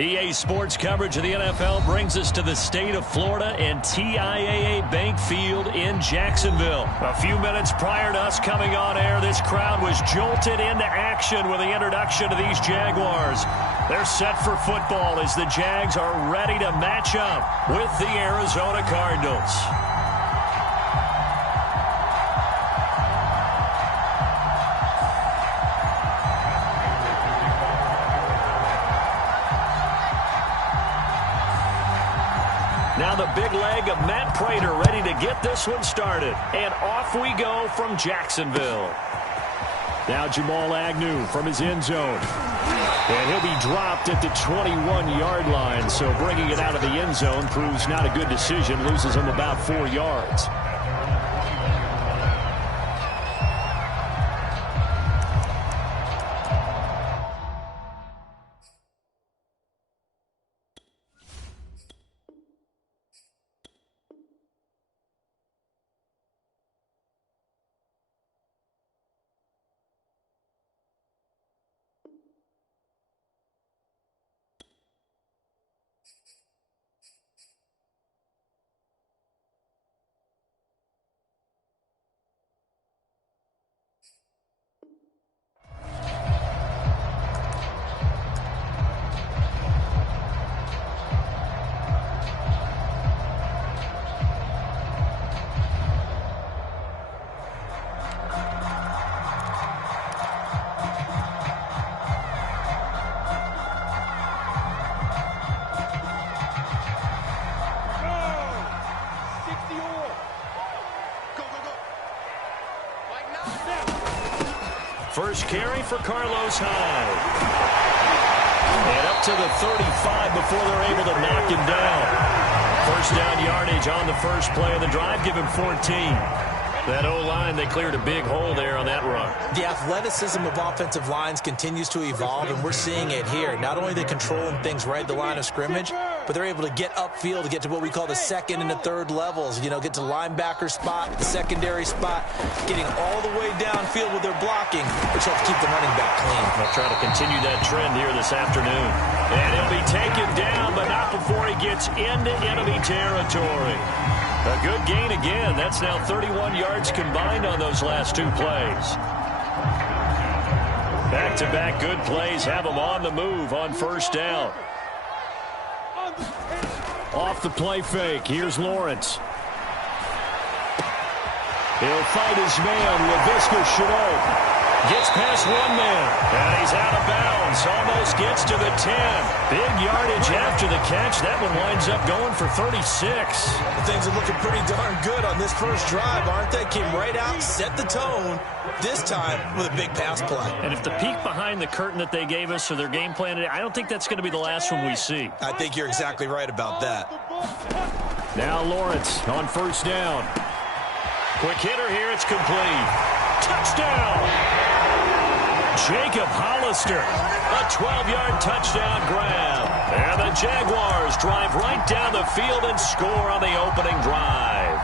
EA Sports coverage of the NFL brings us to the state of Florida and TIAA Bank Field in Jacksonville. A few minutes prior to us coming on air, this crowd was jolted into action with the introduction of these Jaguars. They're set for football as the Jags are ready to match up with the Arizona Cardinals. Now the big leg of Matt Prater ready to get this one started. And off we go from Jacksonville. Now Jamal Agnew from his end zone. And he'll be dropped at the 21-yard line. So bringing it out of the end zone proves not a good decision. Loses him about 4 yards. First carry for Carlos Hyde. And up to the 35 before they're able to knock him down. First down yardage on the first play of the drive. Give him 14. That O-line, they cleared a big hole there on that run. The athleticism of offensive lines continues to evolve, and we're seeing it here. Not only are they controlling things right at the line of scrimmage, but they're able to get upfield to get to what we call the second and the third levels. You know, get to linebacker spot, the secondary spot, getting all the way downfield with their blocking, which helps keep the running back clean. They'll try to continue that trend here this afternoon. And he'll be taken down, but not before he gets into enemy territory. A good gain again. That's now 31 yards combined on those last two plays. Back-to-back good plays have them on the move on first down. Off the play fake. Here's Lawrence. He'll fight his man, LaVisca Chenault. Gets past one man, and he's out of bounds. Almost gets to the 10. Big yardage after the catch. That one winds up going for 36. Things are looking pretty darn good on this first drive, aren't they? Came right out, set the tone, this time with a big pass play. And if the peek behind the curtain that they gave us or their game plan today, I don't think that's going to be the last one we see. I think you're exactly right about that. Now Lawrence on first down. Quick hitter here. It's complete. Touchdown! Jacob Hollister, a 12-yard touchdown grab. And the Jaguars drive right down the field and score on the opening drive.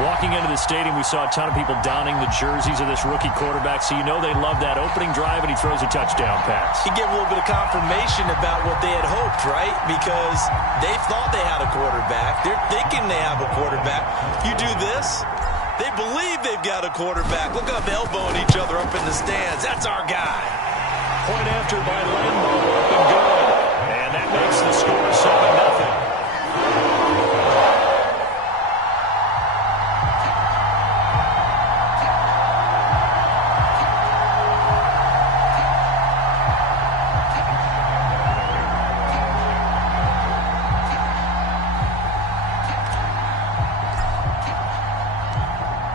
Walking into the stadium, we saw a ton of people donning the jerseys of this rookie quarterback, so you know they love that opening drive, and he throws a touchdown pass. He gave a little bit of confirmation about what they had hoped, right? Because they thought they had a quarterback. They're thinking they have a quarterback. You do this, they believe they've got a quarterback. Look up, elbowing each other up in the stands. That's our guy. Point after by Lambo, up and good. And that makes the score 7-0.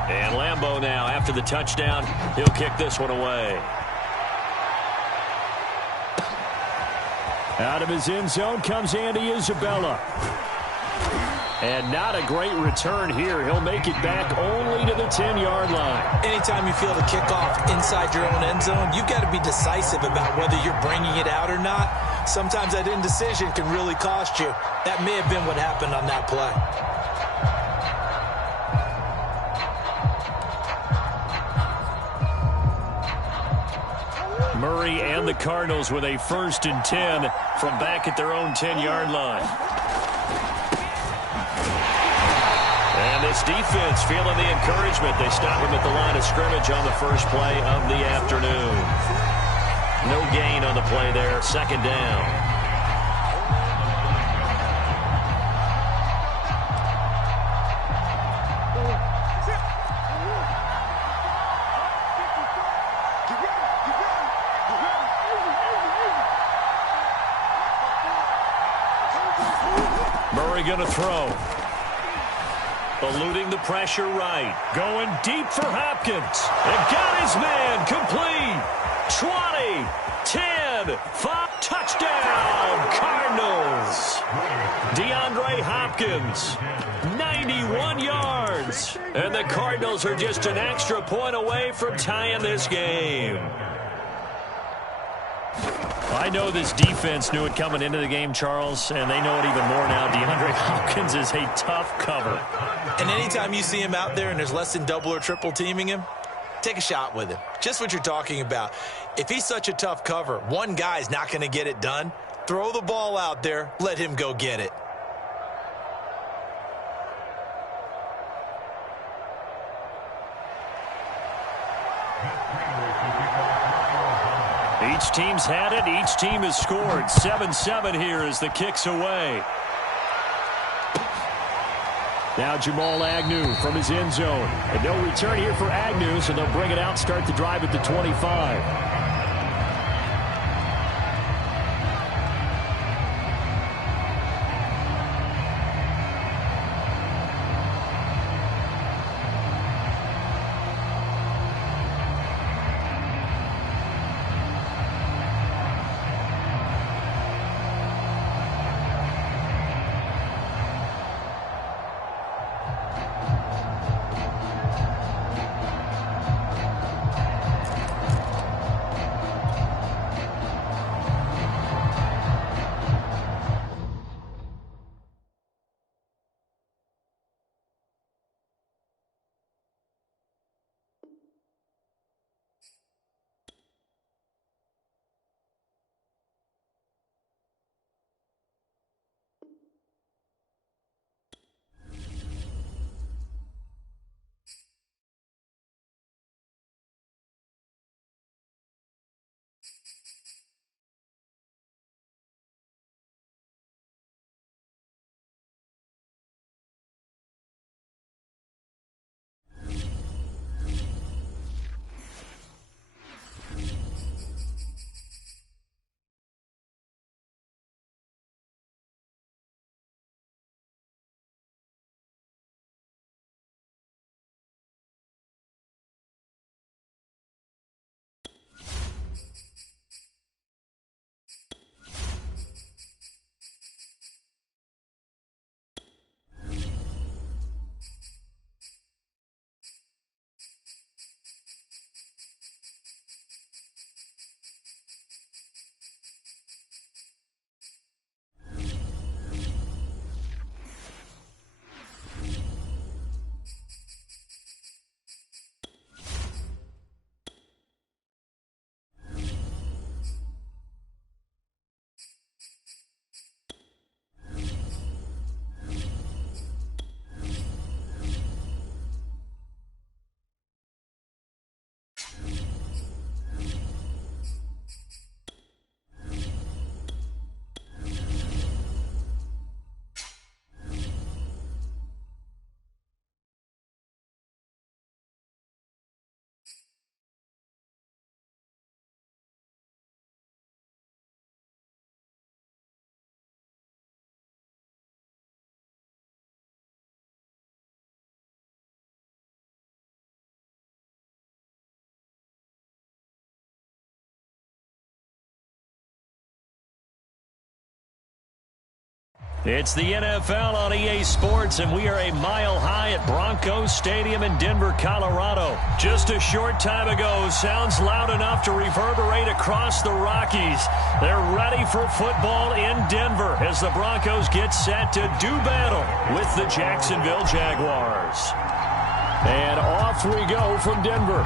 And Lambo now, after the touchdown, he'll kick this one away. Out of his end zone comes Andy Isabella. And not a great return here. He'll make it back only to the 10-yard line. Anytime you feel the kickoff inside your own end zone, you've got to be decisive about whether you're bringing it out or not. Sometimes that indecision can really cost you. That may have been what happened on that play. Murray and the Cardinals with a 1st and 10 from back at their own 10-yard line. And this defense feeling the encouragement. They stop him at the line of scrimmage on the first play of the afternoon. No gain on the play there. 2nd down. Murray going to throw. Eluding the pressure right. Going deep for Hopkins. And got his man. Complete. 20, 10, 5. Touchdown, Cardinals. DeAndre Hopkins, 91 yards. And the Cardinals are just an extra point away from tying this game. I know this defense knew it coming into the game, Charles, and they know it even more now. DeAndre Hopkins is a tough cover. And anytime you see him out there and there's less than double or triple teaming him, take a shot with him. Just what you're talking about. If he's such a tough cover, one guy's not going to get it done. Throw the ball out there. Let him go get it. Each team's had it. Each team has scored. 7-7 here as the kick's away. Now Jamal Agnew from his end zone. And no return here for Agnew, so they'll bring it out, start the drive at the 25. It's the NFL on EA Sports, and we are a mile high at Broncos Stadium in Denver, Colorado. Just a short time ago, sounds loud enough to reverberate across the Rockies. They're ready for football in Denver as the Broncos get set to do battle with the Jacksonville Jaguars. And off we go from Denver.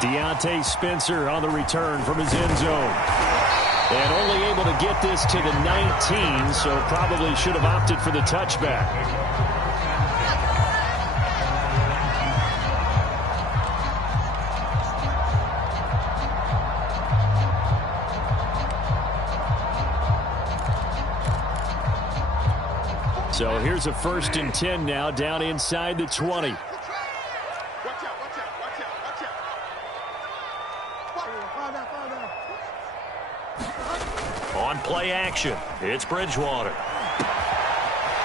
Deontay Spencer on the return from his end zone. And only able to get this to the 19, so probably should have opted for the touchback. So here's a 1st and 10 now, down inside the 20. On play action, it's Bridgewater.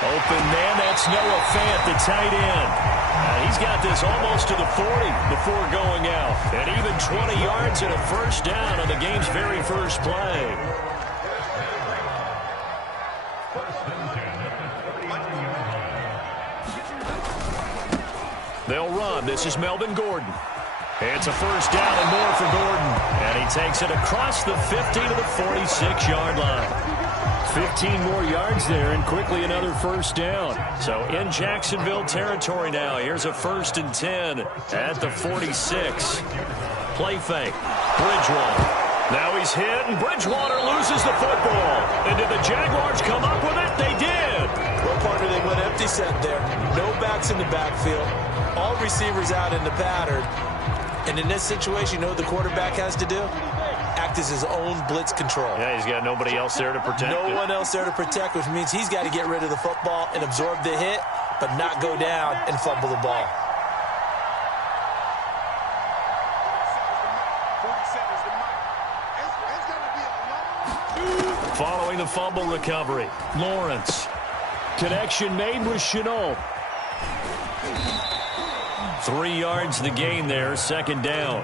Open man, that's Noah Fant, the tight end. He's got this almost to the 40 before going out. And even 20 yards and a 1st down on the game's very first play. They'll run. This is Melvin Gordon. It's a 1st down and more for Gordon. And he takes it across the 50 to the 46-yard line. 15 more yards there and quickly another 1st down. So in Jacksonville territory now. Here's a 1st and 10 at the 46. Play fake. Bridgewater. Now he's hit, and Bridgewater loses the football. And did the Jaguars come up with it? They did. Well, partner, they went empty set there. No backs in the backfield. All receivers out in the pattern. And in this situation, you know what the quarterback has to do? Act as his own blitz control. Yeah, he's got nobody else there to protect him. No one else there to protect, which means he's got to get rid of the football and absorb the hit, but not go down and fumble the ball. Following the fumble recovery, Lawrence. Connection made with Shenault. 3 yards the gain there, 2nd down.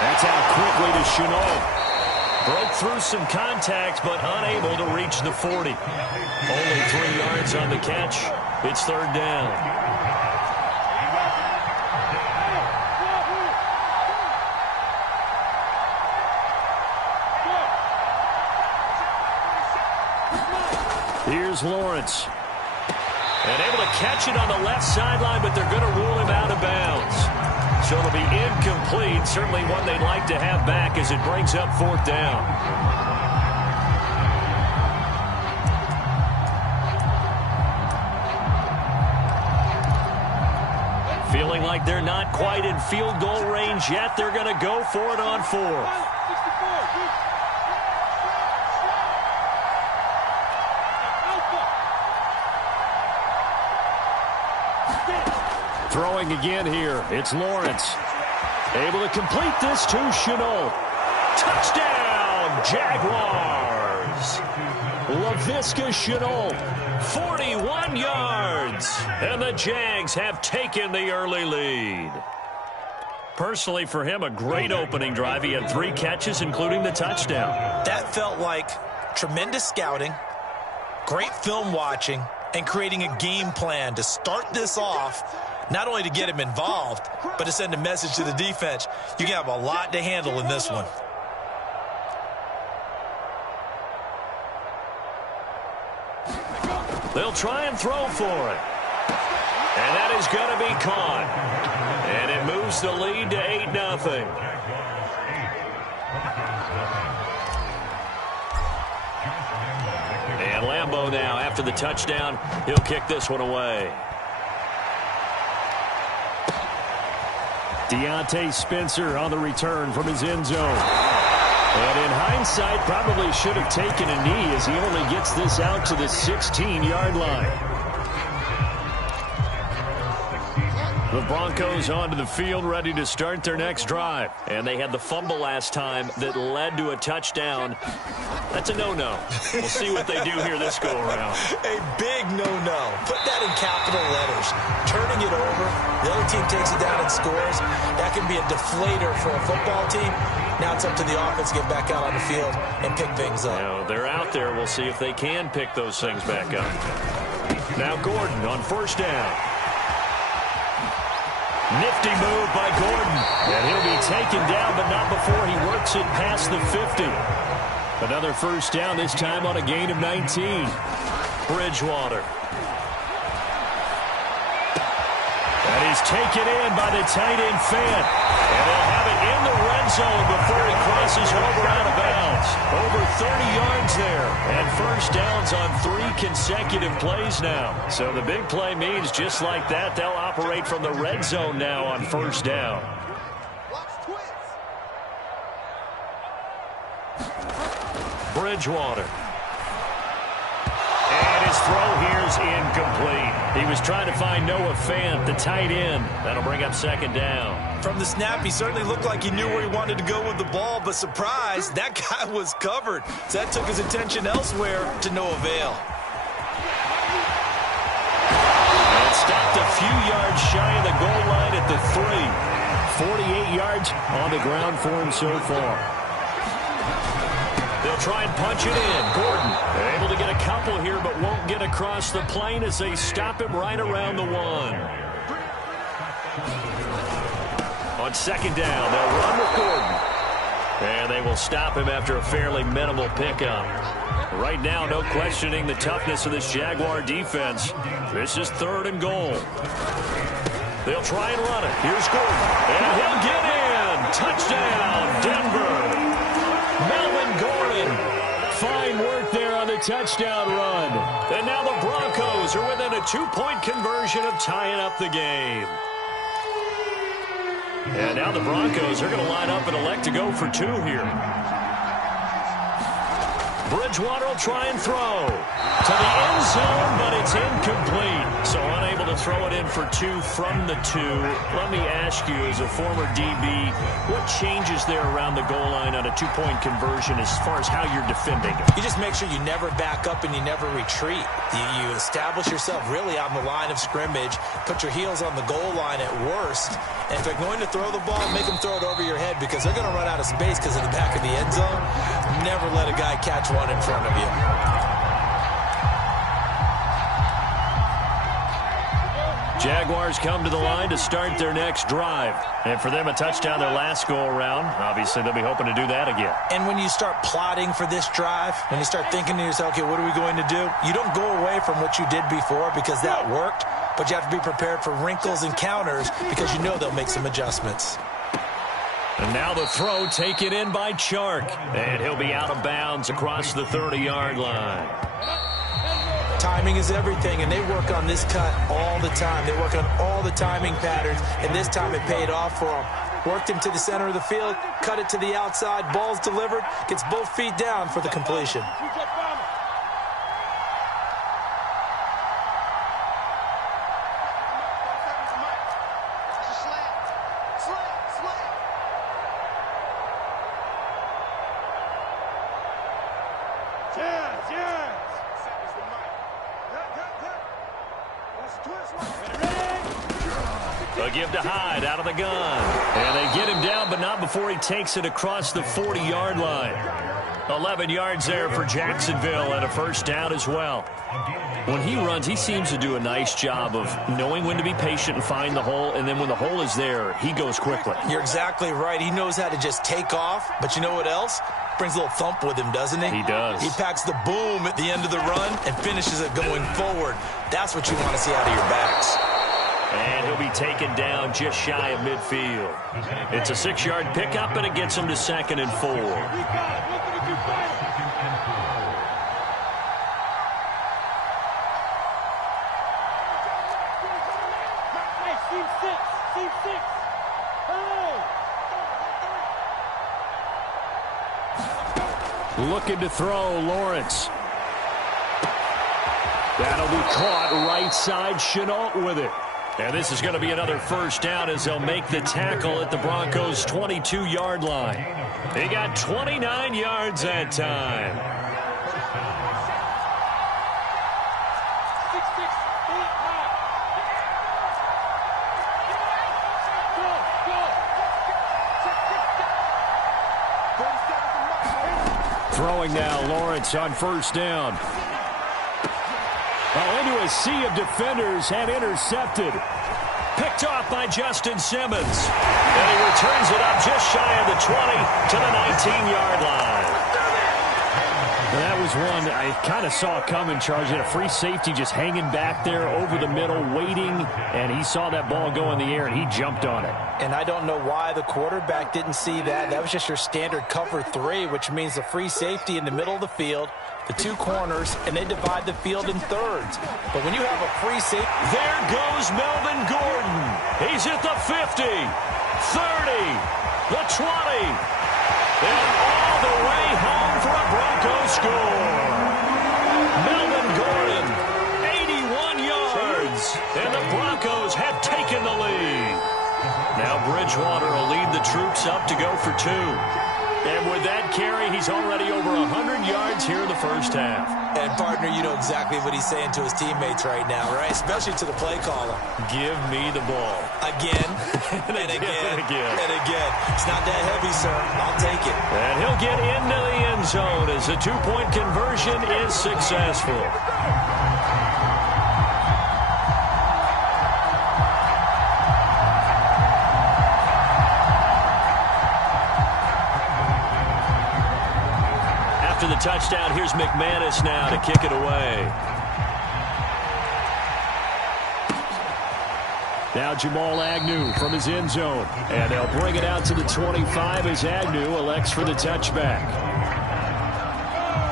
That's out quickly to Shenault. Broke through some contact, but unable to reach the 40. Only 3 yards on the catch. It's 3rd down. Here's Lawrence. And able to catch it on the left sideline, but they're going to rule him out of bounds. So it'll be incomplete. Certainly one they'd like to have back as it brings up 4th down. Feeling like they're not quite in field goal range yet. They're going to go for it on 4th. Throwing again here. It's Lawrence. Able to complete this to Shenault. Touchdown, Jaguars. Laviska Shenault, 41 yards. And the Jags have taken the early lead. Personally, for him, a great opening drive. He had 3 catches, including the touchdown. That felt like tremendous scouting, great film watching, and creating a game plan to start this off. Not only to get him involved, but to send a message to the defense. You can have a lot to handle in this one. They'll try and throw for it. And that is going to be caught. And it moves the lead to 8-0. And Lambeau now, after the touchdown, he'll kick this one away. Deontay Spencer on the return from his end zone. And in hindsight, probably should have taken a knee as he only gets this out to the 16-yard line. The Broncos onto the field, ready to start their next drive. And they had the fumble last time that led to a touchdown. That's a no-no. We'll see what they do here this go-around. A big no-no. Put that in capital letters. Turning it over, the other team takes it down and scores. That can be a deflator for a football team. Now it's up to the offense to get back out on the field and pick things up. Now, they're out there. We'll see if they can pick those things back up. Now Gordon on 1st down. Nifty move by Gordon. And he'll be taken down, but not before he works it past the 50. Another first down, this time on a gain of 19. Bridgewater. And he's taken in by the tight end Fant. And they'll have it in the red zone before he crosses over out of bounds. Over 30 yards there. And first downs on 3 consecutive plays now. So the big play means just like that, they'll operate from the red zone now on first down. Bridgewater. And his throw here is incomplete. He was trying to find Noah Fant, the tight end. That'll bring up second down. From the snap, he certainly looked like he knew where he wanted to go with the ball, but surprise, that guy was covered. So that took his attention elsewhere to no avail. And stopped a few yards shy of the goal line at the 3. 48 yards on the ground for him so far. They'll try and punch it in. Gordon able to get a couple here, but won't get across the plane as they stop him right around the 1. On second down, they'll run with Gordon. And they will stop him after a fairly minimal pickup. Right now, no questioning the toughness of this Jaguar defense. This is 3rd and goal. They'll try and run it. Here's Gordon. And he'll get in. Touchdown, Denver. Melvin Gordon. Fine work there on the touchdown run. And now the Broncos are within a 2-point conversion of tying up the game. And now the Broncos are going to line up and elect to go for 2 here. Bridgewater will try and throw to the end zone, but it's incomplete. So unable to throw it in for 2 from the 2. Let me ask you, as a former DB, what changes there around the goal line on a 2-point conversion as far as how you're defending? You just make sure you never back up and you never retreat. You establish yourself really on the line of scrimmage, put your heels on the goal line at worst, and if they're going to throw the ball, make them throw it over your head because they're going to run out of space because of the back of the end zone. Never let a guy catch one in front of you. Jaguars come to the line to start their next drive. And for them, a touchdown their last go-around. Obviously, they'll be hoping to do that again. And when you start plotting for this drive, when you start thinking to yourself, okay, what are we going to do? You don't go away from what you did before because that worked, but you have to be prepared for wrinkles and counters because you know they'll make some adjustments. And now the throw taken in by Chark. And he'll be out of bounds across the 30-yard line. Timing is everything, and they work on this cut all the time. They work on all the timing patterns, and this time it paid off for them. Worked him to the center of the field, cut it to the outside, ball's delivered, gets both feet down for the completion. A give to Hyde out of the gun. And they get him down, but not before he takes it across the 40-yard line. 11 yards there for Jacksonville and a first down as well. When he runs, he seems to do a nice job of knowing when to be patient and find the hole, and then when the hole is there, he goes quickly. You're exactly right. He knows how to just take off, but you know what else? Brings a little thump with him, doesn't he? He does. He packs the boom at the end of the run and finishes it going forward. That's what you want to see out of your backs. And he'll be taken down just shy of midfield. It's a 6-yard pickup, and it gets him to 2nd and 4. Looking to throw, Lawrence. That'll be caught right side, Chenault with it. And this is going to be another first down as they'll make the tackle at the Broncos' 22-yard line. They got 29 yards that time. Throwing now, Lawrence on first down. Into a sea of defenders and intercepted. Picked off by Justin Simmons. And he returns it up just shy of the 20 to the 19-yard line. And that was one I kind of saw coming, Charles. He had a free safety just hanging back there over the middle, waiting, and he saw that ball go in the air, and he jumped on it. And I don't know why the quarterback didn't see that. That was just your standard cover 3, which means the free safety in the middle of the field, the 2 corners, and they divide the field in thirds. But when you have a free safety... There goes Melvin Gordon. He's at the 50, 30, the 20. And all the way home for a Broncos score. Melvin Gordon, 81 yards. And the Broncos have taken the lead. Now Bridgewater will lead the troops up to go for 2. And with that carry, he's already over 100 yards here in the first half. And, partner, you know exactly what he's saying to his teammates right now, right? Especially to the play caller. Give me the ball. Again, and again, and again. It's not that heavy, sir. I'll take it. And he'll get into the end zone as the 2-point conversion is successful. After the touchdown, here's McManus now to kick it away. Now Jamal Agnew from his end zone. And they'll bring it out to the 25 as Agnew elects for the touchback.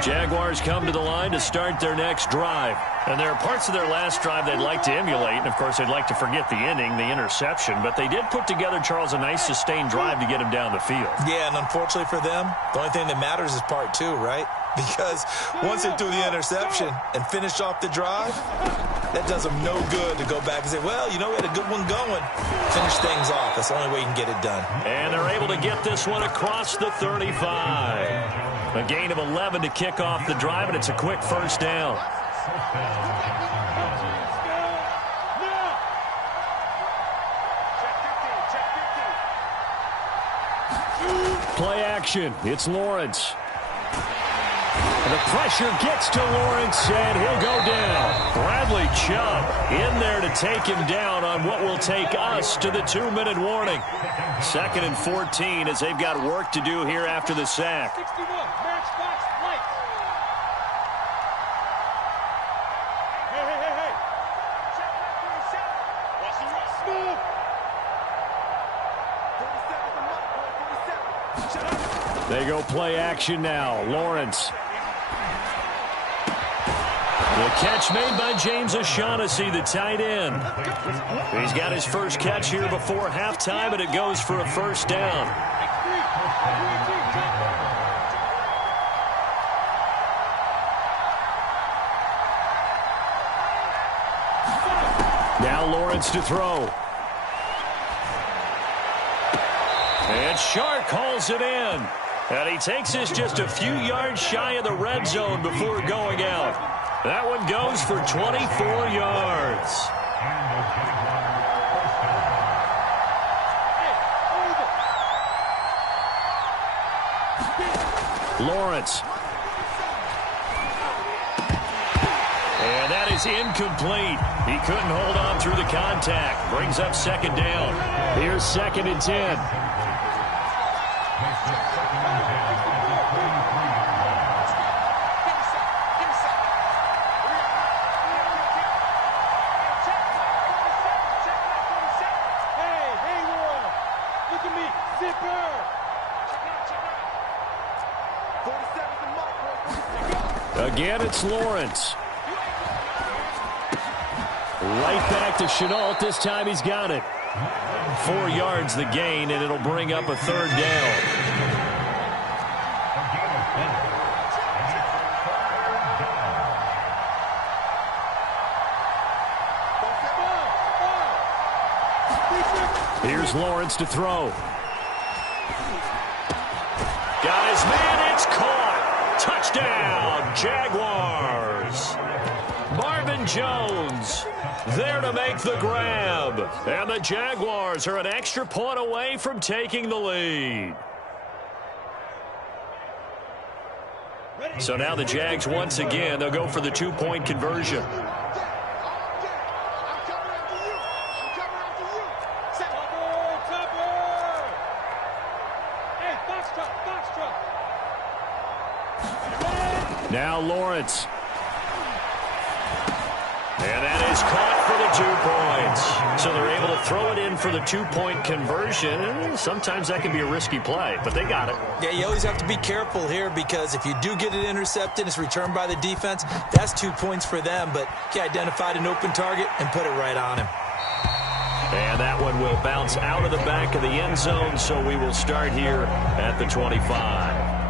Jaguars come to the line to start their next drive. And there are parts of their last drive they'd like to emulate. And, of course, they'd like to forget the inning, the interception. But they did put together, Charles, a nice sustained drive to get him down the field. Yeah, and unfortunately for them, the only thing that matters is part 2, right? Because once they threw the interception and finished off the drive, that does them no good to go back and say, well, you know, we had a good one going. Finish things off. That's the only way you can get it done. And they're able to get this one across the 35. A gain of 11 to kick off the drive, and it's a quick first down. Play action. It's Lawrence. And the pressure gets to Lawrence, and he'll go down. Bradley Chubb in there to take him down on what will take us to the 2-minute warning. 2nd and 14 as they've got work to do here after the sack. They go play action now. Lawrence. The catch made by James O'Shaughnessy, the tight end. He's got his first catch here before halftime, and it goes for a first down. Now Lawrence to throw. And Shark hauls it in. And he takes this just a few yards shy of the red zone before going out. That one goes for 24 yards. Lawrence. And that is incomplete. He couldn't hold on through the contact. Brings up 2nd down. Here's 2nd and 10. Again, it's Lawrence. Right back to Chenault. This time he's got it. 4 yards the gain, and it'll bring up a 3rd down. Here's Lawrence to throw. Got his man. It's caught. Touchdown, Jaguars. Marvin Jones there to make the grab. And the Jaguars are an extra point away from taking the lead. So now the Jags once again, they'll go for the 2-point conversion. Now Lawrence. And that is caught for the 2 points. So they're able to throw it in for the 2-point conversion. Sometimes that can be a risky play, but they got it. Yeah, you always have to be careful here because if you do get it intercepted, it's returned by the defense. That's 2 points for them, but he identified an open target and put it right on him. And that one will bounce out of the back of the end zone, so we will start here at the 25.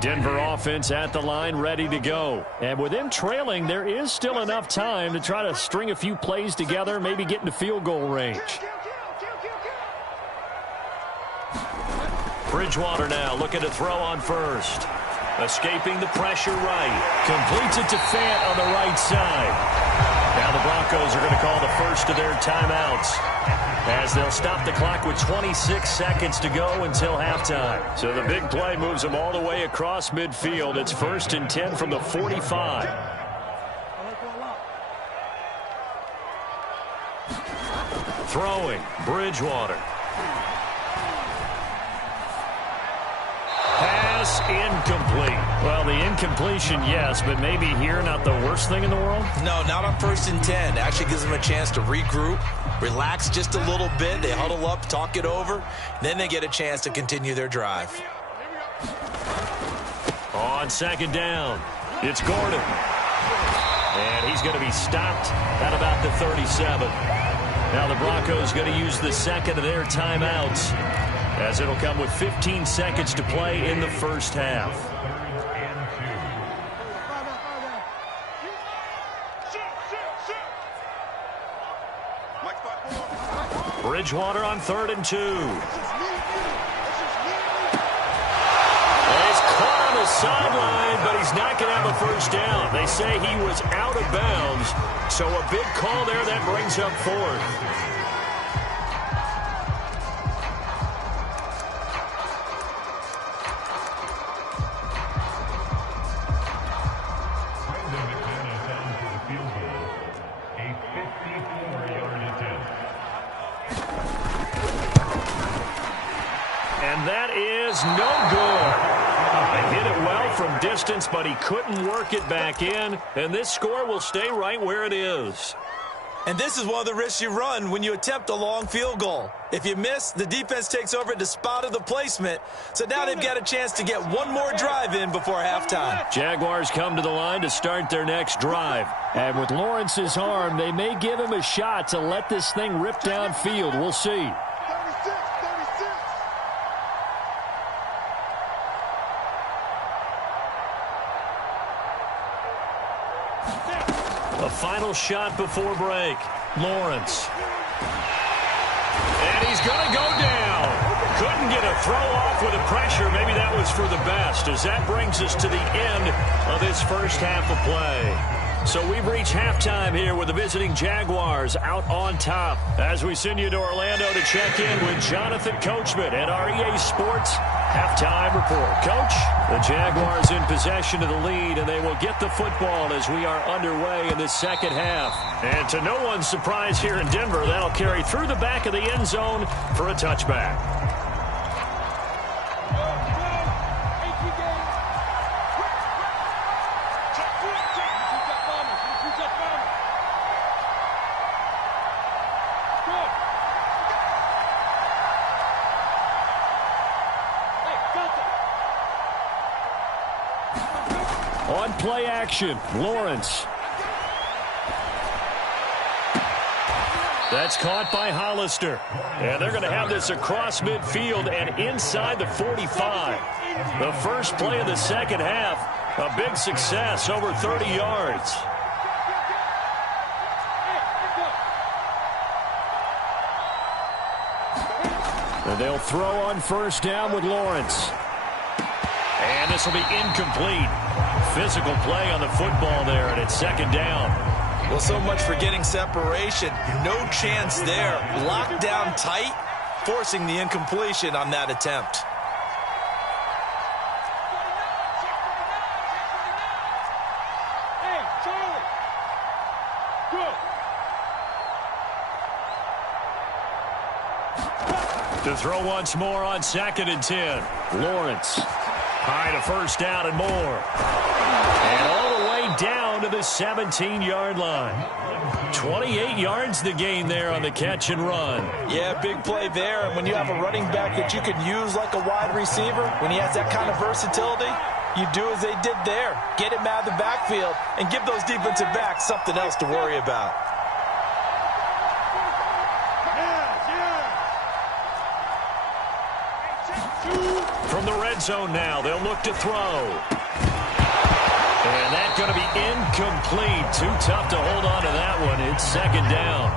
Denver offense at the line, ready to go. And with them trailing, there is still enough time to try to string a few plays together, maybe get into field goal range. Bridgewater now looking to throw on first. Escaping the pressure right. Completes it to Fant on the right side. Now the Broncos are going to call the first of their timeouts, as they'll stop the clock with 26 seconds to go until halftime. So the big play moves them all the way across midfield. It's 1st and 10 from the 45. Throwing, Bridgewater. Pass incomplete. Well, the incompletion, yes, but maybe here not the worst thing in the world? No, not on 1st and 10. Actually gives them a chance to regroup, relax just a little bit. They huddle up, talk it over. Then they get a chance to continue their drive. On 2nd down, it's Gordon. And he's going to be stopped at about the 37. Now the Broncos going to use the second of their timeouts, as it'll come with 15 seconds to play in the first half. Bridgewater on 3rd and 2. He's caught on the sideline, but he's not going to have a first down. They say he was out of bounds, so a big call there that brings up 4th. That is no good. He hit it well from distance, but he couldn't work it back in, and this score will stay right where it is. And this is one of the risks you run when you attempt a long field goal. If you miss, the defense takes over at the spot of the placement, so now they've got a chance to get one more drive in before halftime. Jaguars come to the line to start their next drive. And with Lawrence's arm, they may give him a shot to let this thing rip downfield. We'll see. A final shot before break. Lawrence. And he's going to go down. Couldn't get a throw off with the pressure. Maybe that was for the best, as that brings us to the end of this first half of play. So we've reached halftime here with the visiting Jaguars out on top, as we send you to Orlando to check in with Jonathan Coachman at our EA Sports Halftime Report. Coach, the Jaguars in possession of the lead, and they will get the football as we are underway in this second half. And to no one's surprise here in Denver, that'll carry through the back of the end zone for a touchback. On play action, Lawrence. That's caught by Hollister. And they're going to have this across midfield and inside the 45. The first play of the second half, a big success, over 30 yards. And they'll throw on first down with Lawrence. And this will be incomplete. Physical play on the football there, and it's second down. Well, so much for getting separation. No chance there. Locked down tight, forcing the incompletion on that attempt. To throw once more on 2nd and 10. Lawrence. High to first down and more. And all the way down to the 17-yard line. 28 yards the gain there on the catch and run. Yeah, big play there. And when you have a running back that you can use like a wide receiver, when he has that kind of versatility, you do as they did there. Get him out of the backfield and give those defensive backs something else to worry about. From the red zone now, they'll look to throw. And that's going to be incomplete. Too tough to hold on to that one. It's 2nd down.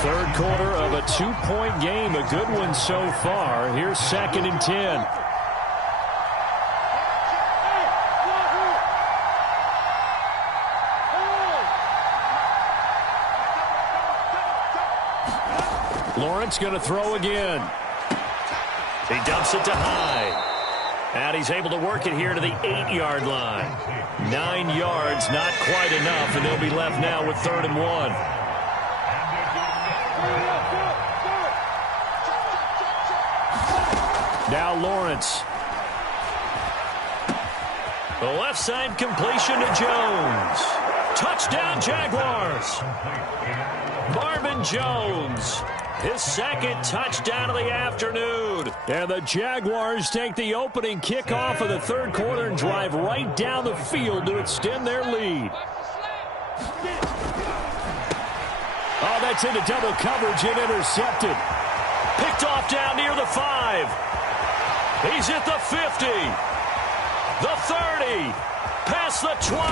3rd quarter of a 2-point game. A good one so far. Here's 2nd and 10. Lawrence going to throw again. He dumps it to Hyde. And he's able to work it here to the 8-yard line. 9 yards, not quite enough, and they'll be left now with 3rd and 1. Now Lawrence. The left side completion to Jones. Touchdown Jaguars. Marvin Jones. His 2nd touchdown of the afternoon. And the Jaguars take the opening kickoff of the 3rd quarter and drive right down the field to extend their lead. Oh, that's into double coverage and intercepted. Picked off down near the 5. He's at the 50. The 30. Past the 20.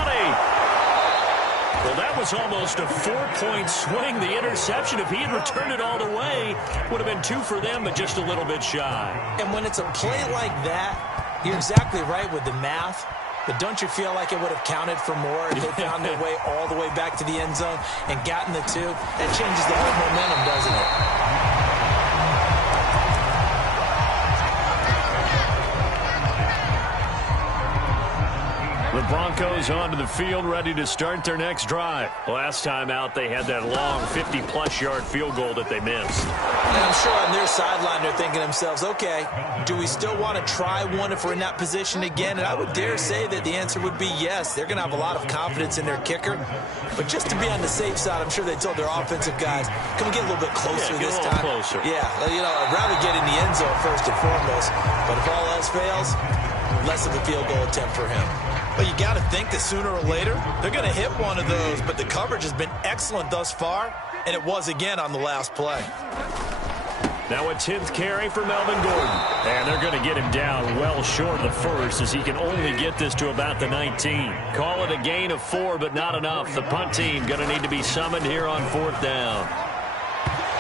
Well, that was almost a 4-point swing. The interception, if he had returned it all the way, would have been 2 for them, but just a little bit shy. And when it's a play like that, you're exactly right with the math. But don't you feel like it would have counted for more if they found their way all the way back to the end zone and gotten the 2? That changes the whole momentum, doesn't it? The Broncos onto the field, ready to start their next drive. Last time out, they had that long 50-plus-yard field goal that they missed. And I'm sure on their sideline, they're thinking to themselves, okay, do we still want to try one if we're in that position again? And I would dare say that the answer would be yes. They're going to have a lot of confidence in their kicker. But just to be on the safe side, I'm sure they told their offensive guys, can we get a little bit closer this time? Closer. Yeah, you know, I'd rather get in the end zone first and foremost. But if all else fails, less of a field goal attempt for him. But you got to think that sooner or later, they're going to hit one of those. But the coverage has been excellent thus far, and it was again on the last play. Now a 10th carry for Melvin Gordon. And they're going to get him down well short of the first, as he can only get this to about the 19. Call it a gain of 4, but not enough. The punt team going to need to be summoned here on 4th down.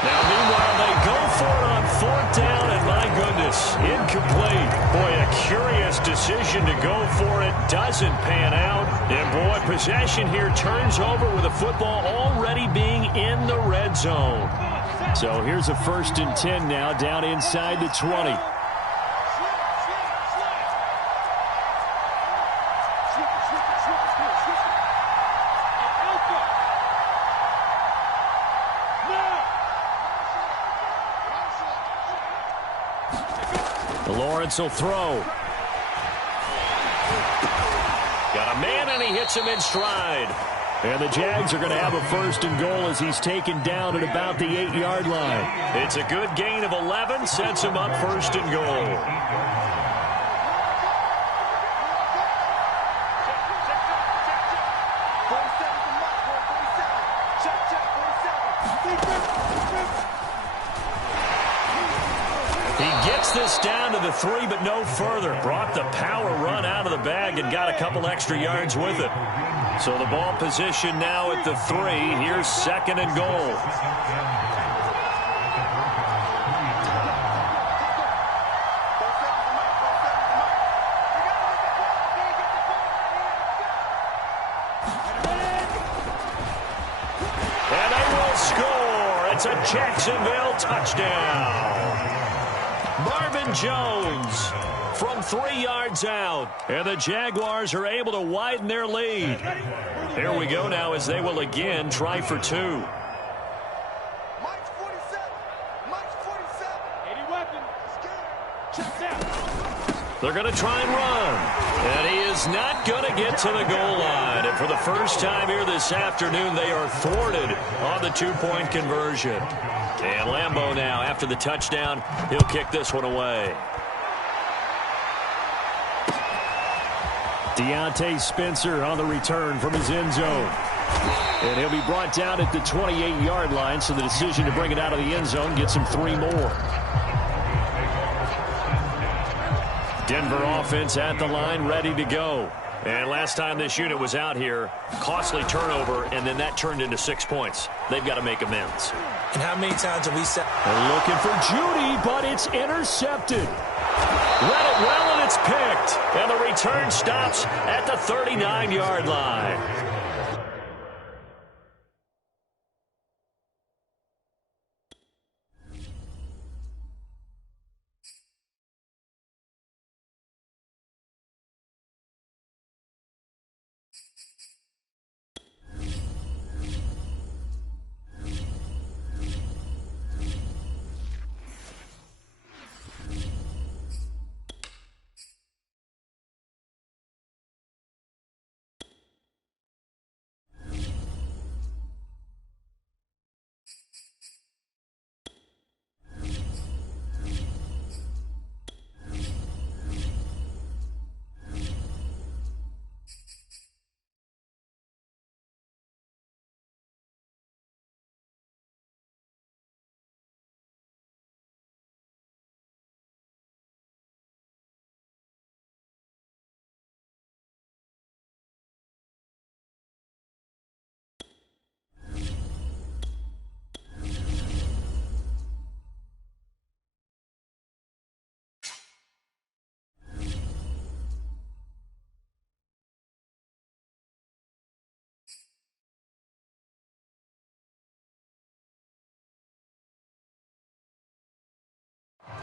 Now, meanwhile, they go for it on 4th down, and my goodness, incomplete. Boy, a curious decision to go for it. Doesn't pan out. And, boy, possession here turns over with the football already being in the red zone. So here's a 1st and 10 now, down inside the 20. Lawrence will throw. Got a man, and he hits him in stride. And the Jags are going to have a 1st and goal as he's taken down at about the 8-yard line. It's a good gain of 11, sets him up 1st and goal. This down to the 3, but no further. Brought the power run out of the bag and got a couple extra yards with it. So the ball position now at the 3. Here's 2nd and goal. And they will score. It's a Jacksonville touchdown. Marvin Jones from 3 yards out. And the Jaguars are able to widen their lead. Here we go now as they will again try for 2. They're going to try and run. And he is not going to get to the goal line. And for the first time here this afternoon, they are thwarted on the 2-point conversion. And Lambeau now, after the touchdown, he'll kick this one away. Deontay Spencer on the return from his end zone. And he'll be brought down at the 28-yard line, so the decision to bring it out of the end zone gets him 3 more. Denver offense at the line, ready to go. And last time this unit was out here, costly turnover, and then that turned into 6 points. They've got to make amends. And how many times have we said... They're looking for Judy, but it's intercepted. Read it well, and it's picked. And the return stops at the 39-yard line.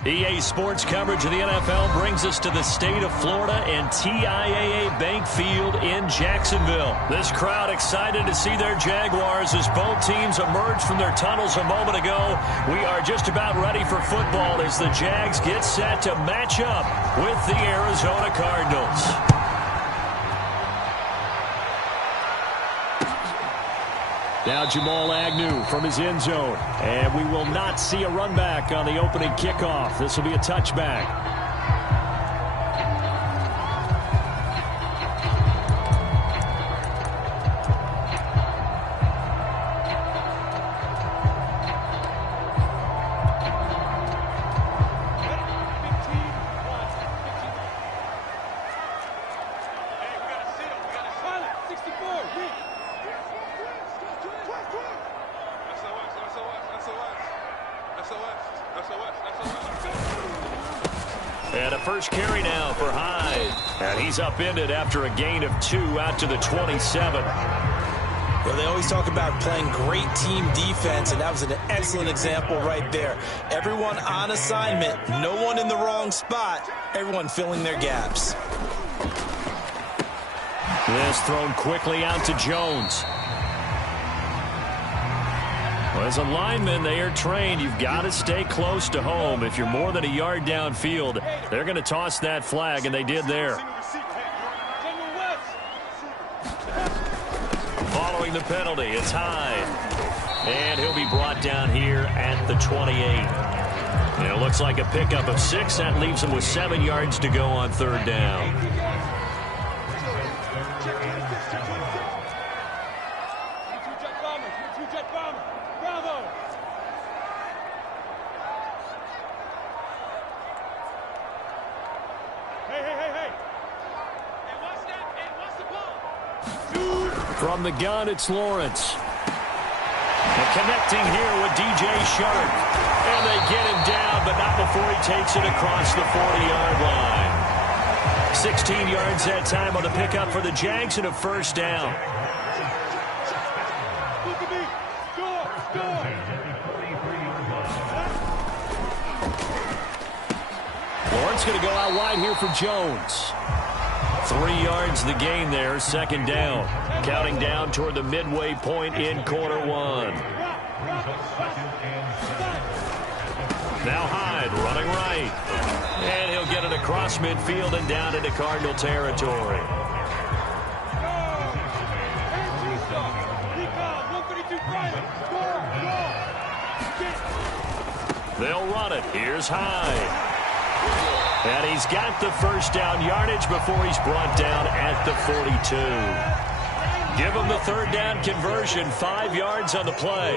EA Sports coverage of the NFL brings us to the state of Florida and TIAA Bank Field in Jacksonville. This crowd excited to see their Jaguars as both teams emerged from their tunnels a moment ago. We are just about ready for football as the Jags get set to match up with the Arizona Cardinals. Now Jamal Agnew from his end zone. And we will not see a run back on the opening kickoff. This will be a touchback. And a first carry now for Hyde. And he's upended after a gain of 2 out to the 27. Well, they always talk about playing great team defense, and that was an excellent example right there. Everyone on assignment, no one in the wrong spot, everyone filling their gaps. This thrown quickly out to Jones. Well, as a lineman, they are trained. You've got to stay close to home. If you're more than a yard downfield, they're going to toss that flag, and they did there. Following the penalty, it's Hyde. And he'll be brought down here at the 28. And it looks like a pickup of 6. That leaves him with 7 yards to go on third down. From the gun, it's Lawrence. And connecting here with DJ Shark. And they get him down, but not before he takes it across the 40-yard line. 16 yards that time on the pickup for the Jags and a first down. Lawrence going to go out wide here for Jones. 3 yards the gain there, second down. Counting down toward the midway point in quarter one. Now Hyde running right. And he'll get it across midfield and down into Cardinal territory. They'll run it. Here's Hyde. And he's got the first down yardage before he's brought down at the 42. Give him the third down conversion, 5 yards on the play.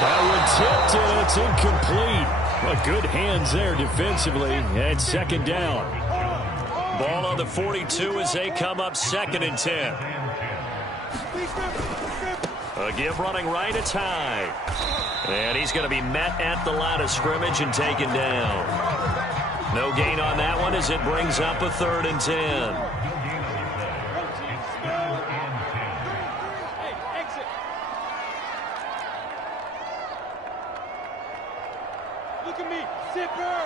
That one tipped and it's incomplete. Well, good hands there defensively. And second down. Ball on the 42 as they come up 2nd and 10. A give running right, it's Hyde. And he's going to be met at the line of scrimmage and taken down. No gain on that one as it brings up a 3rd and 10. Look at me, zipper.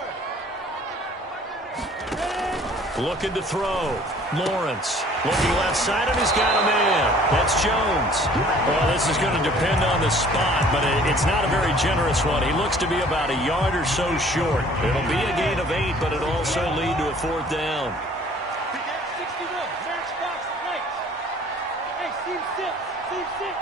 Looking to throw. Lawrence looking left side, and he's got a man. That's Jones. Well, this is going to depend on the spot, but it's not a very generous one. He looks to be about a yard or so short. It'll be a gain of 8, but it'll also lead to a 4th down. 61, matchbox lights. Hey, seam 6, seam 6.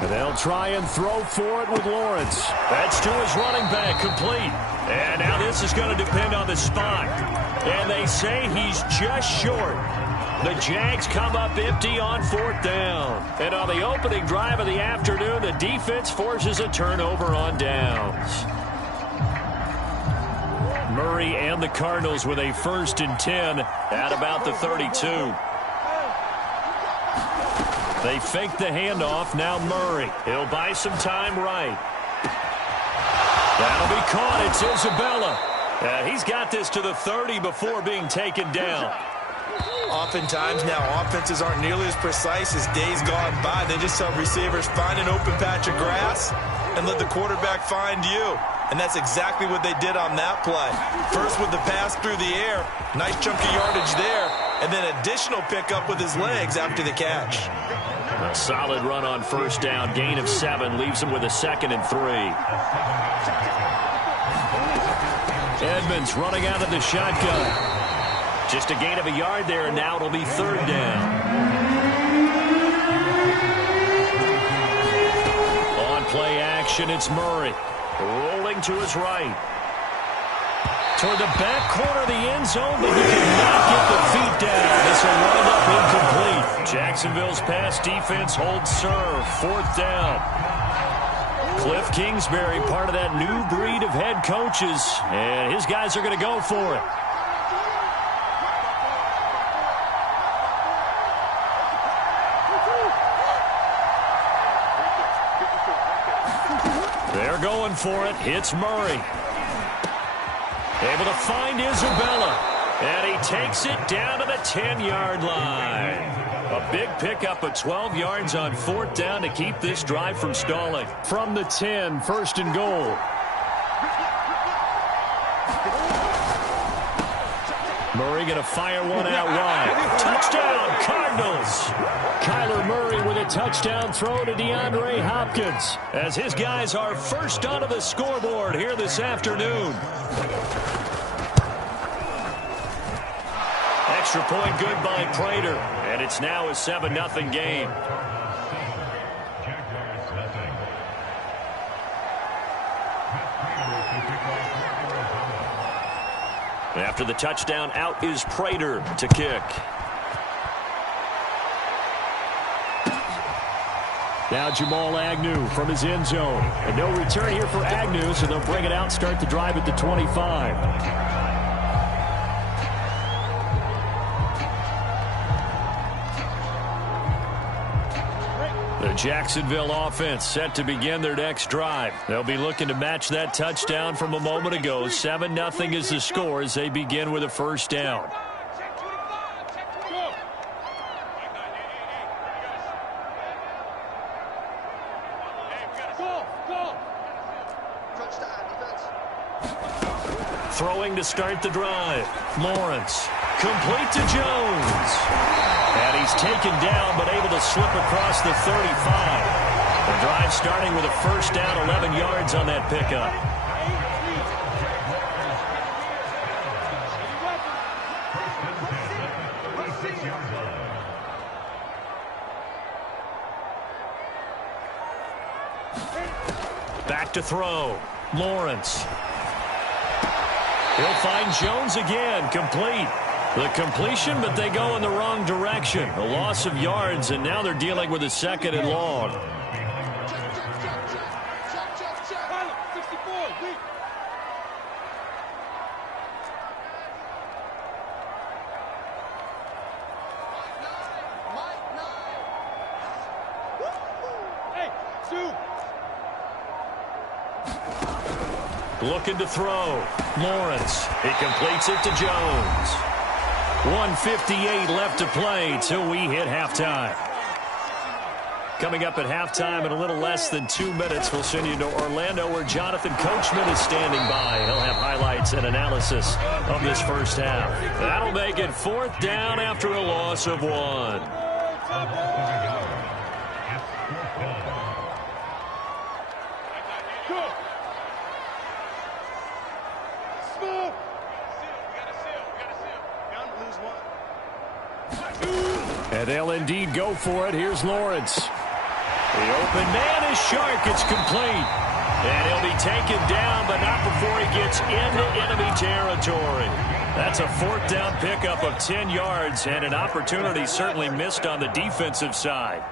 And they'll try and throw for it with Lawrence. That's to his running back, complete. And now this is going to depend on the spot. And they say he's just short. The Jags come up empty on 4th down. And on the opening drive of the afternoon, the defense forces a turnover on downs. Murray and the Cardinals with a 1st and 10 at about the 32. They fake the handoff. Now Murray. He'll buy some time right. That'll be caught. It's Isabella. He's got this to the 30 before being taken down. Oftentimes now offenses aren't nearly as precise as days gone by. They just tell receivers, find an open patch of grass and let the quarterback find you. And that's exactly what they did on that play. First with the pass through the air. Nice chunky yardage there. And then additional pickup with his legs after the catch. A solid run on 1st down. Gain of 7 leaves him with a 2nd and 3. Edmonds running out of the shotgun. Just a gain of a yard there, and now it'll be 3rd down. On play action, it's Murray. Rolling to his right. Toward the back corner of the end zone, but he cannot get the feet down. This will wind up incomplete. Jacksonville's pass defense holds serve. 4th down. Cliff Kingsbury, part of that new breed of head coaches, and his guys are going to go for it. They're going for it. It's Murray. Able to find Isabella. And he takes it down to the 10-yard line. A big pickup of 12 yards on 4th down to keep this drive from stalling. From the 10, 1st and goal. Murray going to fire one out wide. Touchdown, Cardinals. Kyler Murray with a touchdown throw to DeAndre Hopkins as his guys are first onto the scoreboard here this afternoon. Extra point good by Prater, and it's now a 7-0 game. After the touchdown, out is Prater to kick. Now Jamal Agnew from his end zone. And no return here for Agnew, so they'll bring it out and start the drive at the 25. The Jacksonville offense set to begin their next drive. They'll be looking to match that touchdown from a moment ago. 7-0 is the score as they begin with a 1st down. throwing to start the drive. Lawrence, complete to Jones. And he's taken down, but able to slip across the 35. The drive starting with a first down, 11 yards on that pickup. Back to throw. Lawrence. He'll find Jones again. Complete. The completion, but they go in the wrong direction. A loss of yards, and now they're dealing with a 2nd and long. Looking to throw. Lawrence. He completes it to Jones. 1:58 left to play till we hit halftime. Coming up at halftime in a little less than 2 minutes, we'll send you to Orlando where Jonathan Coachman is standing by. He'll have highlights and analysis of this first half. That'll make it 4th down after a loss of 1. And they'll indeed go for it. Here's Lawrence. The open man is Shark. It's complete. And he'll be taken down, but not before he gets into enemy territory. That's a 4th down pickup of 10 yards, and an opportunity certainly missed on the defensive side.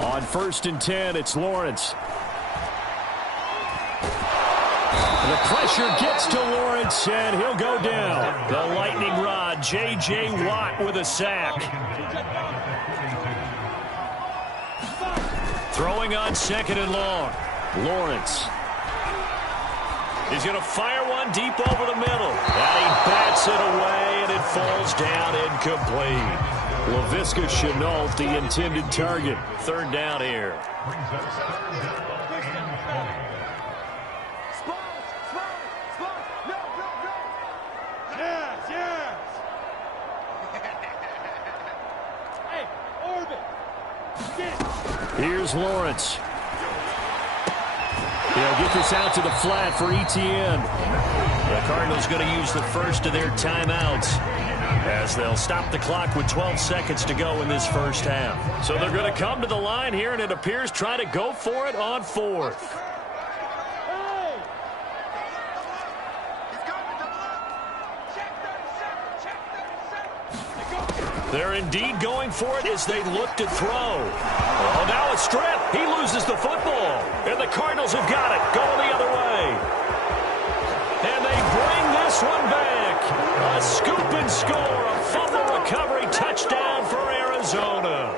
On 1st and 10, it's Lawrence. The pressure gets to Lawrence, and he'll go down. The lightning rod, J.J. Watt with a sack. Throwing on 2nd and long. Lawrence. He's going to fire one deep over the middle. And he bats it away, and it falls down incomplete. Laviska Shenault, the intended target. 3rd down here. Here's Lawrence. He'll get this out to the flat for Etienne. The Cardinals going to use the first of their timeouts as they'll stop the clock with 12 seconds to go in this first half. So they're going to come to the line here, and it appears try to go for it on 4th. They're indeed going for it as they look to throw. Oh, now a strip. He loses the football. And the Cardinals have got it. Going the other way. And they bring this one back. A scoop and score. A fumble recovery touchdown for Arizona.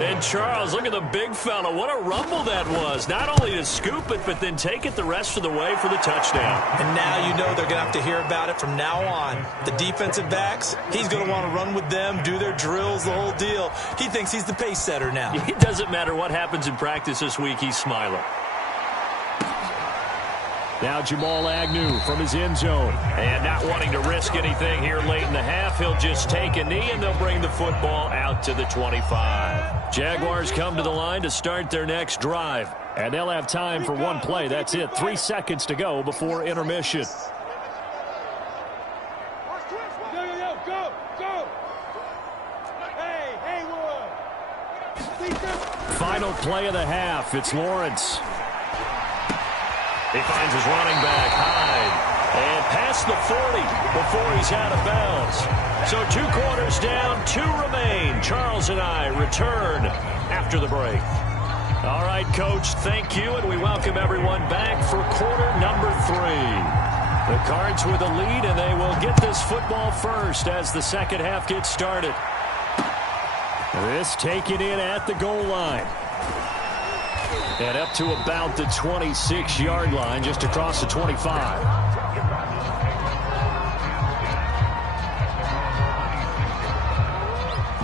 And Charles, look at the big fella. What a rumble that was. Not only to scoop it, but then take it the rest of the way for the touchdown. And now you know they're going to have to hear about it from now on. The defensive backs, he's going to want to run with them, do their drills, the whole deal. He thinks he's the pace setter now. It doesn't matter what happens in practice this week. He's smiling. Now Jamal Agnew from his end zone. And not wanting to risk anything here late in the half, he'll just take a knee, and they'll bring the football out to the 25. Jaguars come to the line to start their next drive. And they'll have time for one play. That's it. 3 seconds to go before intermission. Final play of the half. It's Lawrence. He finds his running back, Hyde, and past the 40 before he's out of bounds. So 2 quarters down, 2 remain. Charles and I return after the break. All right, Coach, thank you, and we welcome everyone back for quarter number 3. The Cards with a lead, and they will get this football first as the second half gets started. This taken in at the goal line. And up to about the 26-yard line, just across the 25.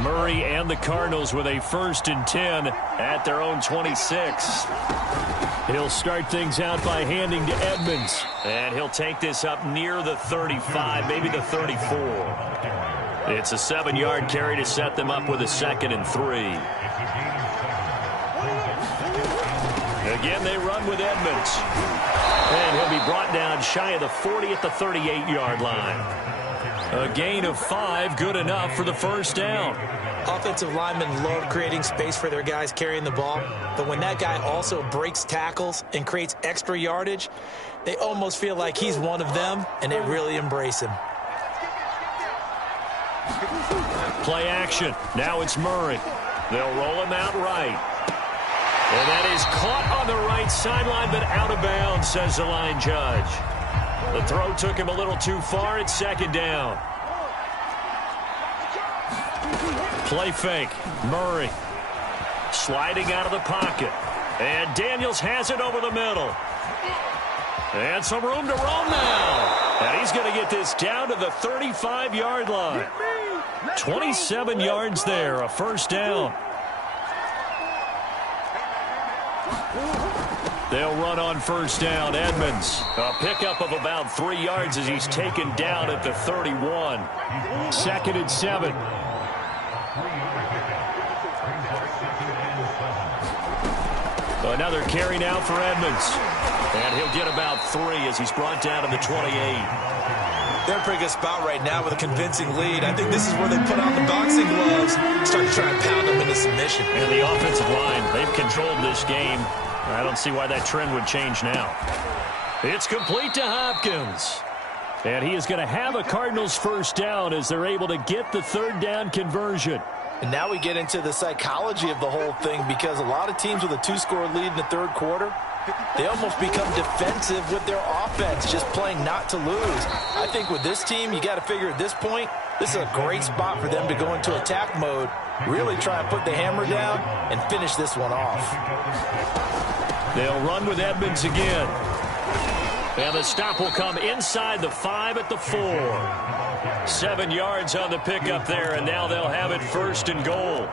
Murray and the Cardinals with a 1st and 10 at their own 26. He'll start things out by handing to Edmonds. And he'll take this up near the 35, maybe the 34. It's a 7-yard carry to set them up with a 2nd and 3. Again, they run with Edmonds. And he'll be brought down shy of the 40 at the 38-yard line. A gain of 5, good enough for the 1st down. Offensive linemen love creating space for their guys carrying the ball, but when that guy also breaks tackles and creates extra yardage, they almost feel like he's one of them, and they really embrace him. Play action. Now it's Murray. They'll roll him out right. And that is caught on the right sideline, but out of bounds, says the line judge. The throw took him a little too far. It's 2nd down. Play fake. Murray sliding out of the pocket. And Daniels has it over the middle. And some room to roam now. And he's going to get this down to the 35-yard line. 27 yards there, a 1st down. They'll run on 1st down. Edmonds, a pickup of about 3 yards as he's taken down at the 31. 2nd and 7. Another carry now for Edmonds. And he'll get about 3 as he's brought down to the 28. They're in a pretty good spot right now with a convincing lead. I think this is where they put on the boxing gloves, start to try and pound them into submission. And the offensive line, they've controlled this game. I don't see why that trend would change now. It's complete to Hopkins. And he is going to have a Cardinals 1st down as they're able to get the 3rd down conversion. And now we get into the psychology of the whole thing, because a lot of teams with a 2-score lead in the 3rd quarter, they almost become defensive with their offense, just playing not to lose. I think with this team, you got to figure at this point, this is a great spot for them to go into attack mode, really try and put the hammer down and finish this one off. They'll run with Edmonds again. And the stop will come inside the 5 at the 4. 7 yards on the pickup there, and now they'll have it 1st and goal.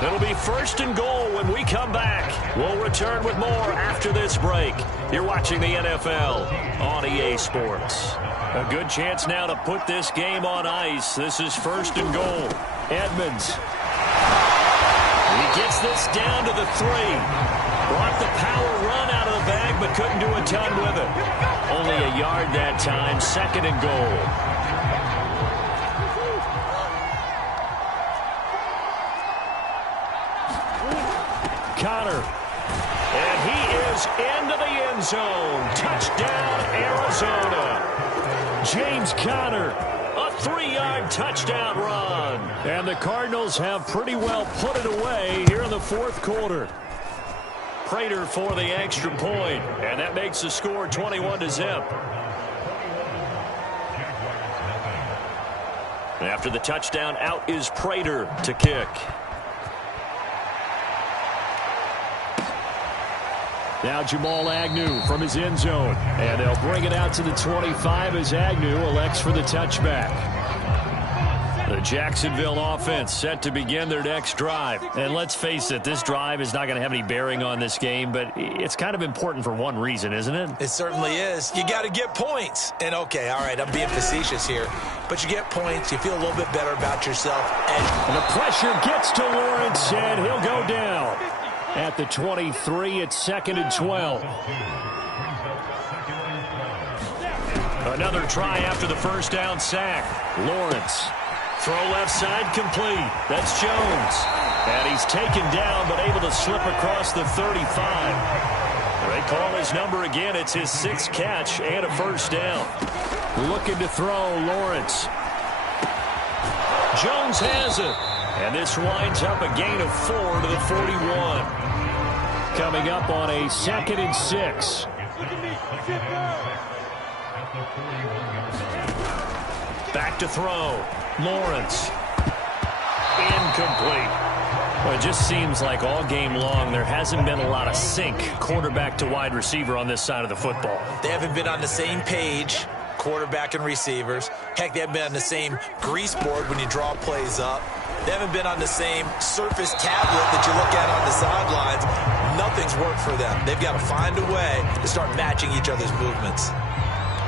It'll be 1st and goal when we come back. We'll return with more after this break. You're watching the NFL on EA Sports. A good chance now to put this game on ice. This is 1st and goal. Edmonds. He gets this down to the 3. Brought the power run out of the bag, but couldn't do a ton with it. Only a yard that time. 2nd and goal. Connor. And he is into the end zone. Touchdown, Arizona. James Conner. A 3-yard touchdown run. And the Cardinals have pretty well put it away here in the 4th quarter. Prater for the extra point, and that makes the score 21-0. After the touchdown, out is Prater to kick. Now Jamal Agnew from his end zone, and they'll bring it out to the 25 as Agnew elects for the touchback. The Jacksonville offense set to begin their next drive. And let's face it, this drive is not going to have any bearing on this game, but it's kind of important for one reason, isn't it? It certainly is. You got to get points. And, okay, all right, I'm being facetious here. But you get points, you feel a little bit better about yourself. And the pressure gets to Lawrence, and he'll go down. At the 23, it's 2nd and 12. Another try after the 1st down sack. Lawrence. Throw left side complete. That's Jones. And he's taken down but able to slip across the 35. They call his number again. It's his 6th catch and a 1st down. Looking to throw, Lawrence. Jones has it. And this winds up a gain of 4 to the 41. Coming up on a 2nd and 6. Back to throw. Lawrence. Incomplete. Well, it just seems like all game long there hasn't been a lot of sync quarterback to wide receiver on this side of the football. They haven't been on the same page quarterback and receivers. Heck, they haven't been on the same grease board when you draw plays up. They haven't been on the same Surface tablet that you look at on the sidelines. Nothing's worked for them. They've got to find a way to start matching each other's movements.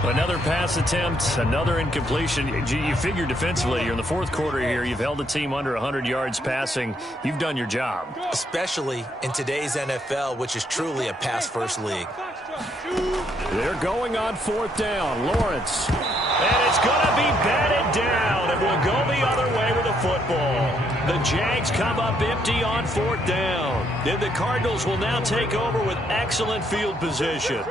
Another pass attempt, another incompletion. You figure defensively, you're in the fourth quarter here. You've held the team under 100 yards passing. You've done your job. Especially in today's NFL, which is truly a pass-first league. They're going on fourth down. Lawrence. And it's going to be batted down. It will go the other way with the football. The Jags come up empty on fourth down. Then the Cardinals will now take over with excellent field position.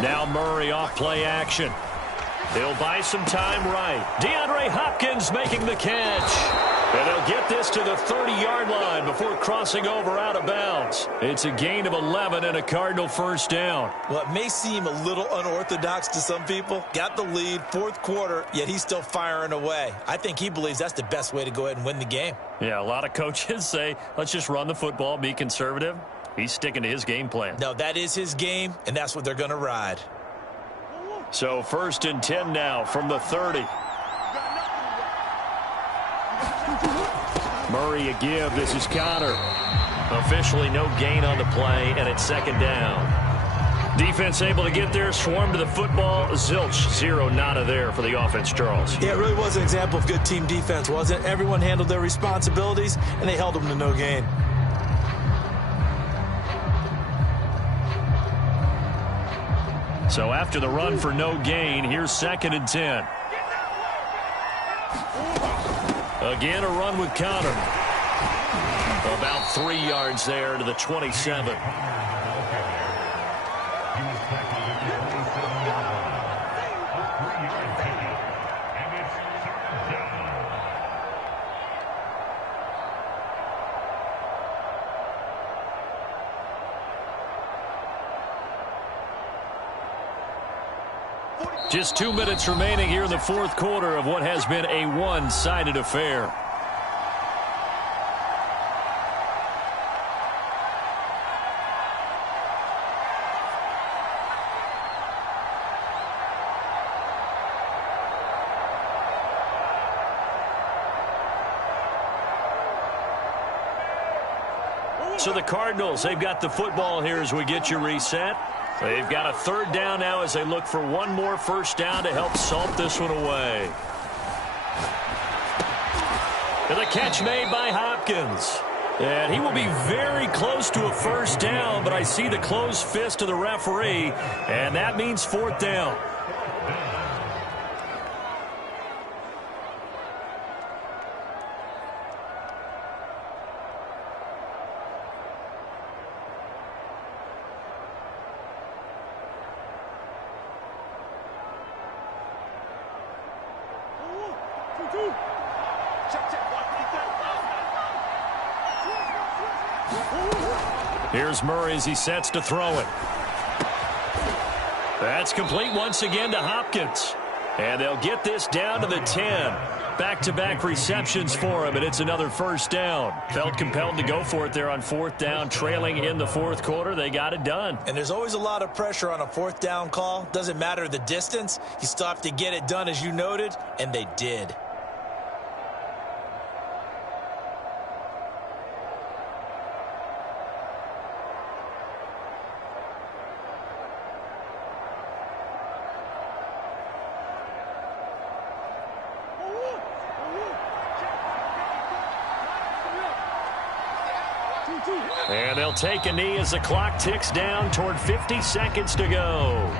Now Murray off play action. He'll buy some time right. DeAndre Hopkins making the catch. And they'll get this to the 30-yard line before crossing over out of bounds. It's a gain of 11 and a Cardinal first down. Well, it may seem a little unorthodox to some people. Got the lead, fourth quarter, yet he's still firing away. I think he believes that's the best way to go ahead and win the game. Yeah, a lot of coaches say, let's just run the football, be conservative. He's sticking to his game plan. No, that is his game, and that's what they're going to ride. So 1st and 10 now from the 30. Murray a give. This is Connor. Officially no gain on the play, and it's 2nd down. Defense able to get there, swarm to the football. Zilch, 0 nada there for the offense, Charles. Yeah, it really was an example of good team defense, wasn't it? Everyone handled their responsibilities, and they held them to no gain. So after the run for no gain, here's 2nd and 10. Again, a run with Connor. About 3 yards there to the 27. Just 2 minutes remaining here in the fourth quarter of what has been a one-sided affair. So the Cardinals, they've got the football here as we get you reset. They've got a 3rd down now as they look for one more first down to help salt this one away. And the catch made by Hopkins. And he will be very close to a first down, but I see the closed fist of the referee, and that means 4th down. Here's Murray as he sets to throw it. That's complete once again to Hopkins. And they'll get this down to the 10. Back-to-back receptions for him, and it's another first down. Felt compelled to go for it there on 4th down, trailing in the fourth quarter. They got it done. And there's always a lot of pressure on a 4th down call. Doesn't matter the distance. You still have to get it done, as you noted, and they did. And they'll take a knee as the clock ticks down toward 50 seconds to go.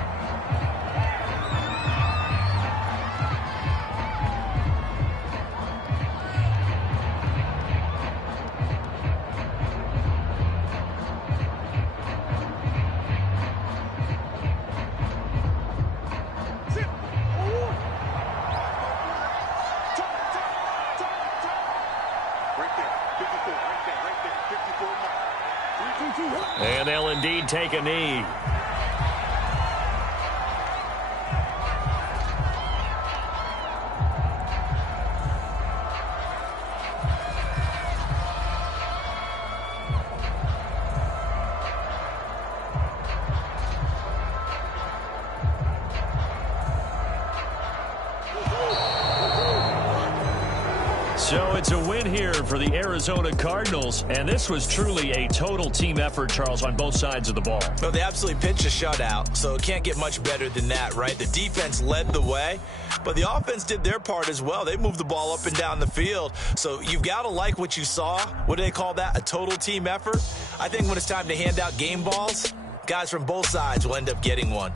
And they'll indeed take a knee. So it's a win here for the Arizona Cardinals, and this was truly a total team effort, Charles, on both sides of the ball. Well, they absolutely pitched a shutout, so it can't get much better than that, right? The defense led the way, but the offense did their part as well. They moved the ball up and down the field, so you've got to like what you saw. What do they call that? A total team effort? I think when it's time to hand out game balls, guys from both sides will end up getting one.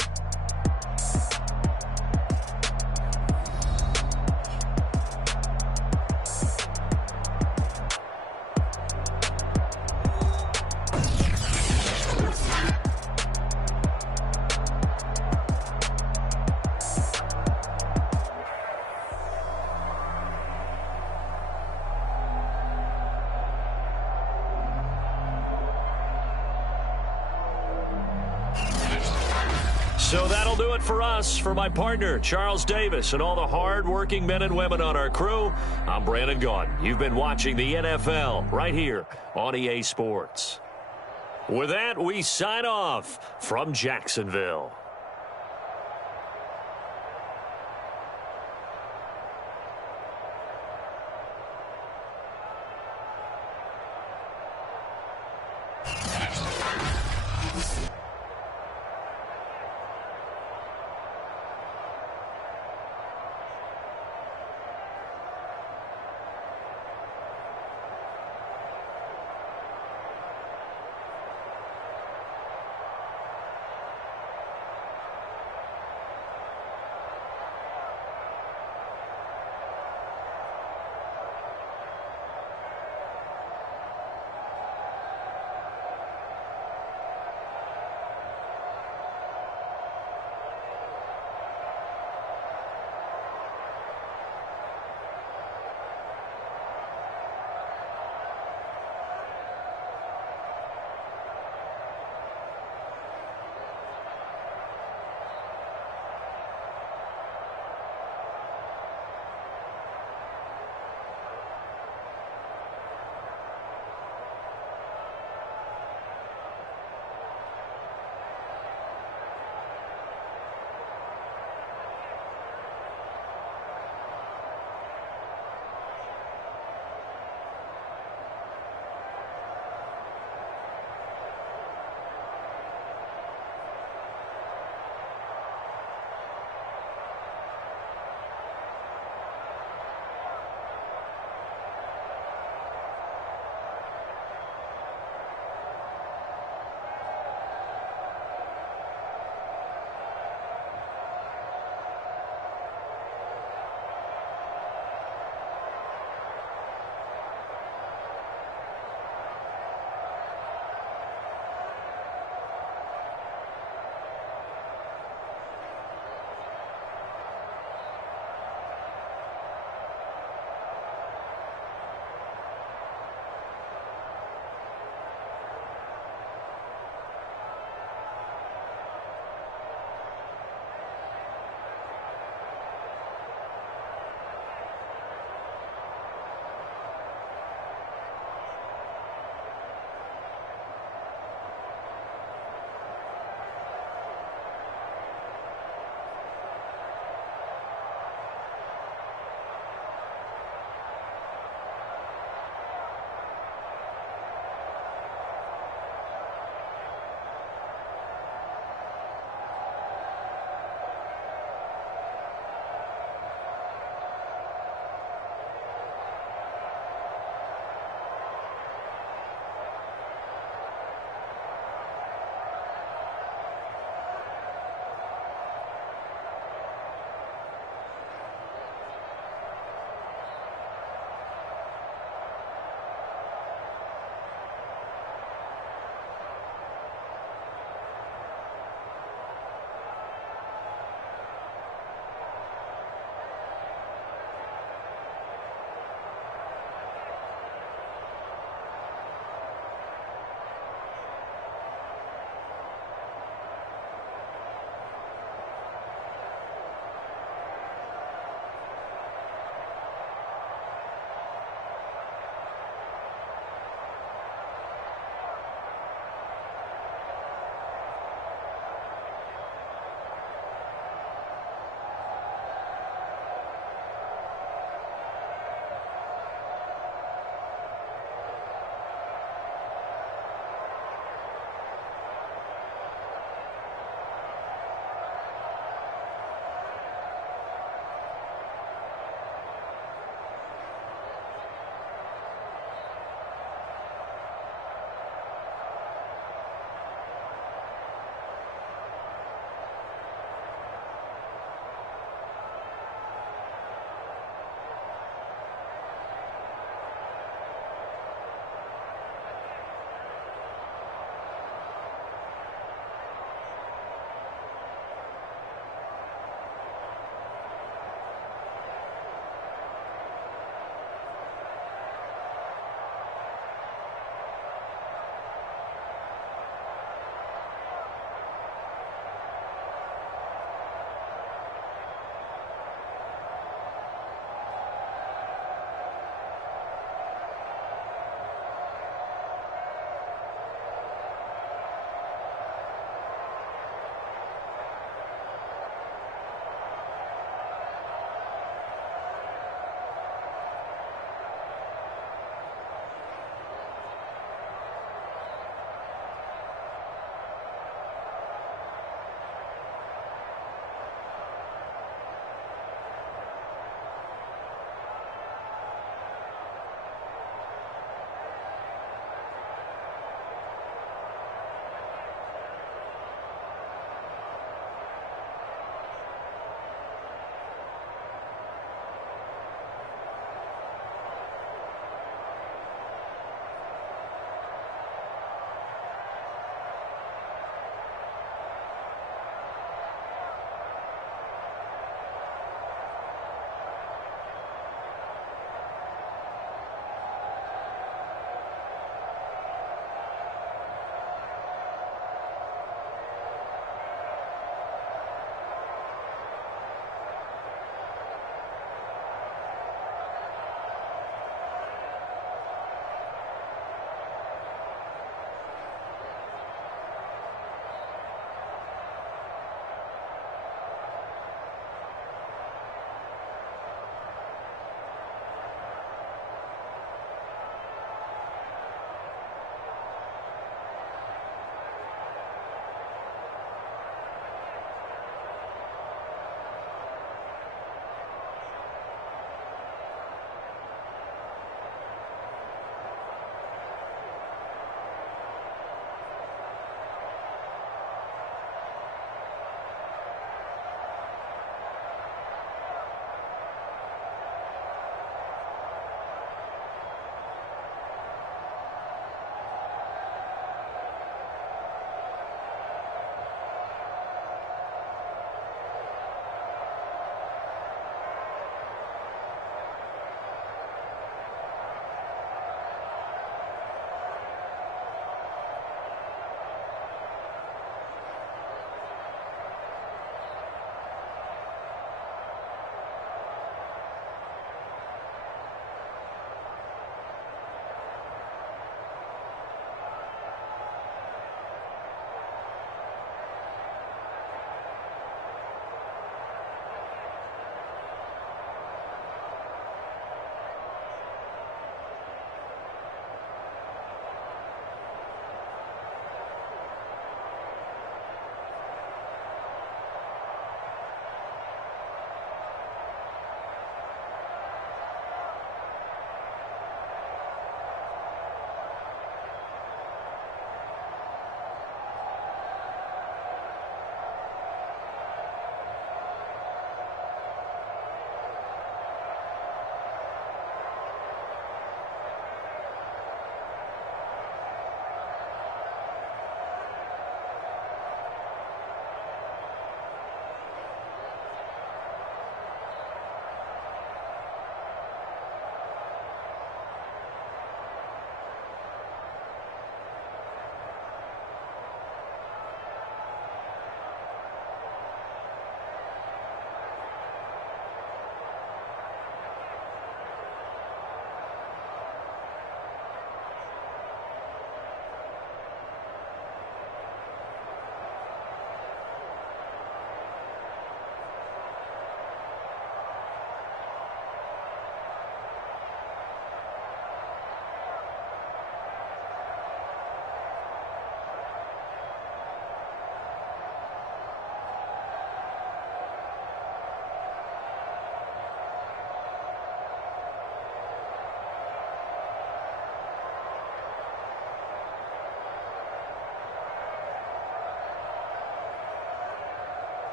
So that'll do it for us. For my partner, Charles Davis, and all the hard-working men and women on our crew, I'm Brandon Gaudin. You've been watching the NFL right here on EA Sports. With that, we sign off from Jacksonville.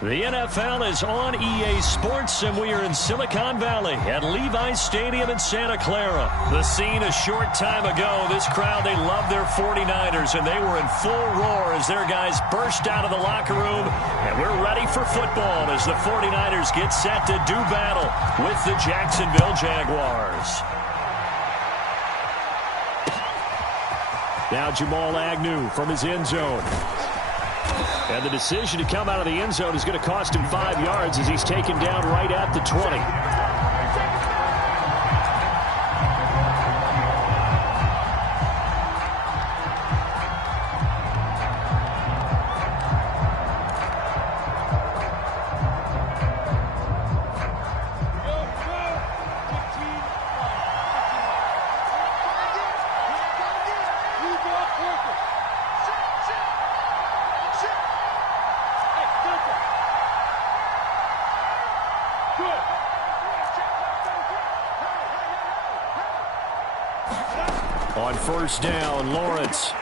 The NFL is on EA Sports, and we are in Silicon Valley at Levi's Stadium in Santa Clara. The scene a short time ago. This crowd, they love their 49ers, and they were in full roar as their guys burst out of the locker room. And we're ready for football as the 49ers get set to do battle with the Jacksonville Jaguars. Now Jamal Agnew from his end zone. And the decision to come out of the end zone is going to cost him 5 yards as he's taken down right at the 20. On first down, Lawrence.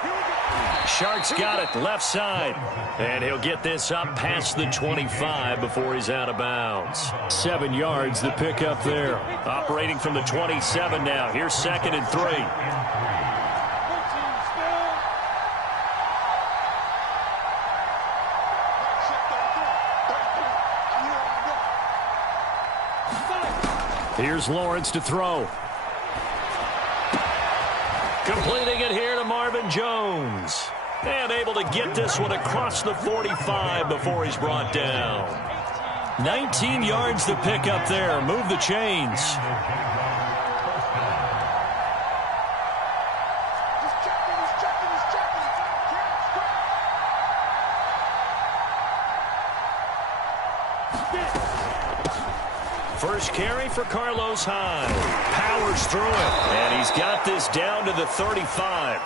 Sharks got it, left side. And he'll get this up past the 25 before he's out of bounds. 7 yards, the pickup there. Operating from the 27 now. Here's 2nd and 3. Here's Lawrence to throw. Completing it here to Marvin Jones. And able to get this one across the 45 before he's brought down. 19 yards to pick up there. Move the chains. First carry for Carlos Hyde. Powers through it. And he's got this down to the 35.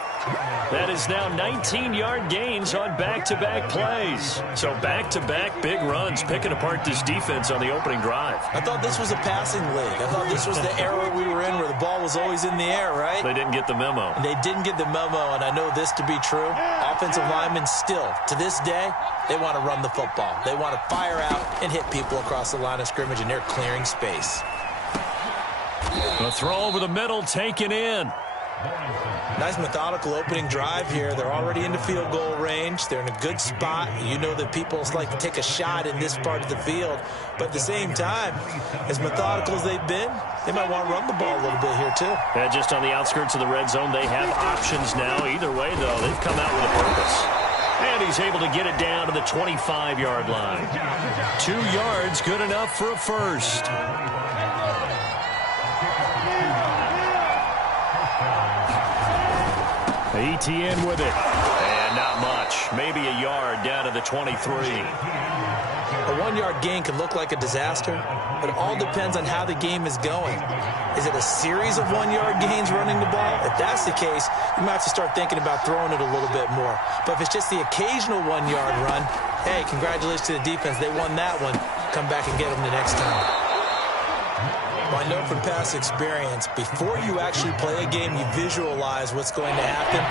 That is now 19-yard gains on back-to-back plays. So back-to-back big runs, picking apart this defense on the opening drive. I thought this was a passing league. I thought this was the era we were in where the ball was always in the air, right? They didn't get the memo. They didn't get the memo, and I know this to be true. Offensive linemen still, to this day, they want to run the football. They want to fire out and hit people across the line of scrimmage, and they're clearing space. The throw over the middle, taken in. Nice methodical opening drive here. They're already into field goal range. They're in a good spot. You know that people like to take a shot in this part of the field. But at the same time, as methodical as they've been, they might want to run the ball a little bit here too. And just on the outskirts of the red zone, they have options now. Either way, though, they've come out with a purpose. And he's able to get it down to the 25-yard line. 2 yards, good enough for a first. ETN with it. And not much. Maybe a yard down to the 23. A 1-yard gain can look like a disaster, but it all depends on how the game is going. Is it a series of 1-yard gains running the ball? If that's the case, you might have to start thinking about throwing it a little bit more. But if it's just the occasional 1-yard run, hey, congratulations to the defense. They won that one. Come back and get them the next time. Well, I know from past experience, before you actually play a game, you visualize what's going to happen.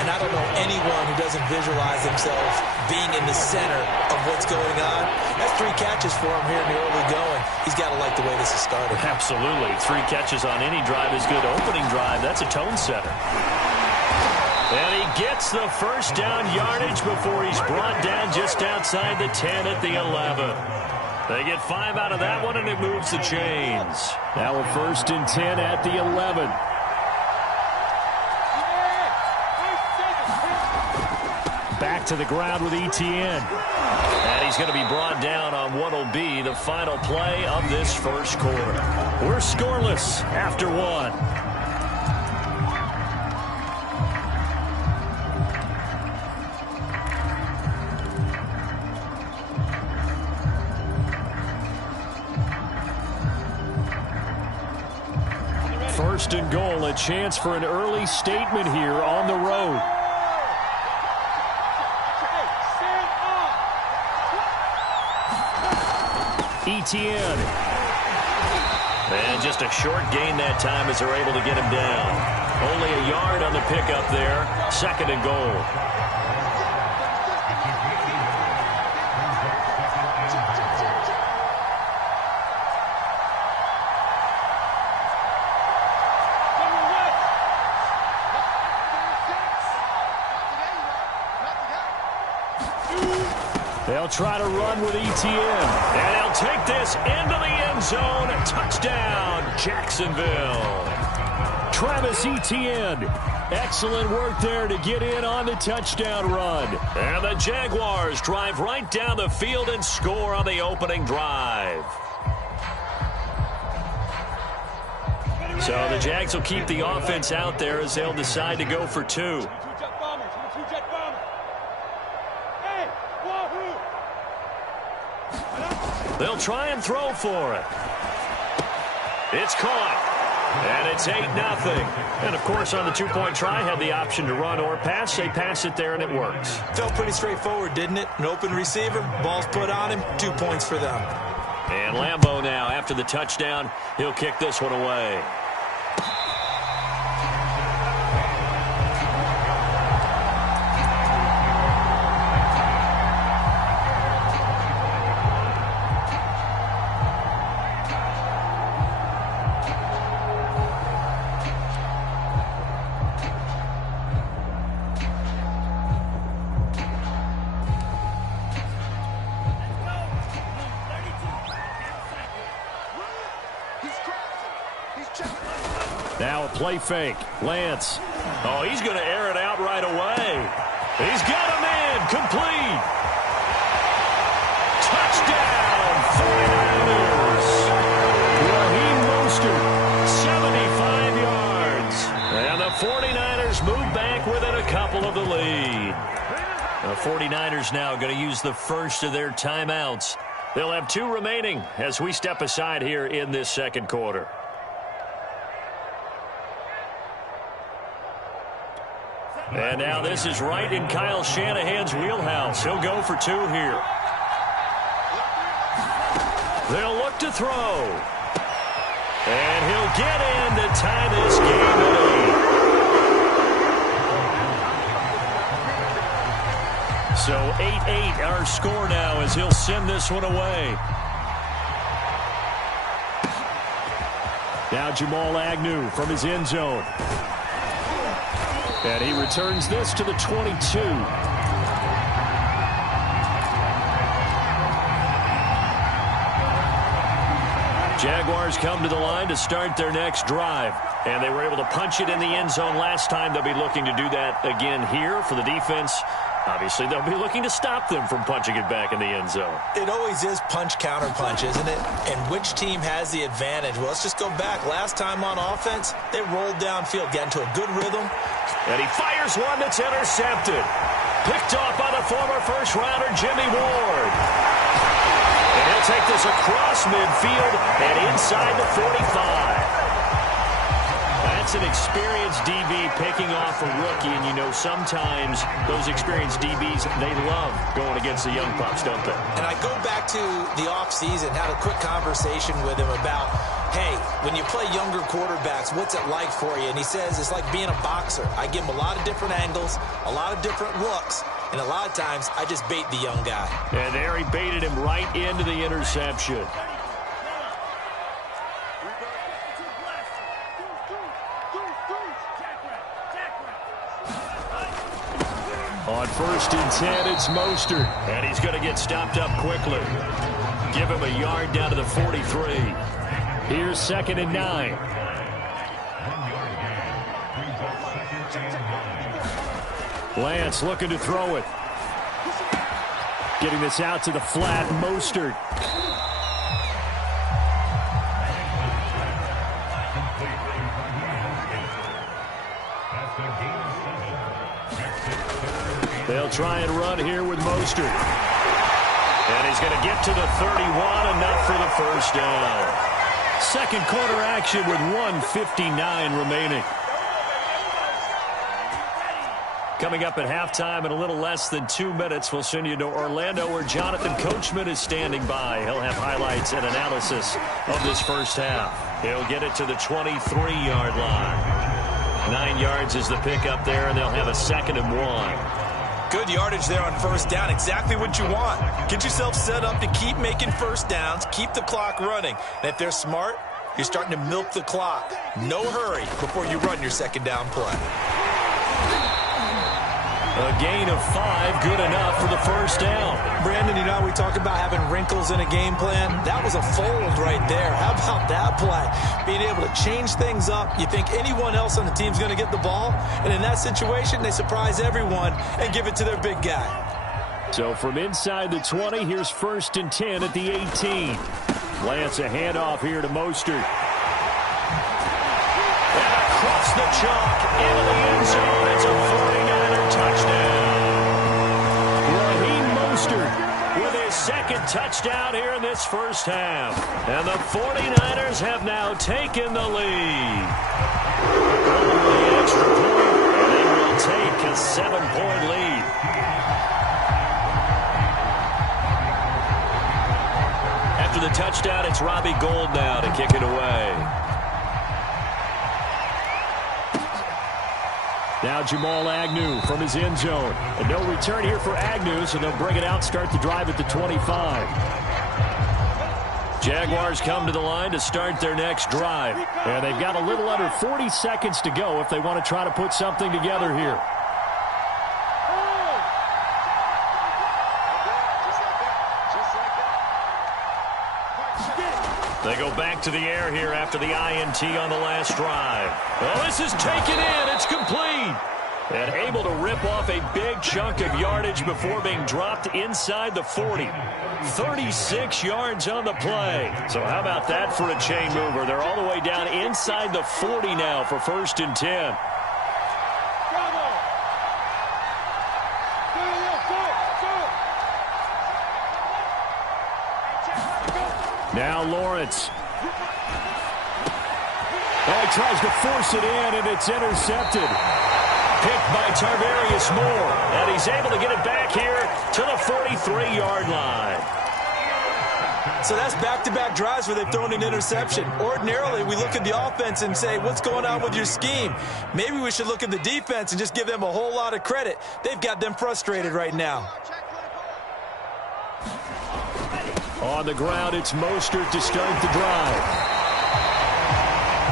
And I don't know anyone who doesn't visualize themselves being in the center of what's going on. That's 3 catches for him here in the early going. He's got to like the way this is started. Absolutely. 3 catches on any drive is good. Opening drive, that's a tone setter. And he gets the first down yardage before he's brought down just outside the 10 at the 11. They get 5 out of that one, and it moves the chains. Now a 1st and 10 at the 11. Back to the ground with ETN. And he's going to be brought down on what will be the final play of this first quarter. We're scoreless after 1. First and goal, a chance for an early statement here on the road. ETN. And just a short gain that time as they're able to get him down. Only a yard on the pickup there. 2nd and goal. They'll try to run with ETN. And they'll take this into the end zone. Touchdown, Jacksonville. Travis Etienne. Excellent work there to get in on the touchdown run. And the Jaguars drive right down the field and score on the opening drive. So the Jags will keep the offense out there as they'll decide to go for two. They'll try and throw for it. It's caught. And it's 8-0. And, of course, on the two-point try, had the option to run or pass. They pass it there, and it works. Felt pretty straightforward, didn't it? An open receiver, ball's put on him, 2 points for them. And Lambeau now, after the touchdown, he'll kick this one away. Now a play fake. Lance. Oh, he's going to air it out right away. He's got him in. Complete. Touchdown, 49ers. Raheem Mostert, 75 yards. And the 49ers move back within a couple of the lead. The 49ers now going to use the first of their timeouts. They'll have 2 remaining as we step aside here in this second quarter. And now this is right in Kyle Shanahan's wheelhouse. He'll go for 2 here. They'll look to throw. And he'll get in to tie this game at 8. So 8-8 our score now as he'll send this one away. Now Jamal Agnew from his end zone. And he returns this to the 22. Jaguars come to the line to start their next drive. And they were able to punch it in the end zone last time. They'll be looking to do that again here for the defense. Obviously, they'll be looking to stop them from punching it back in the end zone. It always is punch-counter-punch, isn't it? And which team has the advantage? Well, let's just go back. Last time on offense, they rolled downfield, got into a good rhythm. And he fires one that's intercepted. Picked off by the former first-rounder, Jimmy Ward. And he'll take this across midfield and inside the 45. That's an experienced DB picking off a rookie, and you know sometimes those experienced DBs, they love going against the young pups, don't they? And I go back to the offseason, had a quick conversation with him about, hey, when you play younger quarterbacks, what's it like for you? And he says it's like being a boxer. I give him a lot of different angles, a lot of different looks, and a lot of times I just bait the young guy. And there he baited him right into the interception. On 1st and 10, it's Mostert. And he's going to get stopped up quickly. Give him a yard down to the 43. Here's 2nd and 9. Lance looking to throw it. Getting this out to the flat, Mostert. They'll try and run here with Mostert. And he's going to get to the 31, enough for the first down. Second quarter action with 1:59 remaining. Coming up at halftime in a little less than 2 minutes, we'll send you to Orlando where Jonathan Coachman is standing by. He'll have highlights and analysis of this first half. He'll get it to the 23-yard line. 9 yards is the pickup there, and they'll have a 2nd and 1. Good yardage there on first down. Exactly what you want. Get yourself set up to keep making first downs, keep the clock running. And if they're smart, you're starting to milk the clock. No hurry before you run your second down play. A gain of 5, good enough for the first down. Brandon, you know how we talk about having wrinkles in a game plan? That was a fold right there. How about that play? Being able to change things up. You think anyone else on the team's going to get the ball, and in that situation, they surprise everyone and give it to their big guy. So from inside the 20, here's 1st and 10 at the 18. Lance a handoff here to Mostert. And across the chalk into the end zone. It's a 49er touchdown. Raheem Mostert with his 2nd touchdown here in this first half. And the 49ers have now taken the lead. The extra point, and they will take a 7-point lead. After the touchdown, it's Robbie Gould now to kick it away. Now Jamal Agnew from his end zone. And no return here for Agnew, so they'll bring it out, start the drive at the 25. Jaguars come to the line to start their next drive. And they've got a little under 40 seconds to go if they want to try to put something together here. They go back to the air here after the INT on the last drive. Oh, this is taken in. It's complete. And able to rip off a big chunk of yardage before being dropped inside the 40. 36 yards on the play. So how about that for a chain mover? They're all the way down inside the 40 now for 1st and 10. Now Lawrence. Oh, he tries to force it in, and it's intercepted. Picked by Tarvarius Moore. And he's able to get it back here to the 43-yard line. So that's back-to-back drives where they've thrown an interception. Ordinarily, we look at the offense and say, what's going on with your scheme? Maybe we should look at the defense and just give them a whole lot of credit. They've got them frustrated right now. On the ground, it's Mostert to start the drive.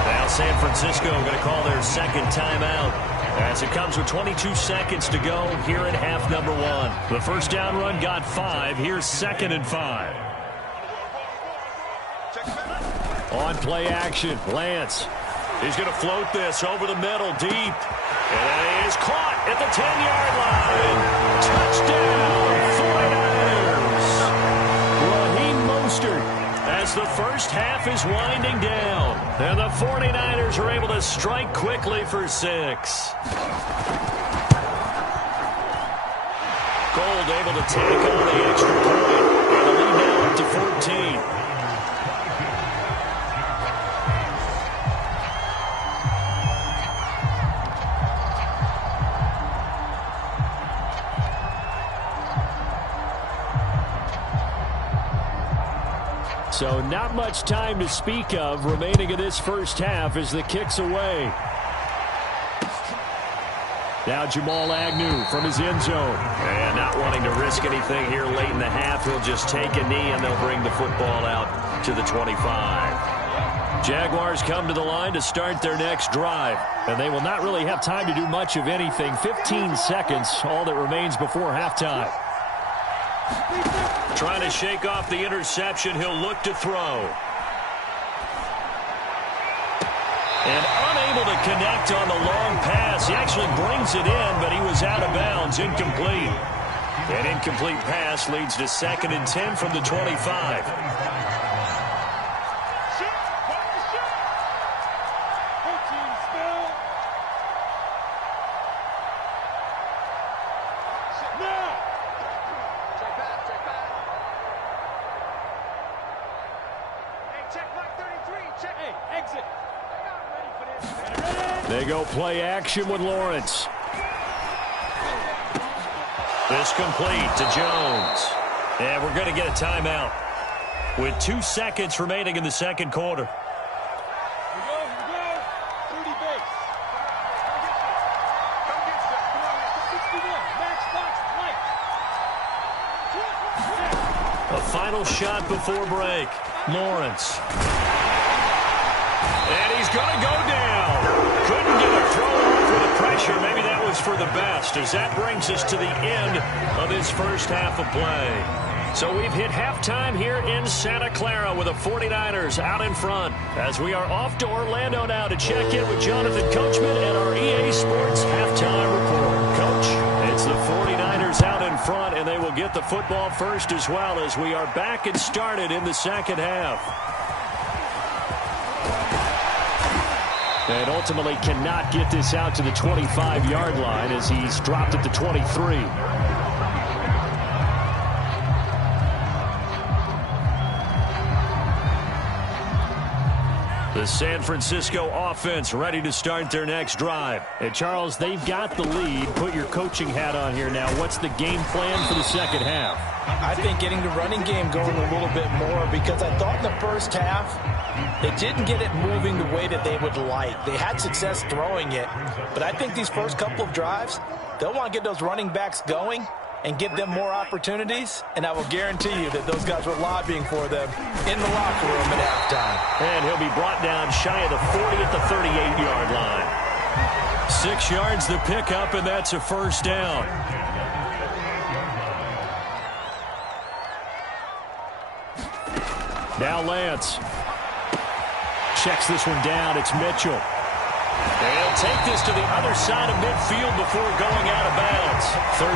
Now San Francisco going to call their 2nd timeout as it comes with 22 seconds to go here in half number 1. The first down run got 5. Here's 2nd and 5. On play action, Lance. He's going to float this over the middle deep. And it is caught at the 10-yard line. Touchdown, 49ers. As the first half is winding down, and the 49ers are able to strike quickly for 6. Gould able to take on the extra point, and the lead now up to 14. So not much time to speak of remaining in this first half as the kick's away. Now Jamal Agnew from his end zone. And not wanting to risk anything here late in the half, he'll just take a knee and they'll bring the football out to the 25. Jaguars come to the line to start their next drive. And they will not really have time to do much of anything. 15 seconds, all that remains before halftime. Trying to shake off the interception. He'll look to throw. And unable to connect on the long pass. He actually brings it in, but he was out of bounds. Incomplete. An incomplete pass leads to 2nd and 10 from the 25. They go play action with Lawrence. This complete to Jones. And we're going to get a timeout with 2 seconds remaining in the second quarter. Here we go. 30 base. Come get set. 61. Match box light. A final shot before break. Lawrence. And he's going to go down. Couldn't get a throw off with the pressure sure maybe that was for the best, as that brings us to the end of this first half of play. So we've hit halftime here in Santa Clara with the 49ers out in front, as we are off to Orlando now to check in with Jonathan Coachman and our EA Sports halftime report. Coach, it's the 49ers out in front, and they will get the football first as well, as we are back and started in the second half. And ultimately cannot get this out to the 25-yard line, as he's dropped at the 23. The San Francisco offense ready to start their next drive. And Charles, they've got the lead. Put your coaching hat on here now. What's the game plan for the second half? I think getting the running game going a little bit more, because I thought in the first half they didn't get it moving the way that they would like. They had success throwing it, but I think these first couple of drives, they'll want to get those running backs going and give them more opportunities, and I will guarantee you that those guys were lobbying for them in the locker room at halftime. And he'll be brought down shy of the 40 at the 38-yard line. 6 yards the pickup, and that's a first down. Now Lance checks this one down. It's Mitchell. And he'll take this to the other side of midfield before going out of bounds.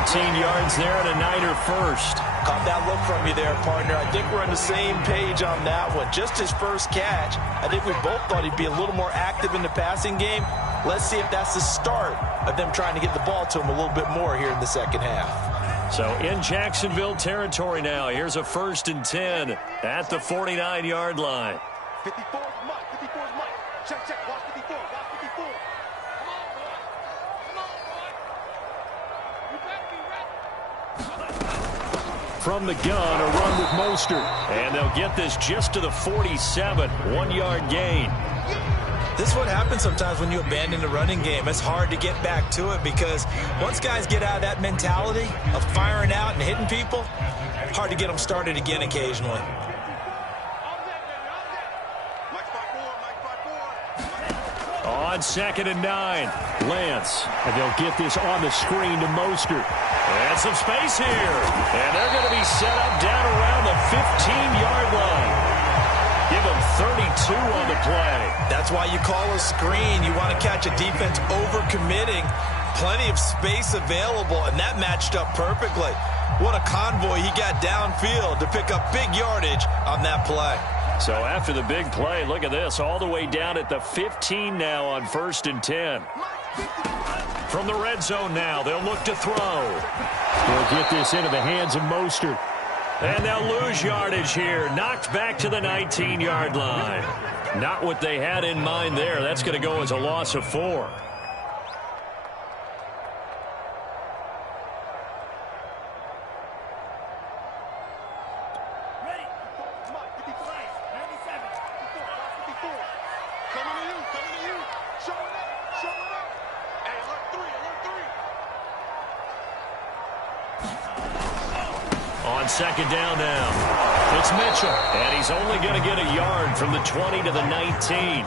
13 yards there and a Niner first. Caught that look from you there, partner. I think we're on the same page on that one. Just his first catch, I think we both thought he'd be a little more active in the passing game. Let's see if that's the start of them trying to get the ball to him a little bit more here in the second half. So in Jacksonville territory now. Here's a 1st and 10 at the 49-yard line. 54 is Mike. 54 is Mike. Check, check. Watch 54. Watch 54. Come on, boy. Come on, boy. You better be ready. From the gun, a run with Mostert. And they'll get this just to the 47. 1-yard gain. This is what happens sometimes when you abandon the running game. It's hard to get back to it, because once guys get out of that mentality of firing out and hitting people, hard to get them started again occasionally. On 2nd and 9, Lance. And they'll get this on the screen to Mostert. And some space here. And they're going to be set up down around the 15-yard line. Give them 32 on the play. That's why you call a screen. You want to catch a defense overcommitting. Plenty of space available, and that matched up perfectly. What a convoy he got downfield to pick up big yardage on that play. So after the big play, look at this, all the way down at the 15 now on 1st and 10. From the red zone now, they'll look to throw. They'll get this into the hands of Mostert. And they'll lose yardage here. Knocked back to the 19-yard line. Not what they had in mind there. That's going to go as a loss of 4. On 2nd down now, it's Mitchell, and he's only going to get a yard from the 20 to the 19.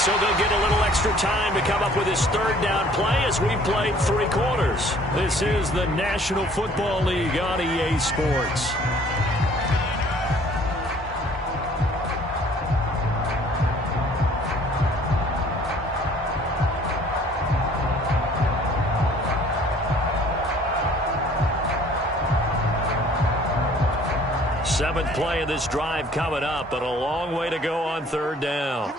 So they'll get a little extra time to come up with his 3rd down play as we played 3 quarters. This is the National Football League on EA Sports. Seventh play of this drive coming up, but a long way to go on 3rd down.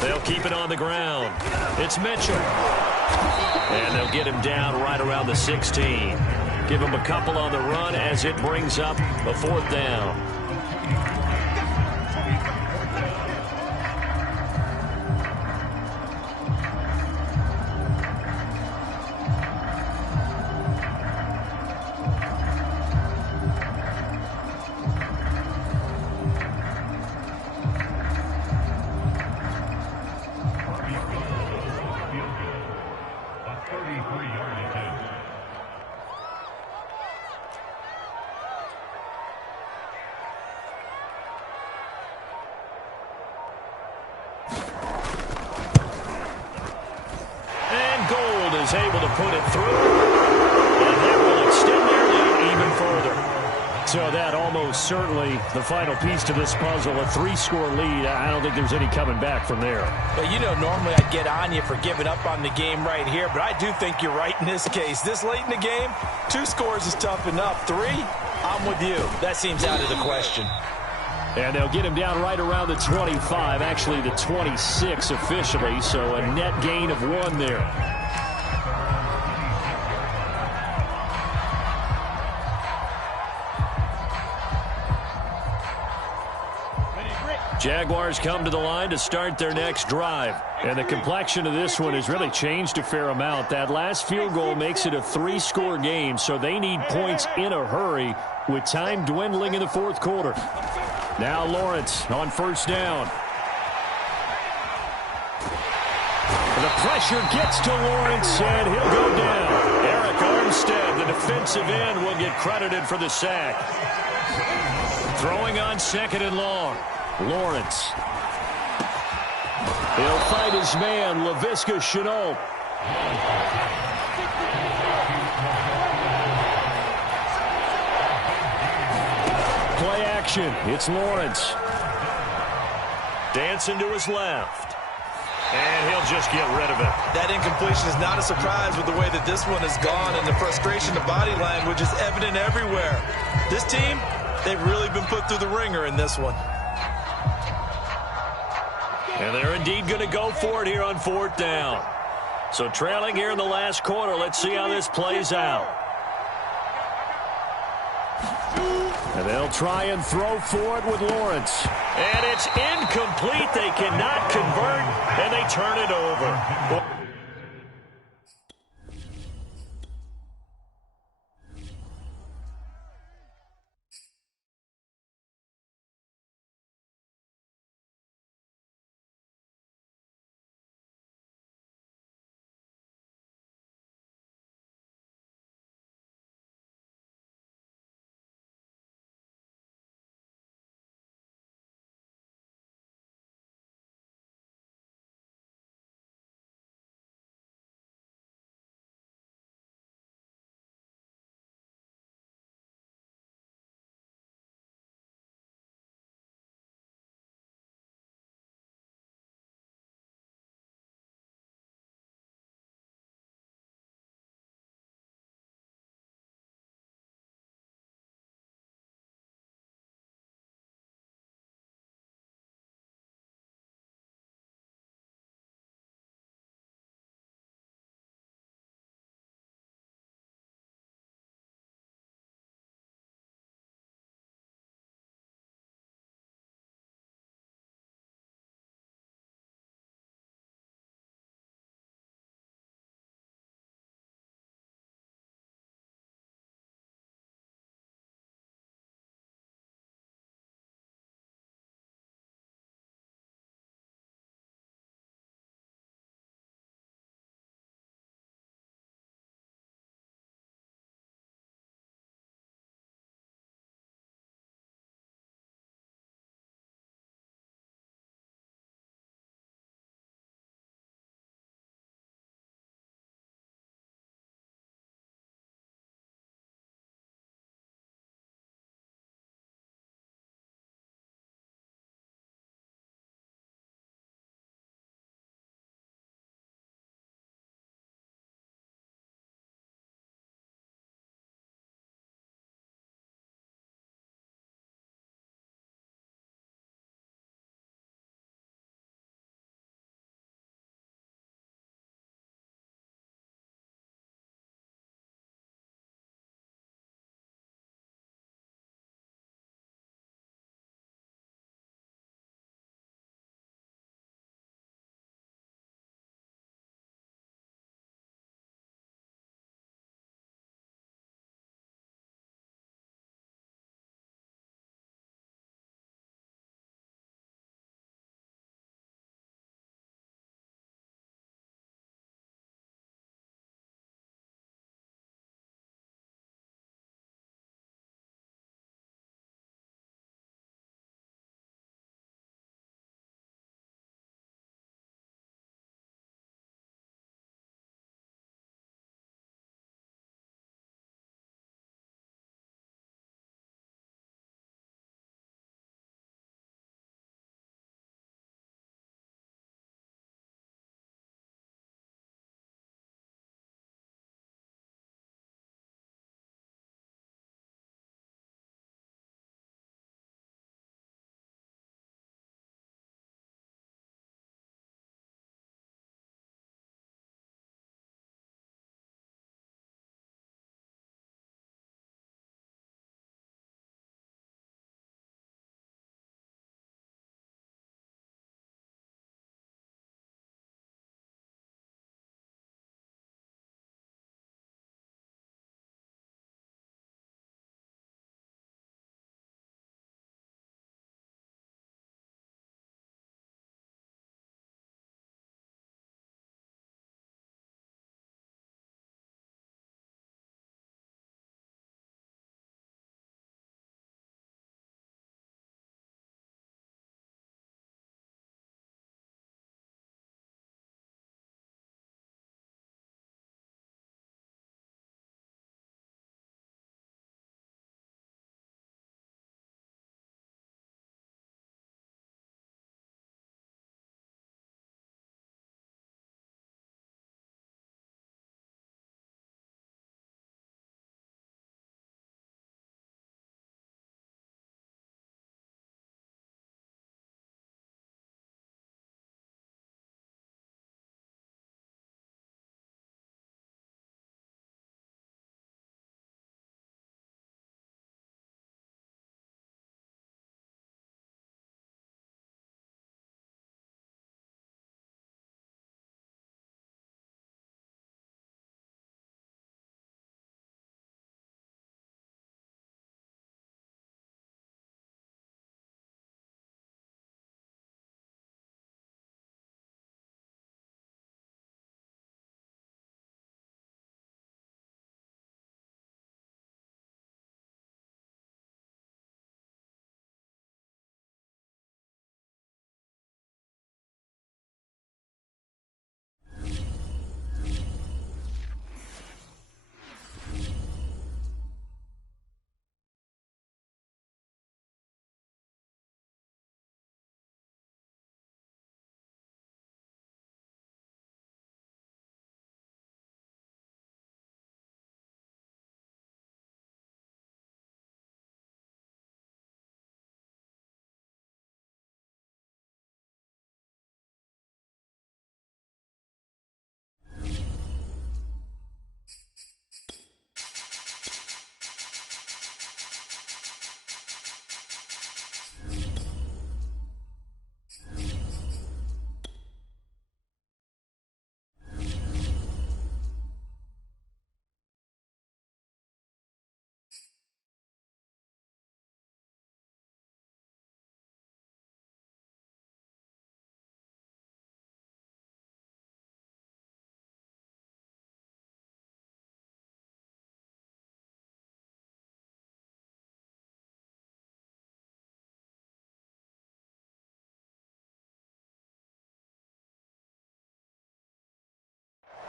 They'll keep it on the ground. It's Mitchell. And they'll get him down right around the 16. Give him a couple on the run as it brings up a 4th down. is able to put it through, and that will extend their lead even further. So that almost certainly the final piece to this puzzle, a 3-score lead. I don't think there's any coming back from there. Well, you know, normally I'd get on you for giving up on the game right here, but I do think you're right in this case. This late in the game, 2 scores is tough enough. 3, I'm with you. That seems out of the question. And they'll get him down right around the 25, actually the 26 officially, so a net gain of 1 there. Jaguars come to the line to start their next drive. And the complexion of this one has really changed a fair amount. That last field goal makes it a 3-score game, so they need points in a hurry with time dwindling in the fourth quarter. Now Lawrence on first down. The pressure gets to Lawrence, and he'll go down. Eric Armstead, the defensive end, will get credited for the sack. Throwing on second and long. Lawrence. He'll fight his man, Laviska Shenault. Play action. It's Lawrence. Dancing to his left. And he'll just get rid of it. That incompletion is not a surprise with the way that this one has gone, and the frustration of body language is evident everywhere. This team, they've really been put through the ringer in this one. And they're indeed going to go for it here on fourth down. So trailing here in the last quarter. Let's see how this plays out. And they'll try and throw for it with Lawrence. And it's incomplete. They cannot convert, and they turn it over.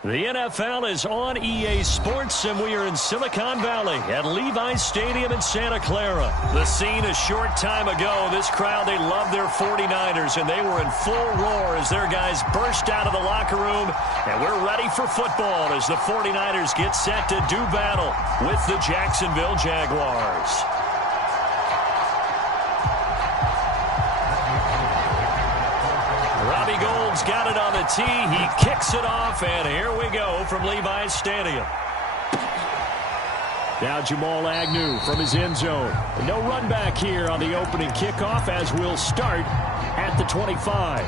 The NFL is on EA Sports, and we are in Silicon Valley at Levi's Stadium in Santa Clara. The scene a short time ago, this crowd, they love their 49ers, and they were in full roar as their guys burst out of the locker room. And we're ready for football as the 49ers get set to do battle with the Jacksonville Jaguars. Robbie Gould's got it on the tee. He kicks it off, and here we go from Levi's Stadium. Now Jamal Agnew from his end zone. No run back here on the opening kickoff as we'll start at the 25.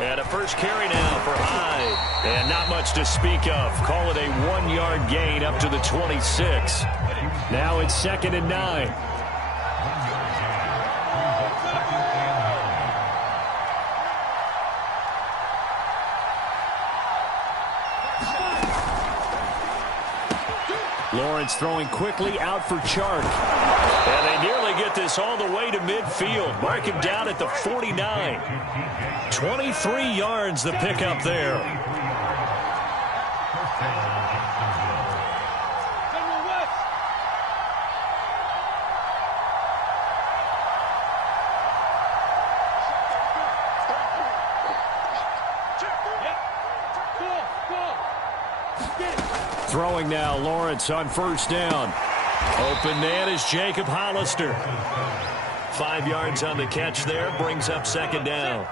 And a first carry now for Hyde. And not much to speak of. Call it a 1-yard gain up to the 26. Now it's 2nd and 9. Lawrence throwing quickly out for Chark. And they nearly get this all the way to midfield. Mark him down at the 49. 23 yards the pickup there. Throwing now, Lawrence on first down. Open man is Jacob Hollister. 5 yards on the catch there, brings up 2nd down.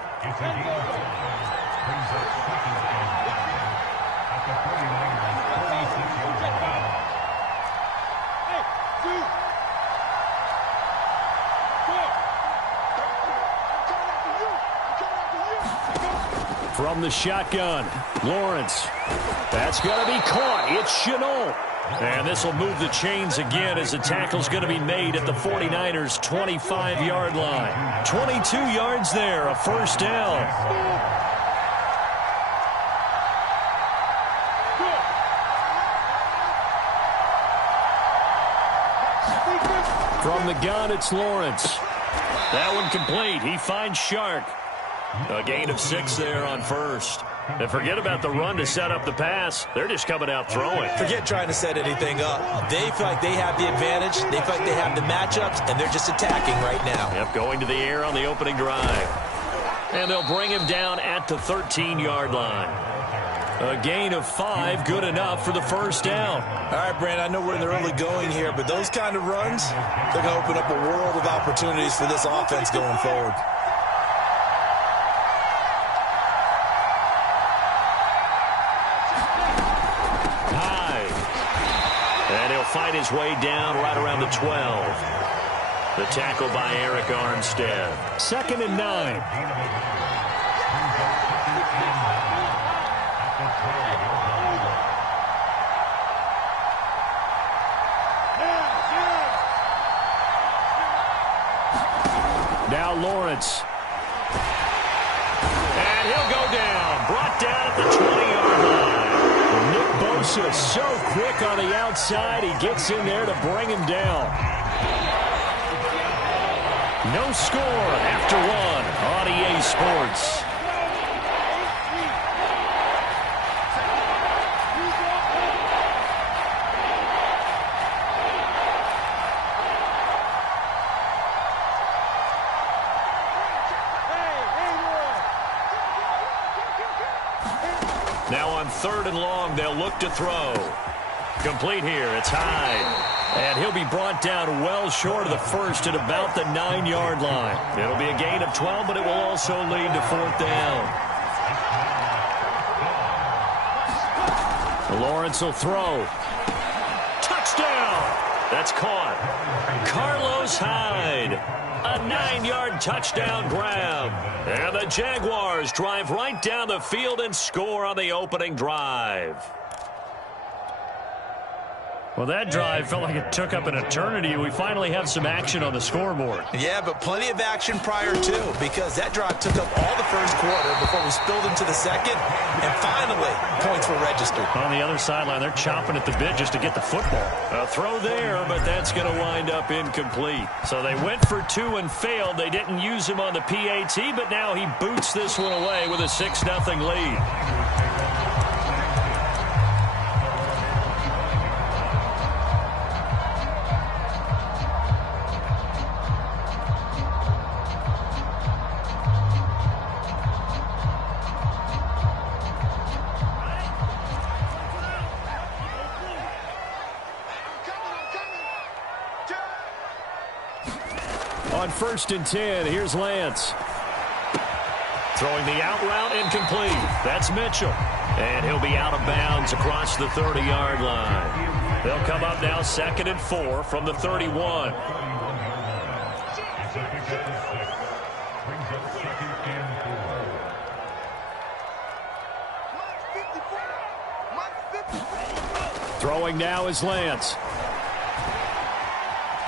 From the shotgun, Lawrence. That's going to be caught. It's Chenault. And this will move the chains again as the tackle's going to be made at the 49ers' 25-yard line. 22 yards there, a first down. From the gun, it's Lawrence. That one complete. He finds Shark. A gain of 6 there on first. And forget about the run to set up the pass. They're just coming out throwing. Forget trying to set anything up. They feel like they have the advantage. They feel like they have the matchups, and they're just attacking right now. Yep, going to the air on the opening drive. And they'll bring him down at the 13-yard line. A gain of 5, good enough for the first down. All right, Brandon, I know we're in the early going here, but those kind of runs, they're going to open up a world of opportunities for this offense going forward. Fight his way down right around the 12. The tackle by Eric Armstead. 2nd and 9. Now Lawrence. And he'll go down. Brought down at the 20-yard line. Nick Bosa so quick on the outside. He gets in there to bring him down. No score after 1 on EA Sports. Now on 3rd and long, they'll look to throw. Complete here. It's Hyde. And he'll be brought down well short of the first at about the 9-yard line. It'll be a gain of 12, but it will also lead to 4th down. Lawrence will throw. Touchdown! That's caught. Carlos Hyde. A 9-yard touchdown grab. And the Jaguars drive right down the field and score on the opening drive. Well, that drive felt like it took up an eternity. We finally have some action on the scoreboard. Yeah, but plenty of action prior to, because that drive took up all the first quarter before we spilled into the second, and finally, points were registered. On the other sideline, they're chomping at the bit just to get the football. A throw there, but that's going to wind up incomplete. So they went for 2 and failed. They didn't use him on the PAT, but now he boots this one away with a 6-0 lead. On 1st and 10, here's Lance. Throwing the out route incomplete. That's Mitchell. And he'll be out of bounds across the 30-yard line. They'll come up now 2nd and 4 from the 31. Throwing now is Lance.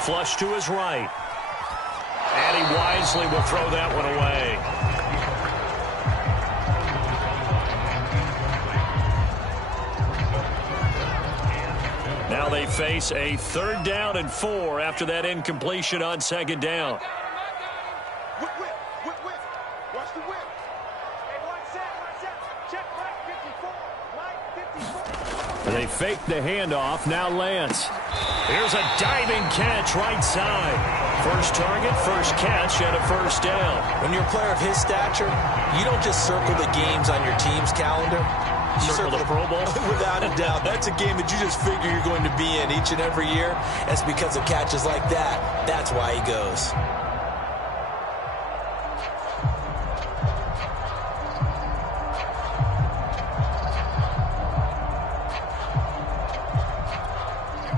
Flush to his right. And he wisely will throw that one away. Now they face a 3rd down and 4 after that incompletion on 2nd down. Whip. Watch the whip. Hey, watch that. Check Mike 54. They fake the handoff. Now Lance. Here's a diving catch right side. First target, first catch, and a 1st down. When you're a player of his stature, you don't just circle the games on your team's calendar. You Circle the Pro Bowl? Without a doubt. That's a game that you just figure you're going to be in each and every year. That's because of catches like that. That's why he goes.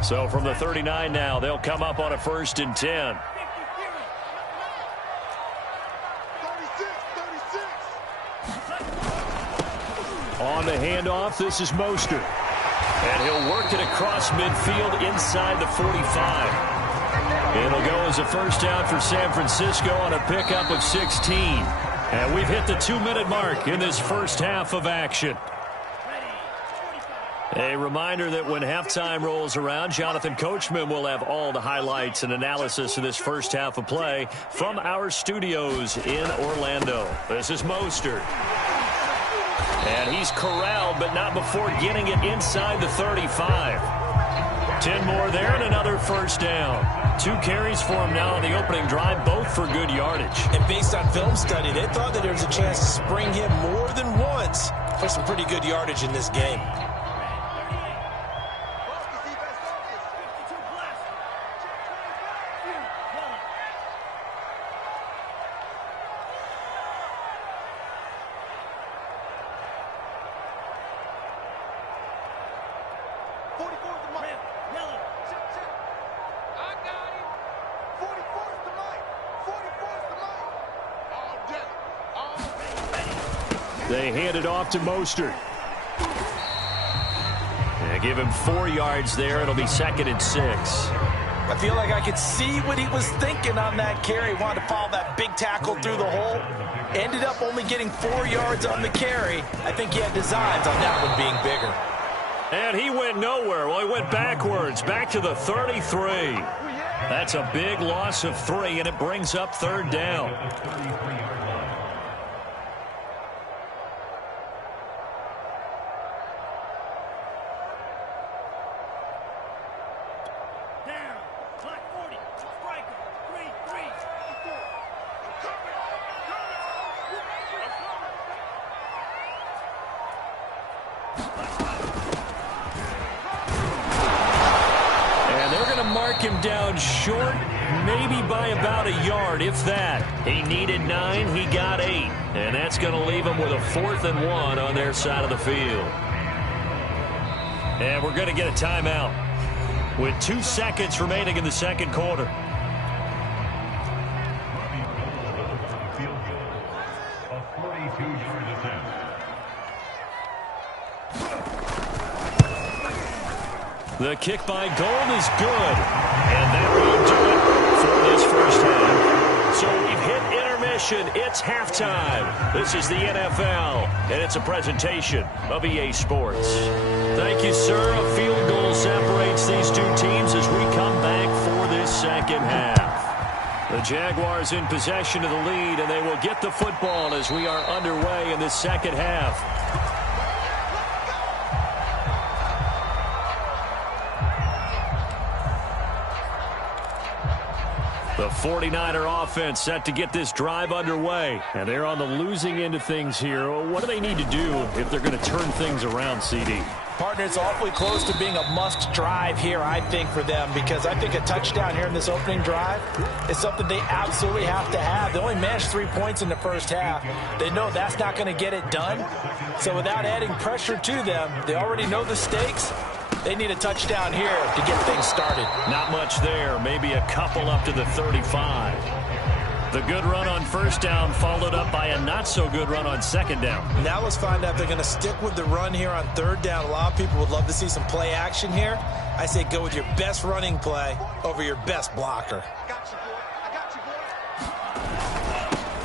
So from the 39 now, they'll come up on a 1st and 10. 36. On the handoff, this is Mostert. And he'll work it across midfield inside the 45. It'll go as a 1st down for San Francisco on a pickup of 16. And we've hit the 2-minute mark in this first half of action. A reminder that when halftime rolls around, Jonathan Coachman will have all the highlights and analysis of this first half of play from our studios in Orlando. This is Mostert. And he's corralled, but not before getting it inside the 35. 10 more there and another 1st down. 2 carries for him now on the opening drive, both for good yardage. And based on film study, they thought that there was a chance to spring him more than once for some pretty good yardage in this game. They hand it off to Mostert. They give him 4 yards there. It'll be 2nd and 6. I feel like I could see what he was thinking on that carry. Wanted to follow that big tackle through the hole. Ended up only getting 4 yards on the carry. I think he had designs on that one being bigger. And he went nowhere. Well, he went backwards, back to the 33. That's a big loss of 3, and it brings up 3rd down. Him down short, maybe by about a yard, if that. He needed 9, he got 8. And that's going to leave him with a 4th and 1 on their side of the field. And we're going to get a timeout with 2 seconds remaining in the 2nd quarter. The kick by Gold is good. And that will do it for this first half. So we've hit intermission. It's halftime. This is the NFL, and it's a presentation of EA Sports. Thank you, sir. A field goal separates these two teams as we come back for this second half. The Jaguars in possession of the lead, and they will get the football as we are underway in this second half. The 49er offense set to get this drive underway. And they're on the losing end of things here. What do they need to do if they're going to turn things around, CD? Partner, it's awfully close to being a must drive here, I think, for them, because I think a touchdown here in this opening drive is something they absolutely have to have. They only managed 3 points in the first half. They know that's not going to get it done. So without adding pressure to them, they already know the stakes. They need a touchdown here to get things started. Not much there. Maybe a couple up to the 35. The good run on first down followed up by a not-so-good run on second down. Now let's find out if they're going to stick with the run here on third down. A lot of people would love to see some play action here. I say go with your best running play over your best blocker.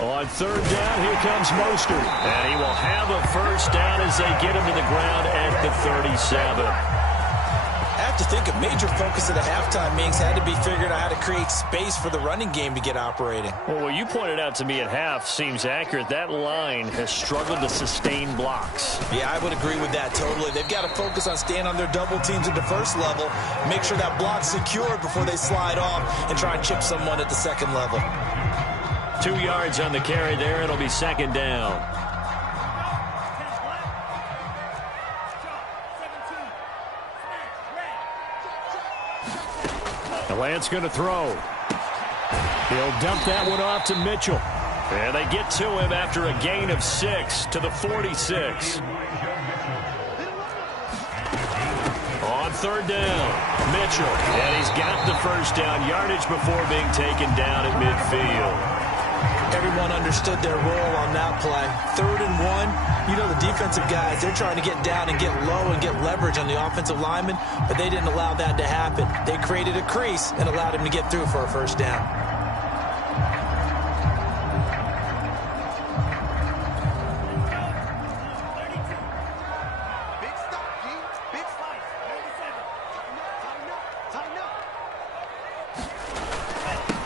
On third down, here comes Mostert. And he will have a first down as they get him to the ground at the 37. I have to think a major focus of the halftime meetings had to be figuring out how to create space for the running game to get operating. Well, what you pointed out to me at half seems accurate. That line has struggled to sustain blocks. Yeah, I would agree with that totally. They've got to focus on staying on their double teams at the first level, make sure that block's secured before they slide off and try and chip someone at the second level. 2 yards on the carry there. It'll be second down. Lance going to throw. He'll dump that one off to Mitchell. And they get to him after a gain of 6 to the 46. On third down, Mitchell. And he's got the first down yardage before being taken down at midfield. Everyone understood their role on that play. 3rd and 1, you know the defensive guys, they're trying to get down and get low and get leverage on the offensive lineman, but they didn't allow that to happen. They created a crease and allowed him to get through for a first down.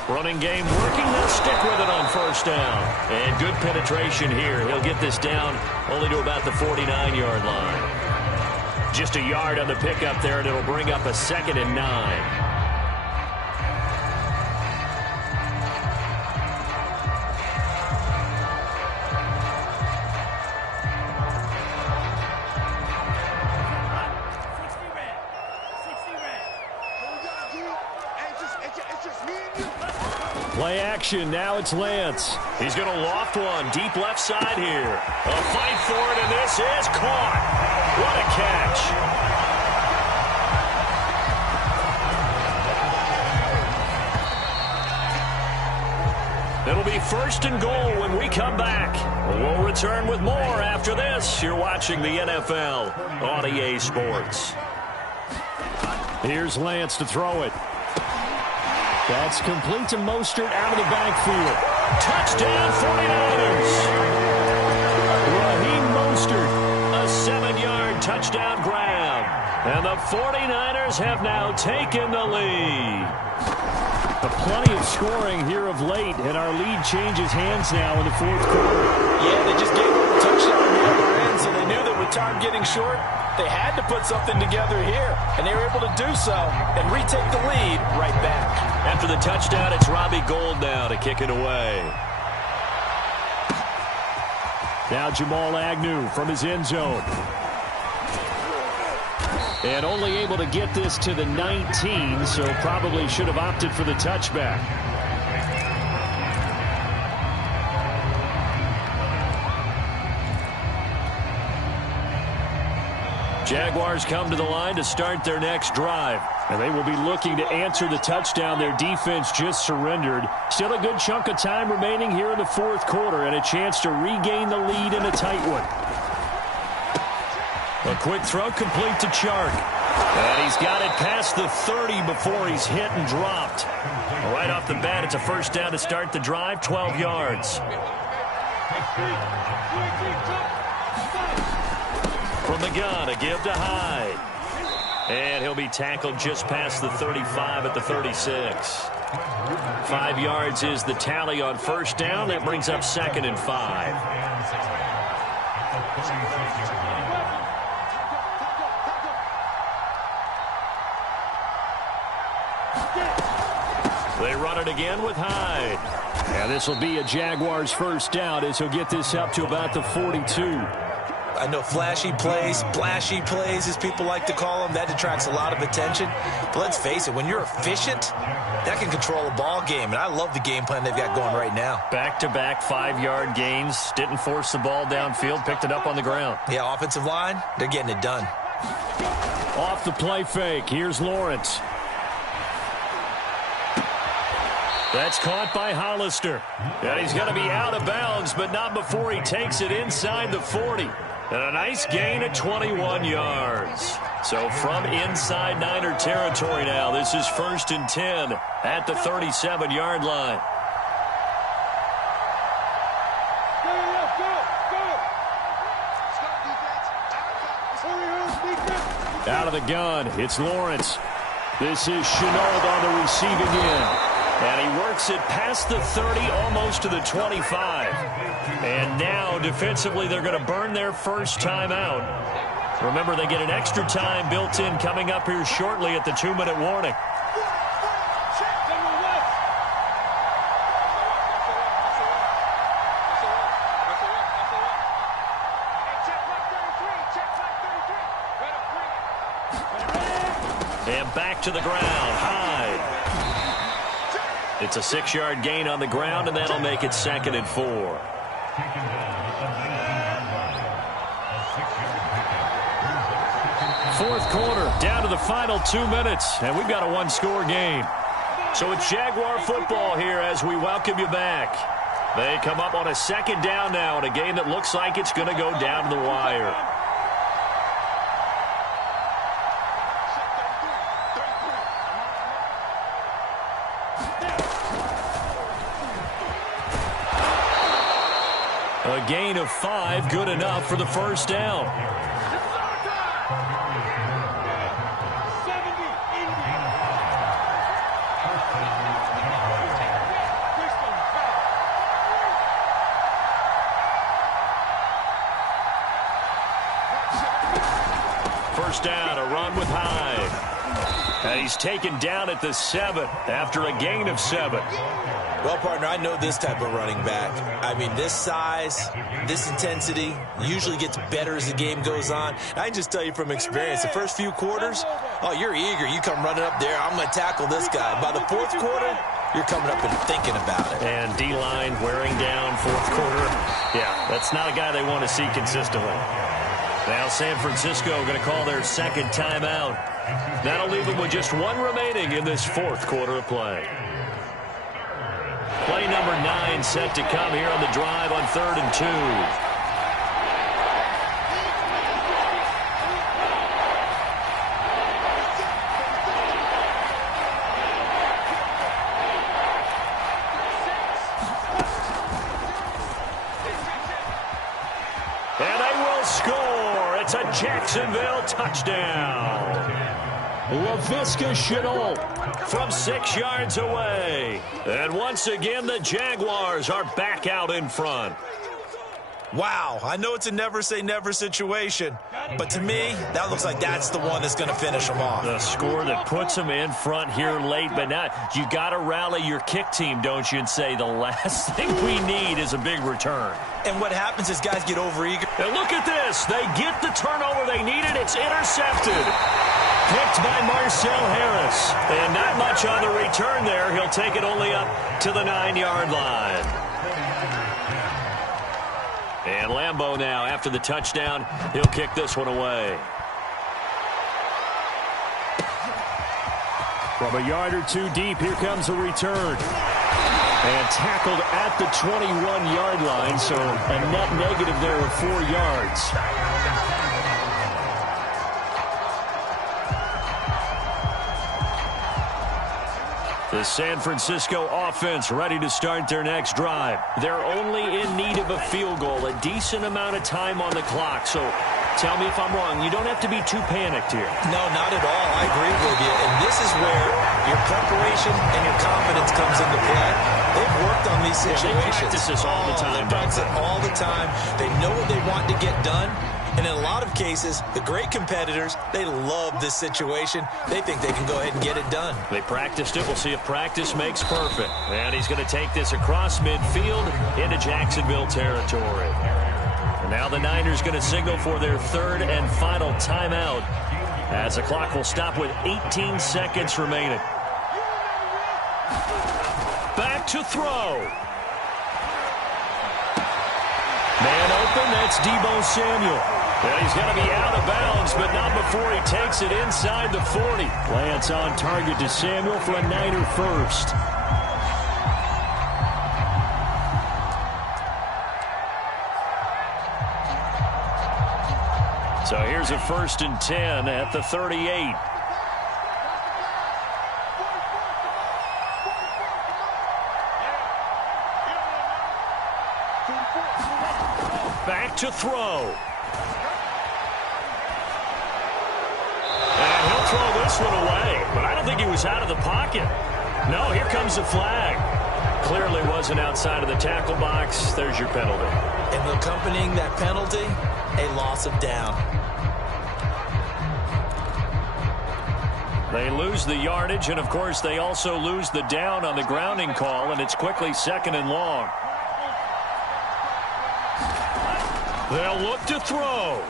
Running game working. They'll stick with it on first down. And good penetration here. He'll get this down only to about the 49-yard line. Just a yard on the pickup there, and it'll bring up a 2nd and 9. Play action. Now it's Lance. He's going to loft one deep left side here. A fight for it, and this is caught. What a catch. It'll be 1st and goal when we come back. We'll return with more after this. You're watching the NFL on EA Sports. Here's Lance to throw it. That's complete to Mostert out of the backfield. Touchdown 49ers. Raheem Mostert, a 7-yard touchdown grab. And the 49ers have now taken the lead. Plenty of scoring here of late, and our lead changes hands now in the 4th quarter. Yeah, they just gave up a touchdown on the other end, so they knew that with time getting short, they had to put something together here, and they were able to do so and retake the lead right back. After the touchdown, it's Robbie Gould now to kick it away. Now Jamal Agnew from his end zone. And only able to get this to the 19, so probably should have opted for the touchback. Jaguars come to the line to start their next drive. And they will be looking to answer the touchdown their defense just surrendered. Still a good chunk of time remaining here in the 4th quarter and a chance to regain the lead in a tight one. A quick throw complete to Chark. And he's got it past the 30 before he's hit and dropped. Right off the bat, it's a first down to start the drive, 12 yards. From the gun, a give to Hyde. And he'll be tackled just past the 35 at the 36. 5 yards is the tally on first down. That brings up 2nd and 5. They run it again with Hyde. And this will be a Jaguars first down as he'll get this up to about the 42. I know flashy plays, splashy plays, as people like to call them, that attracts a lot of attention. But let's face it, when you're efficient, that can control a ball game. And I love the game plan they've got going right now. Back-to-back 5-yard gains. Didn't force the ball downfield. Picked it up on the ground. Yeah, offensive line, they're getting it done. Off the play fake. Here's Lawrence. That's caught by Hollister. And he's going to be out of bounds, but not before he takes it inside the 40. And a nice gain at 21 yards. So from inside Niner territory now, this is 1st and 10 at the 37-yard line. Out of the gun, it's Lawrence. This is Chenault on the receiving end. And he works it past the 30, almost to the 25. And now, defensively, they're going to burn their first time out. Remember, they get an extra time built in coming up here shortly at the 2-minute warning. And back to the ground. Hyde. It's a 6-yard gain on the ground, and that'll make it 2nd and 4. Fourth quarter, down to the final 2 minutes, and we've got a one-score game. So it's Jaguar football here as we welcome you back. They come up on a 2nd down now in a game that looks like it's going to go down to the wire. A gain of 5, good enough for the first down. First down, a run with Hyde. And he's taken down at the 7 after a gain of 7. Well, partner, I know this type of running back. I mean, this size, this intensity usually gets better as the game goes on. I can just tell you from experience, the first few quarters, oh, you're eager. You come running up there, I'm going to tackle this guy. By the 4th quarter, you're coming up and thinking about it. And D-line wearing down 4th quarter. Yeah, that's not a guy they want to see consistently. Now San Francisco going to call their 2nd timeout. That'll leave them with just 1 remaining in this 4th quarter of play. Play number 9 set to come here on the drive on 3rd and 2. And they will score. It's a Jacksonville touchdown. Laviska Shenault from 6 yards away. And once again, the Jaguars are back out in front. Wow, I know it's a never-say-never situation, but to me, that looks like that's the one that's going to finish them off. The score that puts them in front here late, but now you got to rally your kick team, don't you, and say the last thing we need is a big return. And what happens is guys get overeager. And look at this. They get the turnover they needed. It's intercepted. Picked by Marcel Harris. And not much on the return there. He'll take it only up to the 9-yard line. And Lambeau now, after the touchdown, he'll kick this one away. From a yard or 2 deep, here comes a return. And tackled at the 21-yard line, so a net negative there of 4 yards. The San Francisco offense ready to start their next drive. They're only in need of a field goal, a decent amount of time on the clock. So tell me if I'm wrong. You don't have to be too panicked here. No, not at all. I agree with you. And this is where your preparation and your confidence comes into play. They've worked on these situations. They practice this all the time. They practice it all the time. They know what they want to get done. And in a lot of cases, the great competitors, they love this situation. They think they can go ahead and get it done. They practiced it. We'll see if practice makes perfect. And he's going to take this across midfield into Jacksonville territory. And now the Niners going to signal for their third and final timeout as the clock will stop with 18 seconds remaining. Back to throw. Man open, that's Deebo Samuel. And he's going to be out of bounds, but not before he takes it inside the 40. Lance on target to Samuel for a Niner first. So here's a 1st and 10 at the 38. Back to throw. And he'll throw this one away, but I don't think he was out of the pocket. No, here comes the flag. Clearly wasn't outside of the tackle box. There's your penalty. And accompanying that penalty, a loss of down. They lose the yardage, and of course they also lose the down on the grounding call, and it's quickly 2nd and long. They'll look to throw.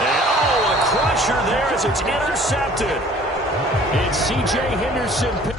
And, oh, a crusher there as it's intercepted. It's C.J. Henderson.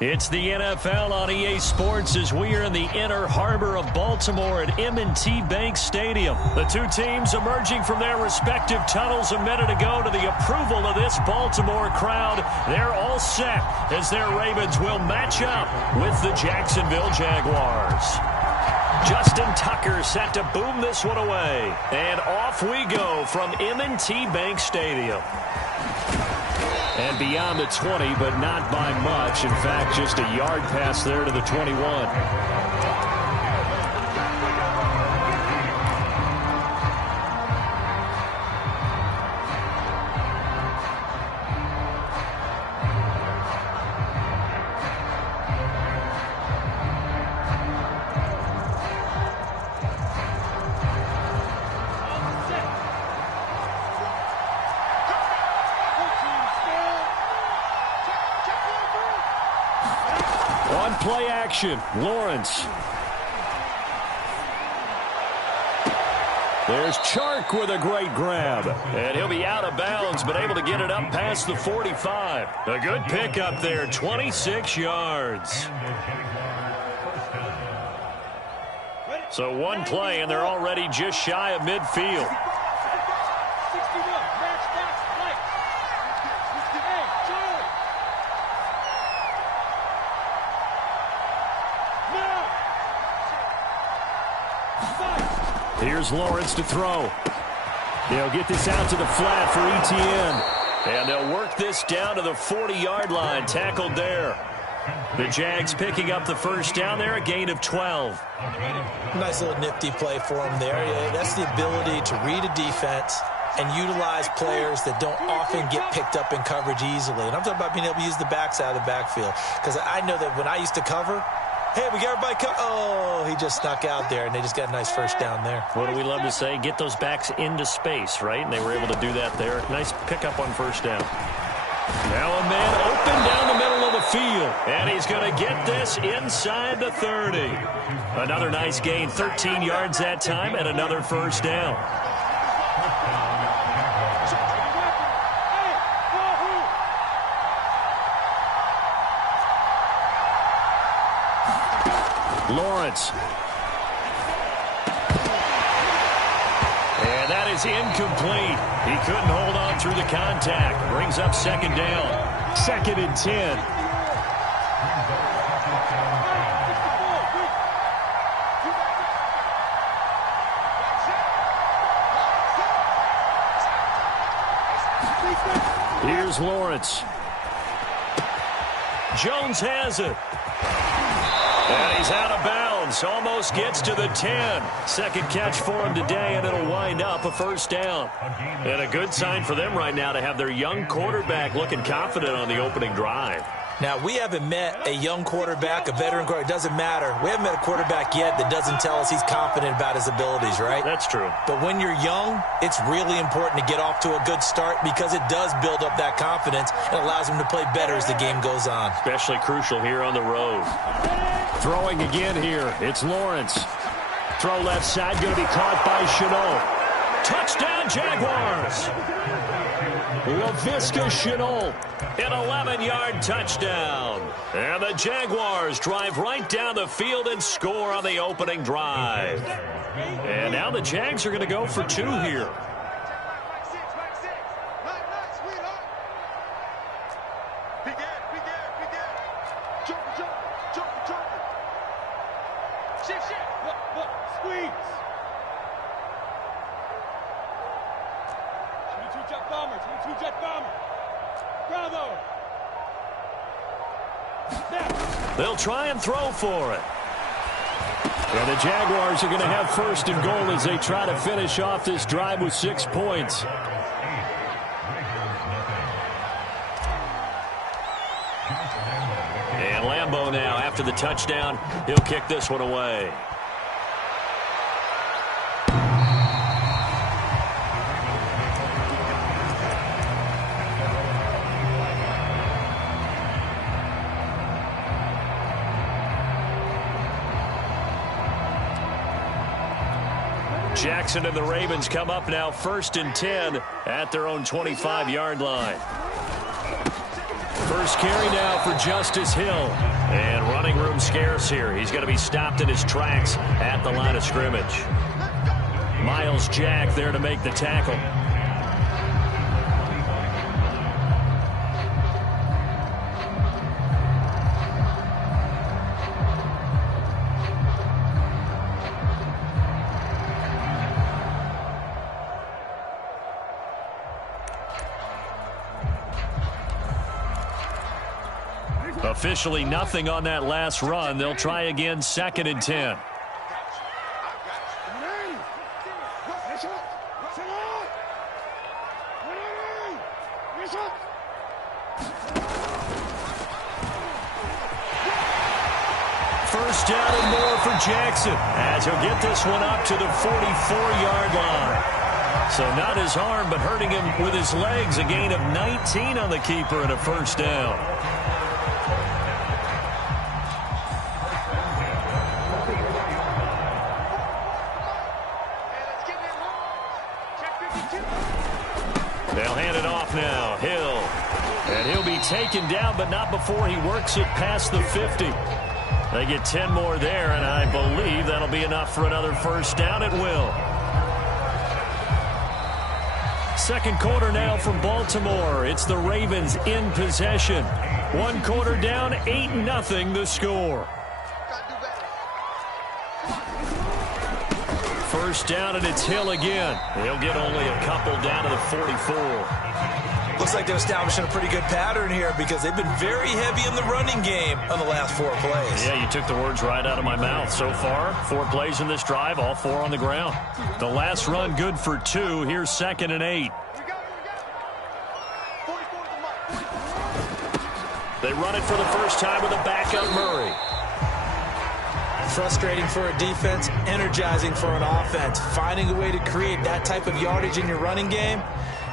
It's the NFL on EA Sports as we are in the inner harbor of Baltimore at M&T Bank Stadium. The two teams emerging from their respective tunnels a minute ago to the approval of this Baltimore crowd. They're all set as their Ravens will match up with the Jacksonville Jaguars. Justin Tucker set to boom this one away. And off we go from M&T Bank Stadium. And beyond the 20, but not by much. In fact, just a yard pass there to the 21. Play action, Lawrence. There's Chark with a great grab. And he'll be out of bounds, but able to get it up past the 45. A good pickup there, 26 yards. So one play, and they're already just shy of midfield. Here's Lawrence to throw. They'll get this out to the flat for ETN. And they'll work this down to the 40-yard line. Tackled there. The Jags picking up the first down there, a gain of 12. Nice little nifty play for them there. Yeah, that's the ability to read a defense and utilize players that don't often get picked up in coverage easily. And I'm talking about being able to use the backs out of the backfield. Because I know that when I used to cover, hey, we got everybody oh, he just snuck out there, and they just got a nice first down there. What do we love to say? Get those backs into space, right? And they were able to do that there. Nice pickup on first down. Now a man open down the middle of the field, and he's going to get this inside the 30. Another nice gain, 13 yards that time, and another first down. Lawrence. And that is incomplete. He couldn't hold on through the contact. Brings up second down. 2nd and 10. Here's Lawrence. Jones has it. And he's out of bounds. Almost gets to the 10. Second catch for him today, and it'll wind up a first down. And a good sign for them right now to have their young quarterback looking confident on the opening drive. Now, we haven't met a young quarterback, a veteran quarterback. It doesn't matter. We haven't met a quarterback yet that doesn't tell us he's confident about his abilities, right? That's true. But when you're young, it's really important to get off to a good start because it does build up that confidence and allows him to play better as the game goes on. Especially crucial here on the road. Throwing again here. It's Lawrence. Throw left side, going to be caught by Shenault. Touchdown, Jaguars! Laviska Shenault. An 11-yard touchdown. And the Jaguars drive right down the field and score on the opening drive. And now the Jags are going to go for two here. They'll try and throw for it. And the Jaguars are going to have first and goal as they try to finish off this drive with 6 points. And Lambeau now, after the touchdown, he'll kick this one away. Jackson and the Ravens come up now 1st and 10 at their own 25-yard line. First carry now for Justice Hill. And running room scarce here. He's going to be stopped in his tracks at the line of scrimmage. Miles Jack there to make the tackle. Officially nothing on that last run. They'll try again, 2nd and 10. First down and more for Jackson, as he'll get this one up to the 44-yard line. So not his arm, but hurting him with his legs. A gain of 19 on the keeper and a first down. They'll hand it off now. Hill. And he'll be taken down, but not before he works it past the 50. They get 10 more there, and I believe that'll be enough for another first down. It will. Second quarter now from Baltimore. It's the Ravens in possession. 1 quarter down, 8-0 the score. First down, and it's Hill again. He'll get only a couple down to the 44. Looks like they're establishing a pretty good pattern here because they've been very heavy in the running game on the last 4 plays. Yeah, you took the words right out of my mouth. So far, 4 plays in this drive, all 4 on the ground. The last run good for 2. Here's 2nd and 8. They run it for the first time with a backup Murray. Frustrating for a defense, energizing for an offense. Finding a way to create that type of yardage in your running game,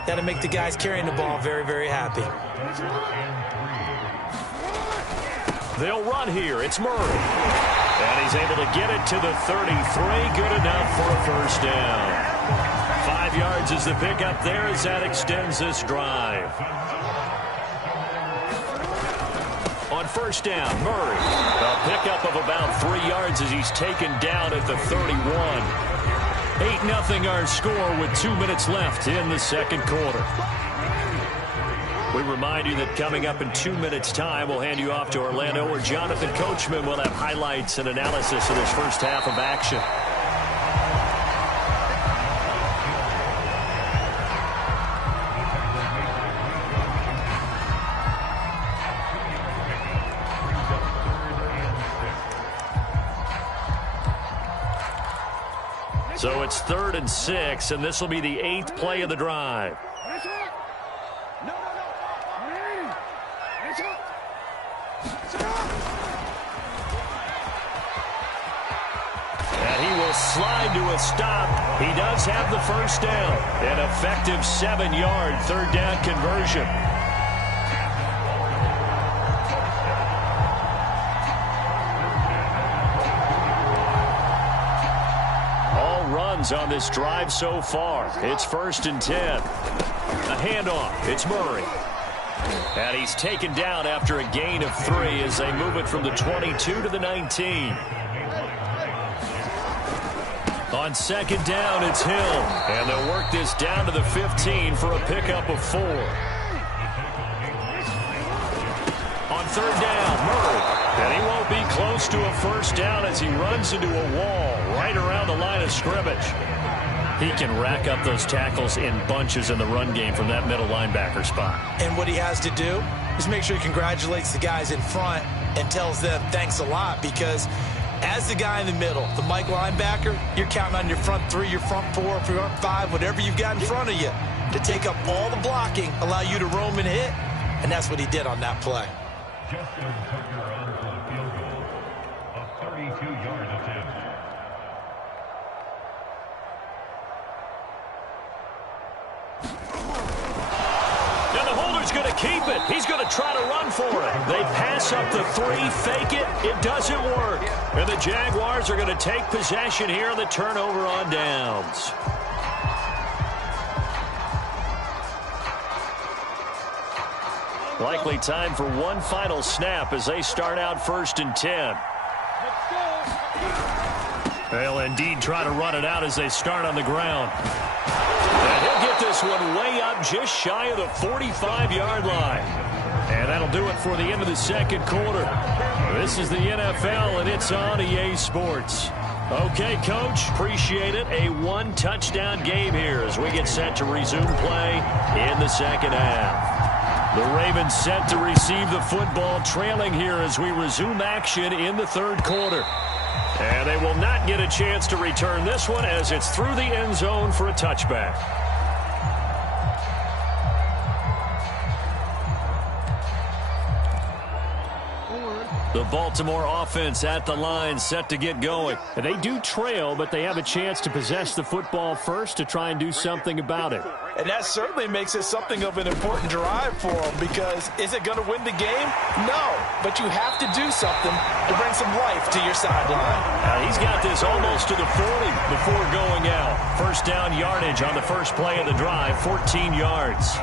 that'll make the guys carrying the ball very, very happy. They'll run here. It's Murray. And he's able to get it to the 33. Good enough for a first down. 5 yards is the pickup there as that extends this drive. On first down, Murray. A pickup of about 3 yards as he's taken down at the 31. 8-0 our score with 2 minutes left in the second quarter. We remind you that coming up in 2 minutes' time, we'll hand you off to Orlando, where Jonathan Coachman will have highlights and analysis of this first half of action. So it's 3rd and 6, and this will be the 8th play of the drive. And he will slide to a stop. He does have the first down. An effective 7-yard 3rd down conversion. On this drive so far. It's 1st and 10. A handoff. It's Murray. And he's taken down after a gain of 3 as they move it from the 22 to the 19. On 2nd down, it's Hill. And they'll work this down to the 15 for a pickup of 4. On 3rd down, Murray. And he won't be close to a first down as he runs into a wall right around the line of scrimmage. He can rack up those tackles in bunches in the run game from that middle linebacker spot. And what he has to do is make sure he congratulates the guys in front and tells them thanks a lot, because as the guy in the middle, the Mike linebacker, you're counting on your front 3, your front 4, your front 5, whatever you've got in front of you to take up all the blocking, allow you to roam and hit, and that's what he did on that play. Justin Tucker on for the field goal, a 32-yard attempt. And the holder's going to keep it. He's going to try to run for it. They pass up the 3, fake it. It doesn't work. And the Jaguars are going to take possession here on the turnover on downs. Likely time for one final snap as they start out 1st and 10. They'll indeed try to run it out as they start on the ground. And he'll get this one way up just shy of the 45-yard line. And that'll do it for the end of the second quarter. This is the NFL, and it's on EA Sports. Okay, Coach, appreciate it. A one-touchdown game here as we get set to resume play in the second half. The Ravens set to receive the football, trailing here as we resume action in the third quarter. And they will not get a chance to return this one as it's through the end zone for a touchback. The Baltimore offense at the line, set to get going. And they do trail, but they have a chance to possess the football first to try and do something about it. And that certainly makes it something of an important drive for them, because is it going to win the game? No, but you have to do something to bring some life to your sideline. He's got this almost to the 40 before going out. First down yardage on the first play of the drive, 14 yards.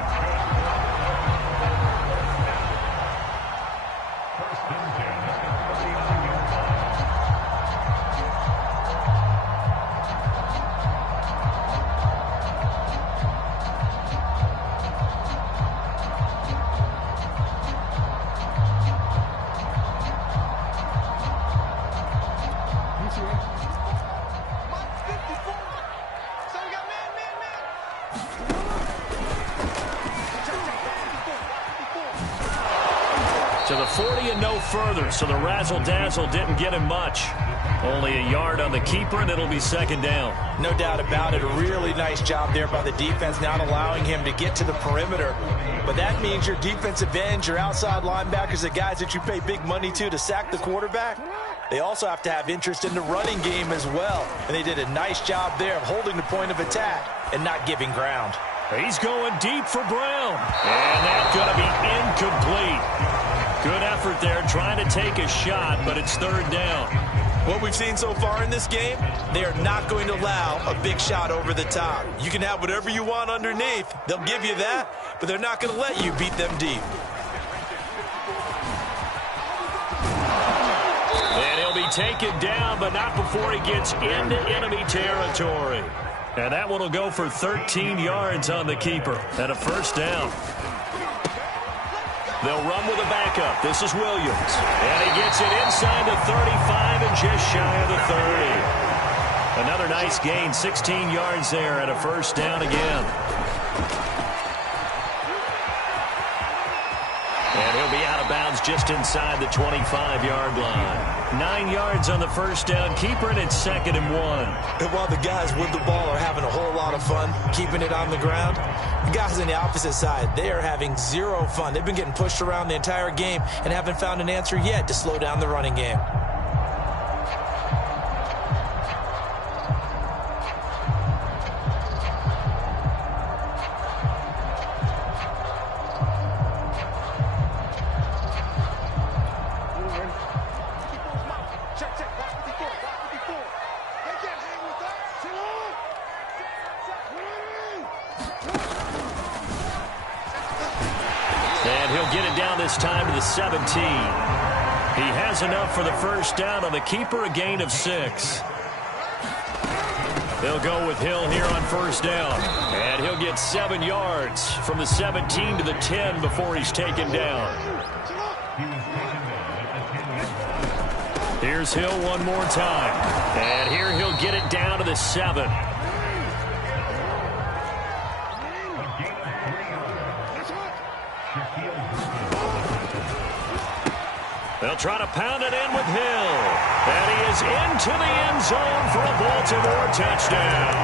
To the 40 and no further, so the razzle-dazzle didn't get him much. Only a yard on the keeper, and it'll be second down. No doubt about it. A really nice job there by the defense, not allowing him to get to the perimeter. But that means your defensive ends, your outside linebackers, the guys that you pay big money to sack the quarterback, they also have to have interest in the running game as well. And they did a nice job there of holding the point of attack and not giving ground. He's going deep for Brown. And that's going to be incomplete. Good effort there, trying to take a shot, but it's third down. What we've seen so far in this game, they are not going to allow a big shot over the top. You can have whatever you want underneath. They'll give you that, but they're not going to let you beat them deep. And he'll be taken down, but not before he gets into enemy territory. And that one will go for 13 yards on the keeper and a first down. They'll run with a backup. This is Williams. And he gets it inside the 35 and just shy of the 30. Another nice gain, 16 yards there and a first down again. And he'll be out of bounds just inside the 25-yard line. 9 yards on the first down keeper, and it's second and 1. And while the guys with the ball are having a whole lot of fun keeping it on the ground, the guys on the opposite side, they are having zero fun. They've been getting pushed around the entire game and haven't found an answer yet to slow down the running game. And he'll get it down this time to the 17. He has enough for the first down on the keeper, a gain of 6. They'll go with Hill here on first down. And he'll get 7 yards from the 17 to the 10 before he's taken down. Here's Hill one more time. And here he'll get it down to the 7. They'll try to pound it in with Hill. And he is into the end zone for a Baltimore touchdown.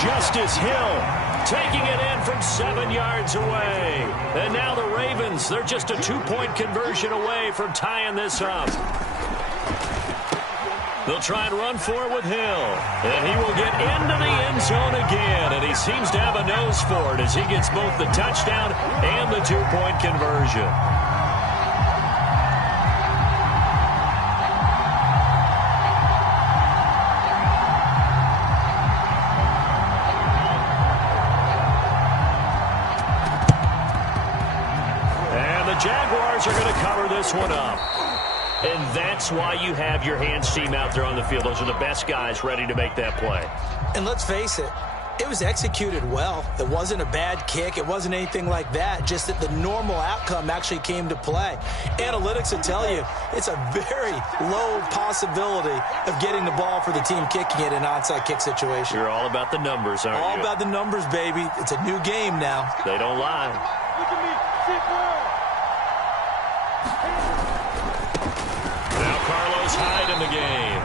Justice Hill taking it in from 7 yards away. And now the Ravens, they're just a 2-point conversion away from tying this up. They'll try and run for it with Hill. And he will get into the end zone again. And he seems to have a nose for it as he gets both the touchdown and the 2-point conversion. this one up. And that's why you have your hands team out there on the field. Those are the best guys ready to make that play. And let's face it, it was executed well. It wasn't a bad kick. It wasn't anything like that. Just that the normal outcome actually came to play. Analytics will tell you it's a very low possibility of getting the ball for the team kicking it in an onside kick situation. You're all about the numbers, aren't you? All about the numbers, baby. It's a new game now. They don't lie. Look at me. Sit down. Now Carlos Hyde in the game.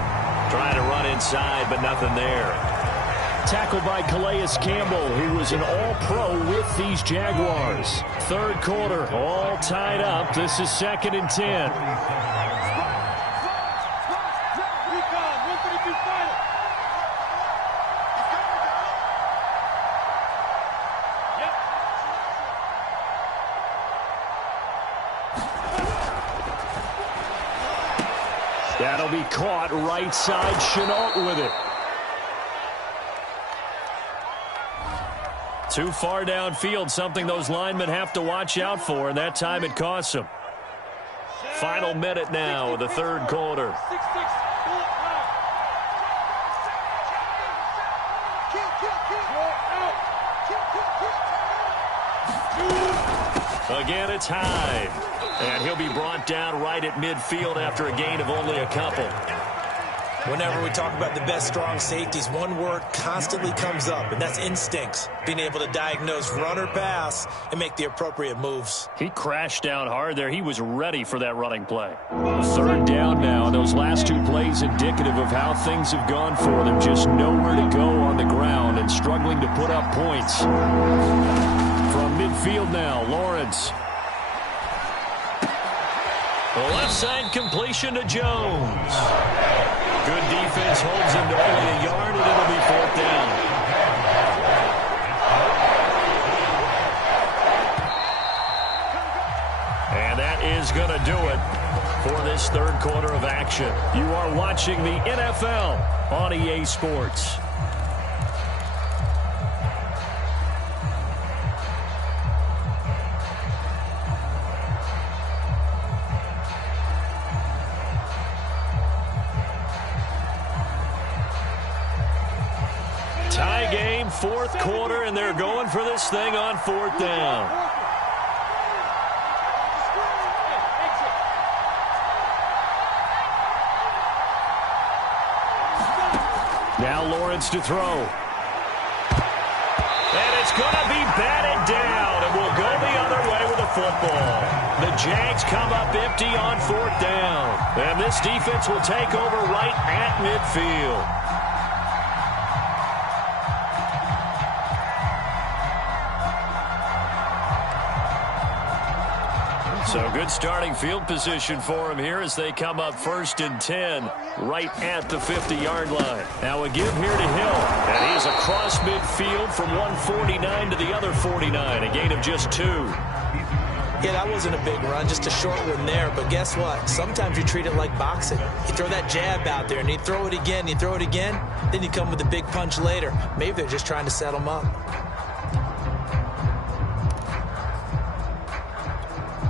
Trying to run inside, but nothing there. Tackled by Calais Campbell, who was an all-pro with these Jaguars. Third quarter, all tied up. This is 2nd and 10. Recon, 132 final. That'll be caught right side. Chenault with it. Too far downfield, something those linemen have to watch out for, and that time it costs them. Final minute now of the third quarter. 6-6. Again, it's Hyde. And he'll be brought down right at midfield after a gain of only a couple. Whenever we talk about the best strong safeties, one word constantly comes up, and that's instincts. Being able to diagnose run or pass and make the appropriate moves. He crashed down hard there. He was ready for that running play. Third down now, and those last two plays indicative of how things have gone for them. Just nowhere to go on the ground and struggling to put up points. From midfield now, Lawrence. Left side completion to Jones. Good defense holds him to only a yard, and it'll be 4th down. And that is going to do it for this third quarter of action. You are watching the NFL on EA Sports. Tie game, 4th quarter, and they're going for this thing on 4th down. Now Lawrence to throw. And it's going to be batted down, and we'll go the other way with the football. The Jags come up empty on 4th down. And this defense will take over right at midfield. So good starting field position for him here as they come up 1st and 10 right at the 50-yard line. Now a give here to Hill, and he's across midfield from 149 to the other 49, a gain of just 2. Yeah, that wasn't a big run, just a short one there. But guess what? Sometimes you treat it like boxing. You throw that jab out there, and you throw it again, you throw it again, then you come with a big punch later. Maybe they're just trying to set them up.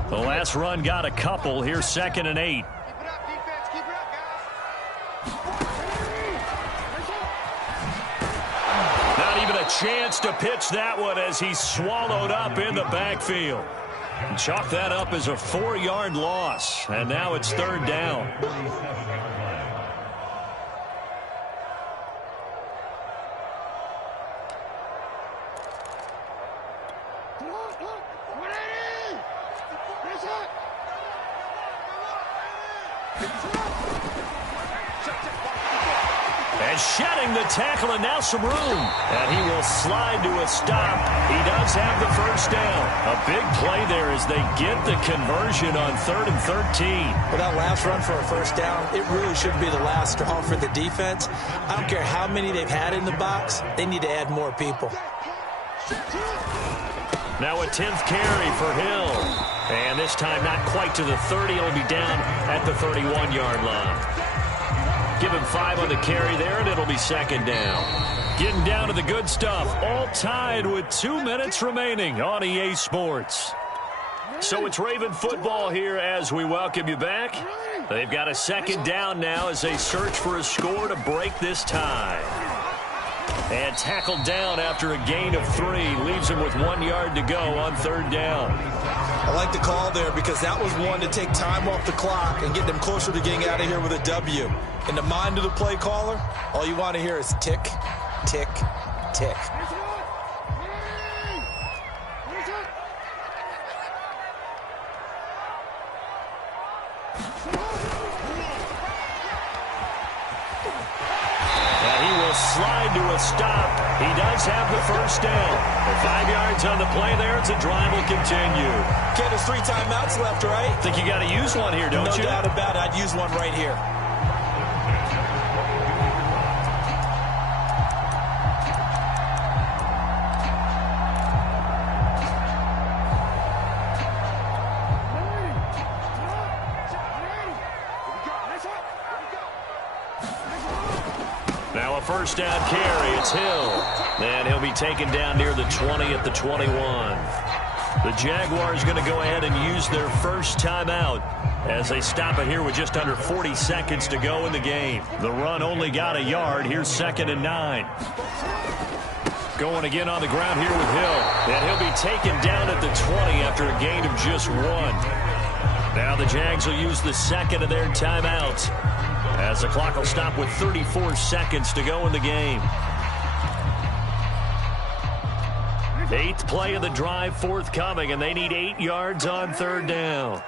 The last run got a couple. Here's 2nd and 8. Keep it up, defense. Keep it up, guys. Not even a chance to pitch that one as he's swallowed up in the backfield. Chalk that up as a 4-yard loss. And now it's 3rd down. And shedding the tackle, and now some room. And he will slide to a stop. He does have the 1st down. A big play there as they get the conversion on 3rd and 13. Well, that last run for a 1st down, it really should be the last straw for the defense. I don't care how many they've had in the box. They need to add more people. Now a 10th carry for Hill. And this time not quite to the 30. It'll be down at the 31-yard line. Give him 5 on the carry there, and it'll be 2nd down. Getting down to the good stuff. All tied with 2 minutes remaining on EA Sports. So it's Raven football here as we welcome you back. They've got a second down now as they search for a score to break this tie. And tackled down after a gain of 3. Leaves him with 1 yard to go on third down. I like the call there because that was one to take time off the clock and get them closer to getting out of here with a W. In the mind of the play caller, all you want to hear is tick, tick, tick. Slide to a stop. He does have the first down. And 5 yards on the play there as the drive will continue. Okay, there's 3 timeouts left, right? Think you got to use one here, don't you? No doubt about it. I'd use one right here. Now a first down carry. It's Hill. And he'll be taken down near the 20 at the 21. The Jaguars going to go ahead and use their first timeout as they stop it here with just under 40 seconds to go in the game. The run only got a yard. Here's 2nd and 9. Going again on the ground here with Hill. And he'll be taken down at the 20 after a gain of just 1. Now the Jags will use the second of their timeouts as the clock will stop with 34 seconds to go in the game. 8th play of the drive forthcoming, and they need 8 yards on third down.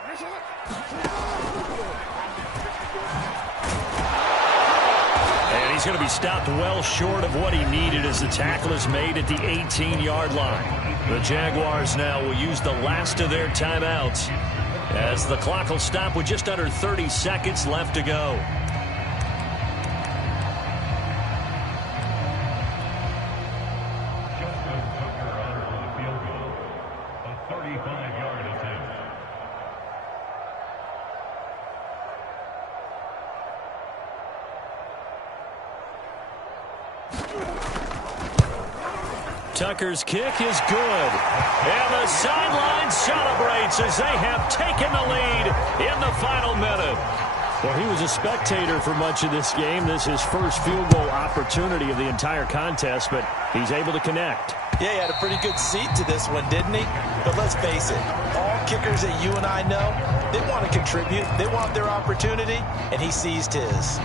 And he's going to be stopped well short of what he needed as the tackle is made at the 18-yard line. The Jaguars now will use the last of their timeouts as the clock will stop with just under 30 seconds left to go. Tucker's kick is good. And the sideline celebrates as they have taken the lead in the final minute. Well, he was a spectator for much of this game. This is his first field goal opportunity of the entire contest, but he's able to connect. Yeah, he had a pretty good seat to this one, didn't he? But let's face it, all kickers that you and I know, they want to contribute. They want their opportunity, and he seized his.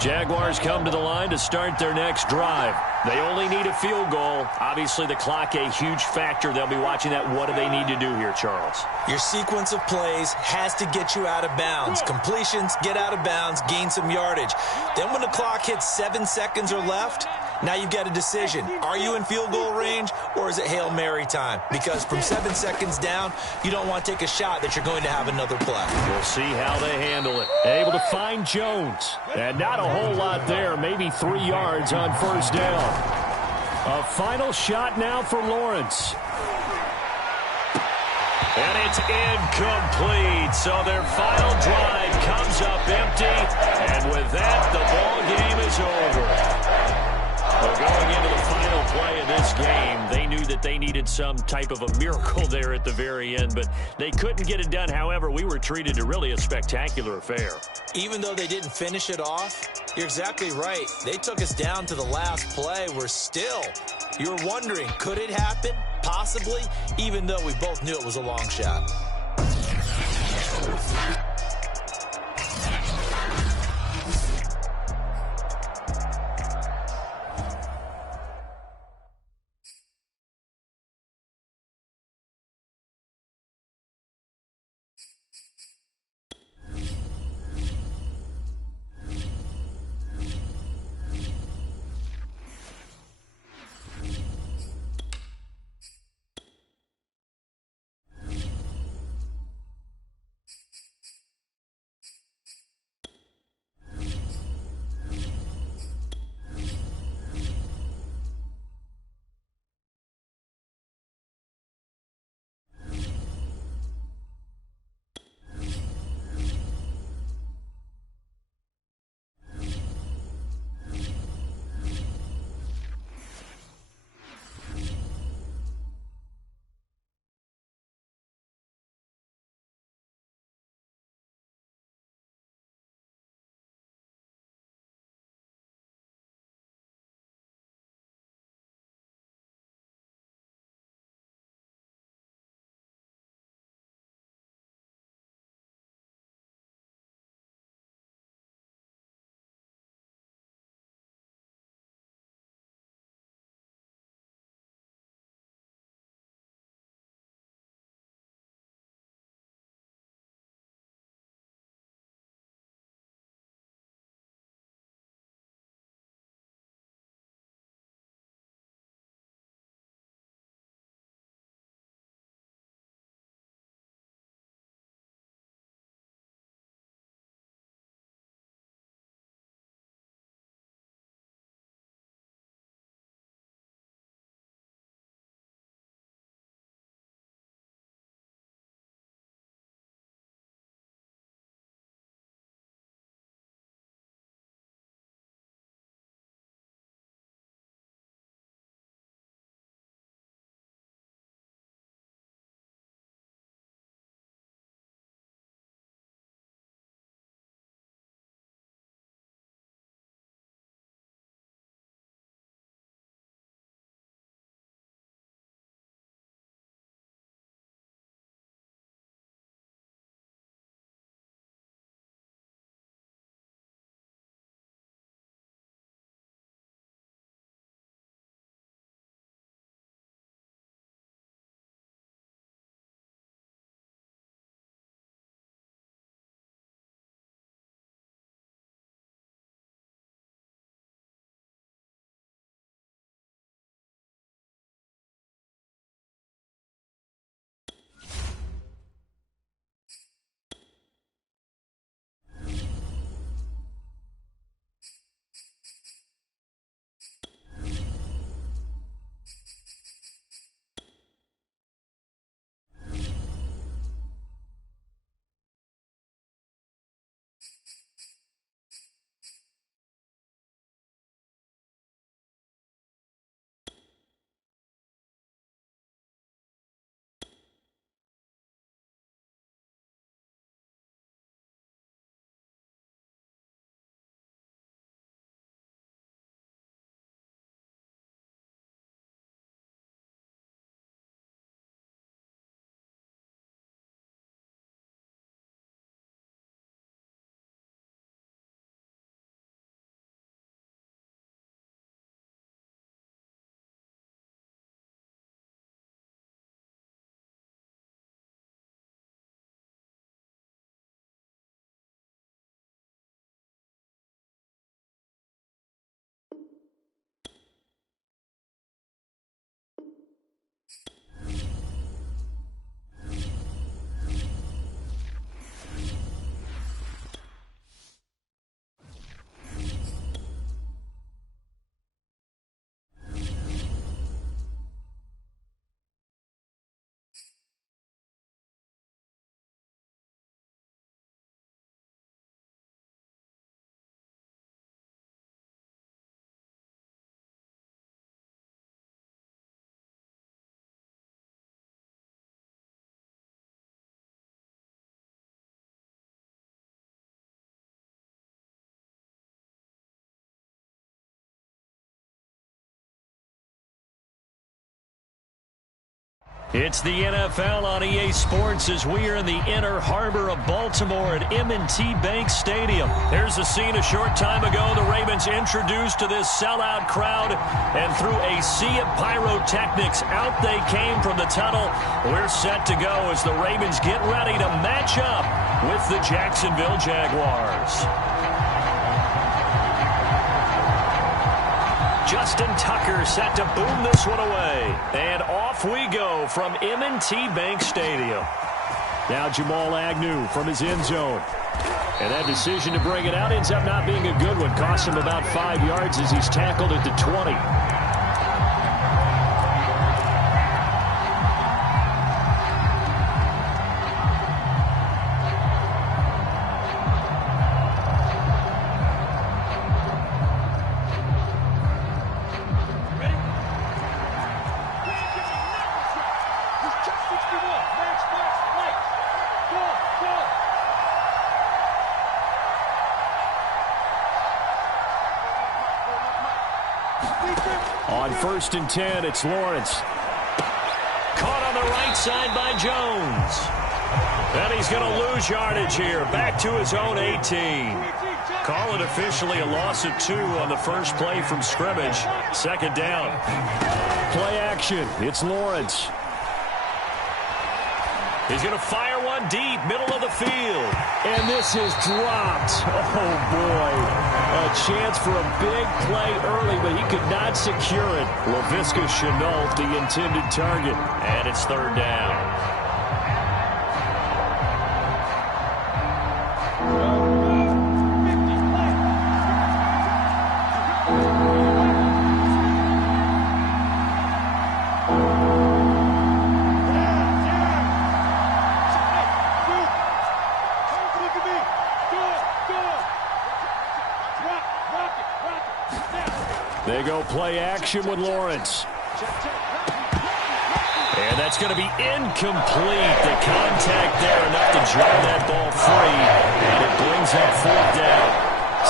Jaguars come to the line to start their next drive. They only need a field goal. Obviously, the clock a huge factor. They'll be watching that. What do they need to do here, Charles? Your sequence of plays has to get you out of bounds. Completions, get out of bounds, gain some yardage. Then when the clock hits 7 seconds or left, now you've got a decision. Are you in field goal range, or is it Hail Mary time? Because from 7 seconds down, you don't want to take a shot that you're going to have another play. We'll see how they handle it. Able to find Jones. And not a whole lot there. Maybe 3 yards on first down. A final shot now for Lawrence. And it's incomplete. So their final drive comes up empty. And with that, the ball game is over. Well, going into the final play of this game, they knew that they needed some type of a miracle there at the very end, but they couldn't get it done. However, we were treated to really a spectacular affair. Even though they didn't finish it off, you're exactly right. They took us down to the last play. We're still, you're wondering, could it happen? Possibly, even though we both knew it was a long shot. It's the NFL on EA Sports as we are in the inner harbor of Baltimore at M&T Bank Stadium. Here's a scene a short time ago. The Ravens introduced to this sellout crowd, and through a sea of pyrotechnics, out they came from the tunnel. We're set to go as the Ravens get ready to match up with the Jacksonville Jaguars. Justin Tucker set to boom this one away. And off we go from M&T Bank Stadium. Now Jamal Agnew from his end zone. And that decision to bring it out ends up not being a good one. Costs him about 5 yards as he's tackled at the 20. On 1st and 10, it's Lawrence. Caught on the right side by Jones. And he's going to lose yardage here. Back to his own 18. Call it officially a loss of 2 on the first play from scrimmage. 2nd down. Play action. It's Lawrence. He's going to fire one deep, middle of the field. And this is dropped. Oh, boy. A chance for a big play early, but he could not secure it. Laviska Shenault, the intended target. And it's 3rd down. They go play action with Lawrence. And that's going to be incomplete. The contact there enough to jar that ball free. And it brings up 4th down.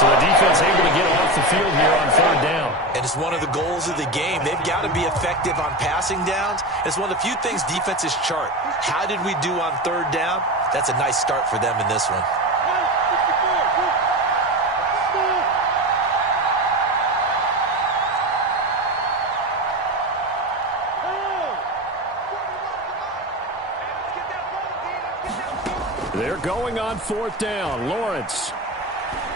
So the defense able to get off the field here on 3rd down. And it's one of the goals of the game. They've got to be effective on passing downs. It's one of the few things defenses chart. How did we do on 3rd down? That's a nice start for them in this one. They're going on 4th down. Lawrence.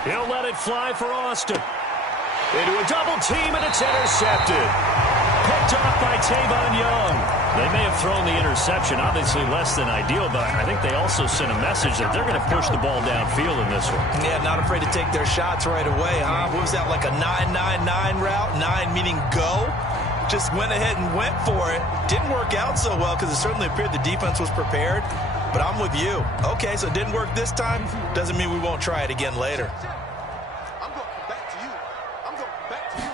He'll let it fly for Austin. Into a double team, and it's intercepted. Picked off by Tavon Young. They may have thrown the interception, obviously less than ideal, but I think they also sent a message that they're going to push the ball downfield in this one. Yeah, not afraid to take their shots right away, huh? What was that, like a 9-9-9 route? 9 meaning go? Just went ahead and went for it. Didn't work out so well because it certainly appeared the defense was prepared. But I'm with you. Okay, so it didn't work this time. Doesn't mean we won't try it again later. I'm going back to you. I'm going back to you.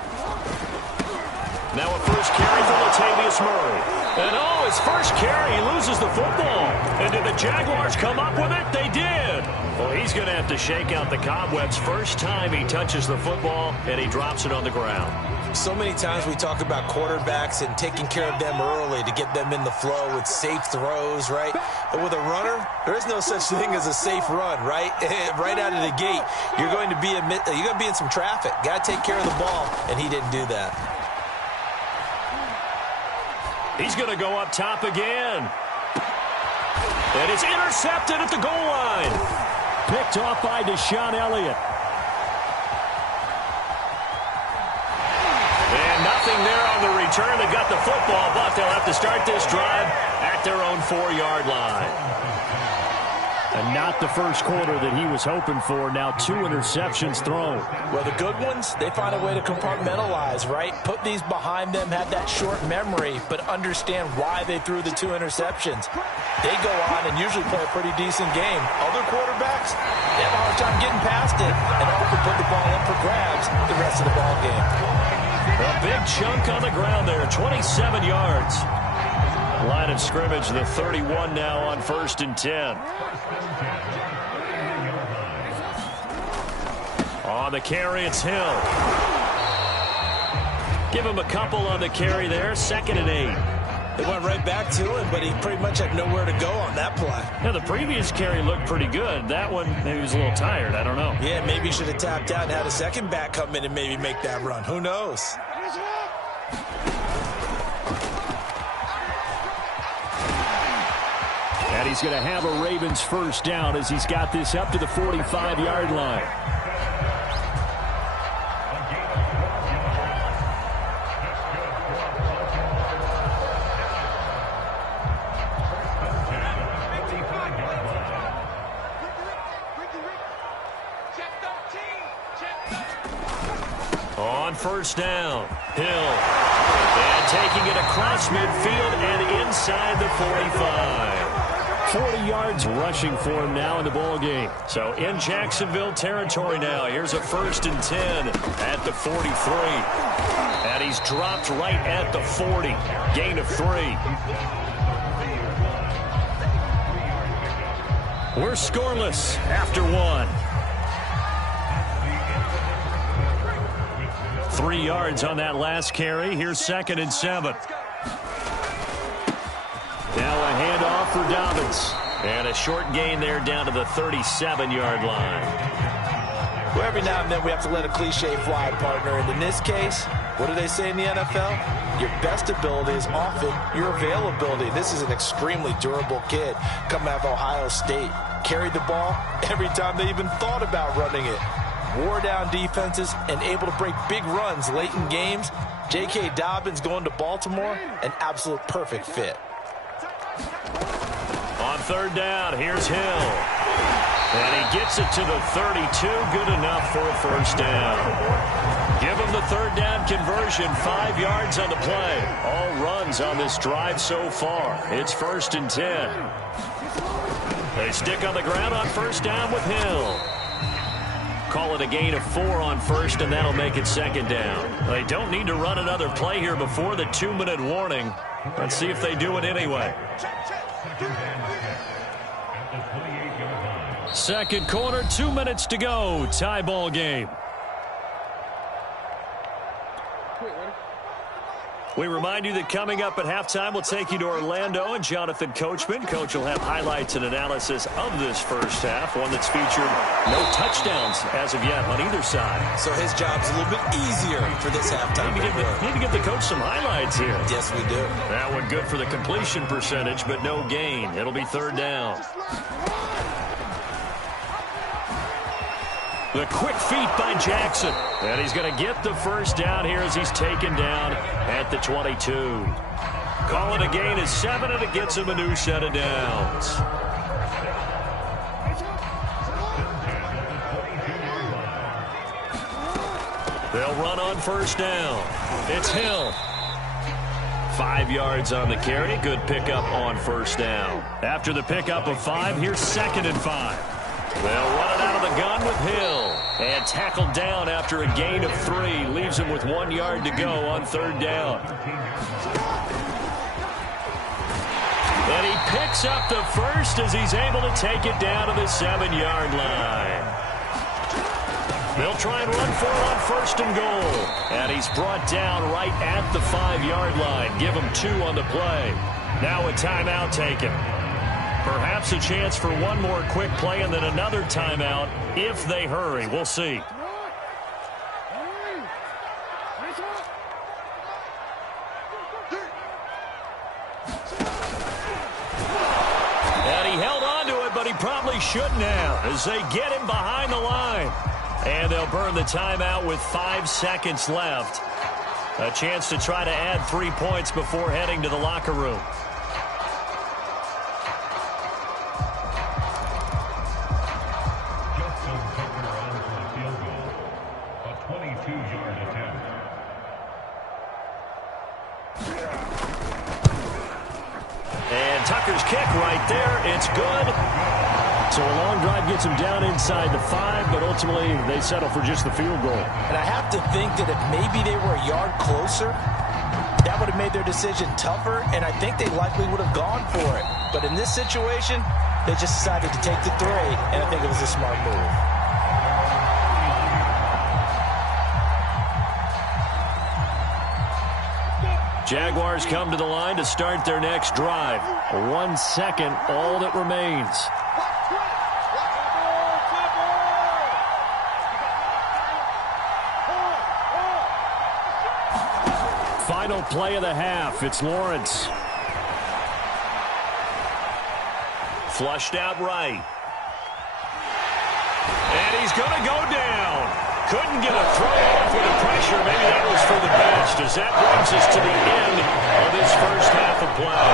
Now a first carry for Latavius Murray. And oh, his first carry, he loses the football. And did the Jaguars come up with it? They did. Well, he's going to have to shake out the cobwebs. First time he touches the football, and he drops it on the ground. So many times we talk about quarterbacks and taking care of them early to get them in the flow with safe throws, right? But with a runner, there is no such thing as a safe run, right? Right out of the gate, you're going to be in some traffic. Got to take care of the ball, and he didn't do that. He's going to go up top again. And it's intercepted at the goal line. Picked off by Deshaun Elliott. And nothing there on the return. They got the football, but they'll have to start this drive at their own 4-yard line. And not the first quarter that he was hoping for. Now 2 interceptions thrown. Well, the good ones, they find a way to compartmentalize, right? Put these behind them, have that short memory, but understand why they threw the 2 interceptions. They go on and usually play a pretty decent game. Other quarterbacks, they have a hard time getting past it and often put the ball up for grabs the rest of the ball game. A big chunk on the ground there, 27 yards. Line of scrimmage, the 31 now on 1st and 10. On the carry, it's Hill. Give him a couple on the carry there, 2nd and 8. They went right back to him, but he pretty much had nowhere to go on that play. Yeah, the previous carry looked pretty good. That one, maybe he was a little tired. I don't know. Yeah, maybe he should have tapped out and had a second back come in and maybe make that run. Who knows? And he's going to have a Ravens first down as he's got this up to the 45-yard line. On first down, Hill. And taking it across midfield and inside the 45. 40 yards rushing for him now in the ball game. So in Jacksonville territory now. Here's a 1st and 10 at the 43. And he's dropped right at the 40. Gain of 3. We're scoreless after 1. 3 yards on that last carry. Here's 2nd and 7. Now a handoff for Dobbins. And a short gain there down to the 37-yard line. Well, every now and then we have to let a cliche fly, partner. And in this case, what do they say in the NFL? Your best ability is often your availability. This is an extremely durable kid coming out of Ohio State. Carried the ball every time they even thought about running it. Wore down defenses and able to break big runs late in games. J.K. Dobbins going to Baltimore, an absolute perfect fit. On 3rd down, here's Hill. And he gets it to the 32. Good enough for a first down. Give him the 3rd down conversion. 5 yards on the play. All runs on this drive so far. It's 1st and 10. They stick on the ground on first down with Hill. Call it a gain of 4 on 1st, and that'll make it 2nd down. They don't need to run another play here before the 2-minute warning. Let's see if they do it anyway. 2nd quarter, 2 minutes to go. Tie ball game. We remind you that coming up at halftime, we'll take you to Orlando and Jonathan Coachman. Coach will have highlights and analysis of this first half, one that's featured no touchdowns as of yet on either side. So his job's a little bit easier for this halftime. Need to give the coach some highlights here. Yes, we do. That one good for the completion percentage, but no gain. It'll be 3rd down. The quick feet by Jackson. And he's going to get the first down here as he's taken down at the 22. Call it a gain of 7, and it gets him a new set of downs. They'll run on first down. It's Hill. 5 yards on the carry. Good pickup on first down. After the pickup of 5, here's 2nd and 5. They'll run it out of the gun with Hill. And tackled down after a gain of 3. Leaves him with 1 yard to go on 3rd down. And he picks up the first as he's able to take it down to the 7-yard line. They'll try and run for it on 1st and goal. And he's brought down right at the 5-yard line. Give him 2 on the play. Now a timeout taken. Perhaps a chance for one more quick play and then another timeout if they hurry. We'll see. And he held on to it, but he probably shouldn't have as they get him behind the line. And they'll burn the timeout with 5 seconds left. A chance to try to add 3 points before heading to the locker room. Tucker's kick right there. It's good. So a long drive gets him down inside the 5, but ultimately they settle for just the field goal. And I have to think that if maybe they were a yard closer, that would have made their decision tougher, and I think they likely would have gone for it. But in this situation, they just decided to take the 3, and I think it was a smart move. Jaguars come to the line to start their next drive. 1 second, all that remains. Final play of the half. It's Lawrence. Flushed out right. And he's going to go down. Couldn't get a throw off with the pressure. Maybe that was for the best, as that brings us to the end of this first half of play.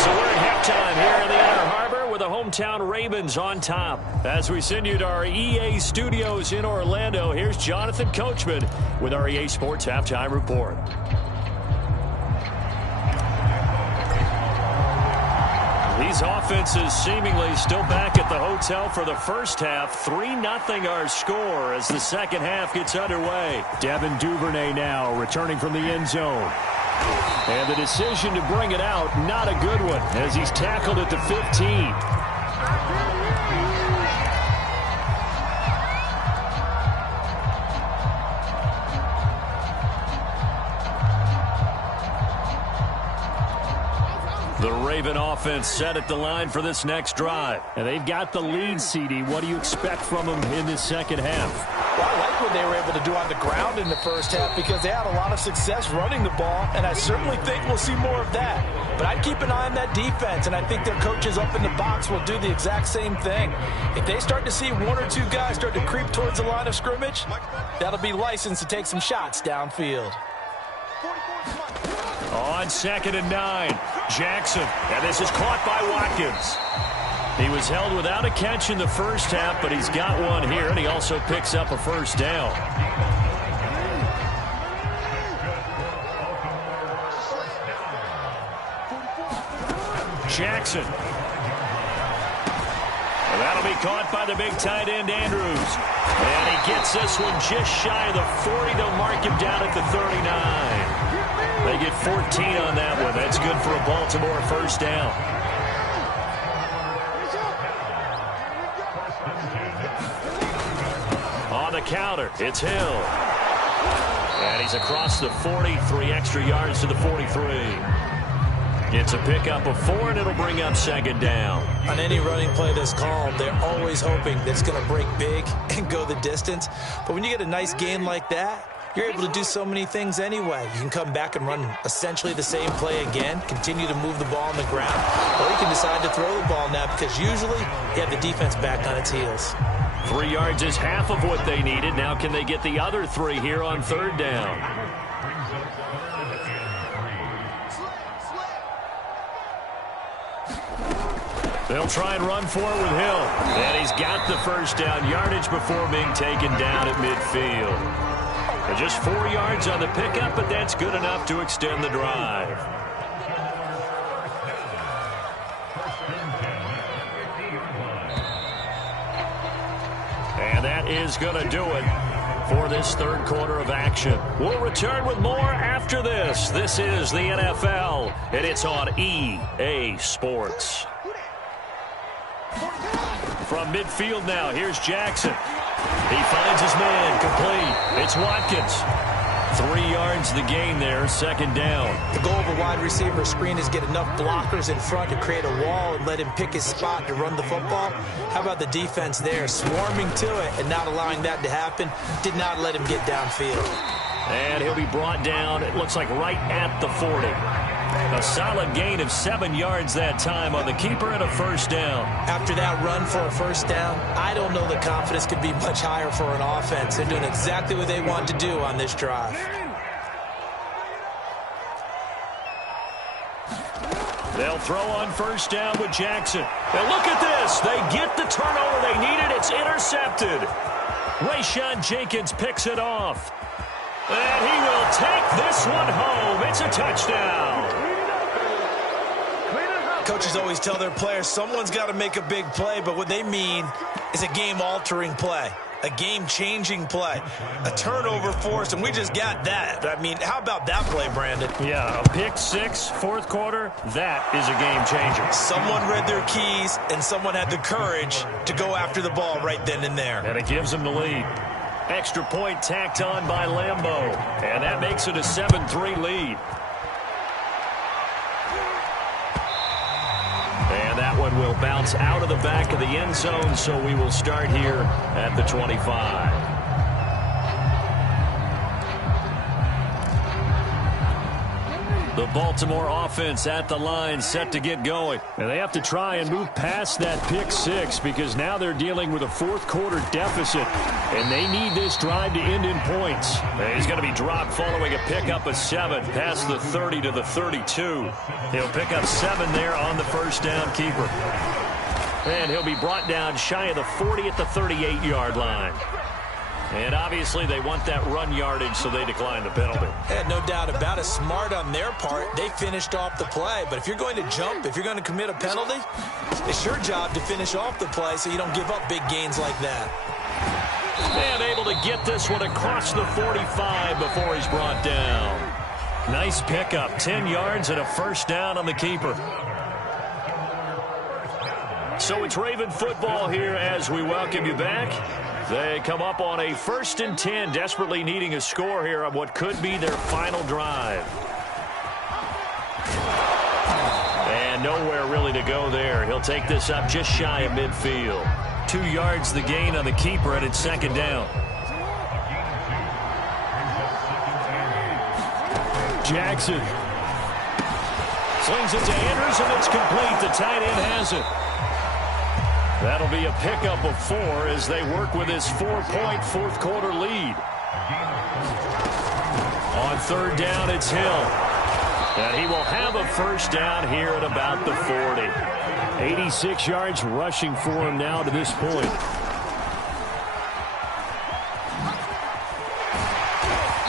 So we're at halftime here in the Inner Harbor with the hometown Ravens on top. As we send you to our EA studios in Orlando, here's Jonathan Coachman with our EA Sports Halftime Report. These offenses seemingly still back at the hotel for the first half. 3-0 our score as the second half gets underway. Devin Duvernay now returning from the end zone. And the decision to bring it out, not a good one, as he's tackled at the 15. The Raven offense set at the line for this next drive. And they've got the lead, CD. What do you expect from them in this second half? Well, I like what they were able to do on the ground in the first half because they had a lot of success running the ball, and I certainly think we'll see more of that. But I'd keep an eye on that defense, and I think their coaches up in the box will do the exact same thing. If they start to see one or two guys start to creep towards the line of scrimmage, that'll be licensed to take some shots downfield. On 2nd and 9, Jackson, and this is caught by Watkins. He was held without a catch in the first half, but he's got one here, and he also picks up a first down. Jackson. And that'll be caught by the big tight end, Andrews. And he gets this one just shy of the 40. They'll mark him down at the 39. They get 14 on that one. That's good for a Baltimore first down. On the counter, it's Hill. And he's across the 40, 3 extra yards to the 43. It's a pickup of 4, and it'll bring up second down. On any running play that's called, they're always hoping that it's going to break big and go the distance. But when you get a nice game like that, you're able to do so many things anyway. You can come back and run essentially the same play again, continue to move the ball on the ground, or you can decide to throw the ball now because usually you have the defense back on its heels. 3 yards is half of what they needed. Now can they get the other 3 here on third down? They'll try and run for it with Hill. And he's got the first down yardage before being taken down at midfield. And just 4 yards on the pickup, but that's good enough to extend the drive. And that is going to do it for this third quarter of action. We'll return with more after this. This is the NFL, and it's on EA Sports. From midfield now, here's Jackson. He finds his man, complete. It's Watkins. 3 yards the gain there, second down. The goal of a wide receiver screen is get enough blockers in front to create a wall and let him pick his spot to run the football. How about the defense there, swarming to it and not allowing that to happen? Did not let him get downfield. And he'll be brought down, it looks like right at the 40. A solid gain of 7 yards that time on the keeper and a first down. After that run for a first down, I don't know the confidence could be much higher for an offense. They're doing exactly what they want to do on this drive. They'll throw on first down with Jackson. And look at this. They get the turnover they needed. It's intercepted. Rayshawn Jenkins picks it off. And he will take this one home. It's a touchdown. Coaches always tell their players someone's got to make a big play, but what they mean is a game-altering play, a game-changing play, a turnover force, and we just got that. I mean, how about that play, Brandon? Yeah, a pick six, fourth quarter, that is a game-changer. Someone read their keys, and someone had the courage to go after the ball right then and there. And it gives them the lead. Extra point tacked on by Lambeau, and that makes it a 7-3 lead. bounce out of the back of the end zone, so we will start here at the 25. The Baltimore offense at the line, set to get going. And they have to try and move past that pick six because now they're dealing with a fourth-quarter deficit, and they need this drive to end in points. And he's going to be dropped following a pickup of 7 past the 30 to the 32. He'll pick up 7 there on the first down keeper. And he'll be brought down shy of the 40 at the 38-yard line. And obviously they want that run yardage, so they decline the penalty. No doubt about it. Smart on their part. They finished off the play. But if you're going to jump, if you're going to commit a penalty, it's your job to finish off the play so you don't give up big gains like that. And able to get this one across the 45 before he's brought down. Nice pickup. 10 yards and a first down on the keeper. So it's Raven football here as we welcome you back. They come up on a 1st and 10, desperately needing a score here on what could be their final drive. And nowhere really to go there. He'll take this up just shy of midfield. 2 yards the gain on the keeper, and it's 2nd down. Jackson slings it to Andrews, and it's complete. The tight end has it. That'll be a pickup of 4 as they work with his 4-point fourth-quarter lead. On 3rd down, it's Hill. And he will have a first down here at about the 40. 86 yards rushing for him now to this point.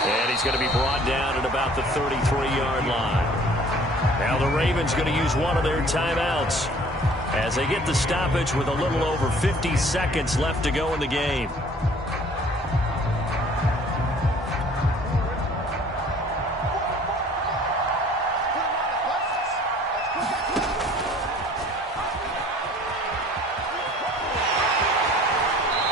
And he's going to be brought down at about the 33-yard line. Now the Ravens going to use one of their timeouts as they get the stoppage with a little over 50 seconds left to go in the game.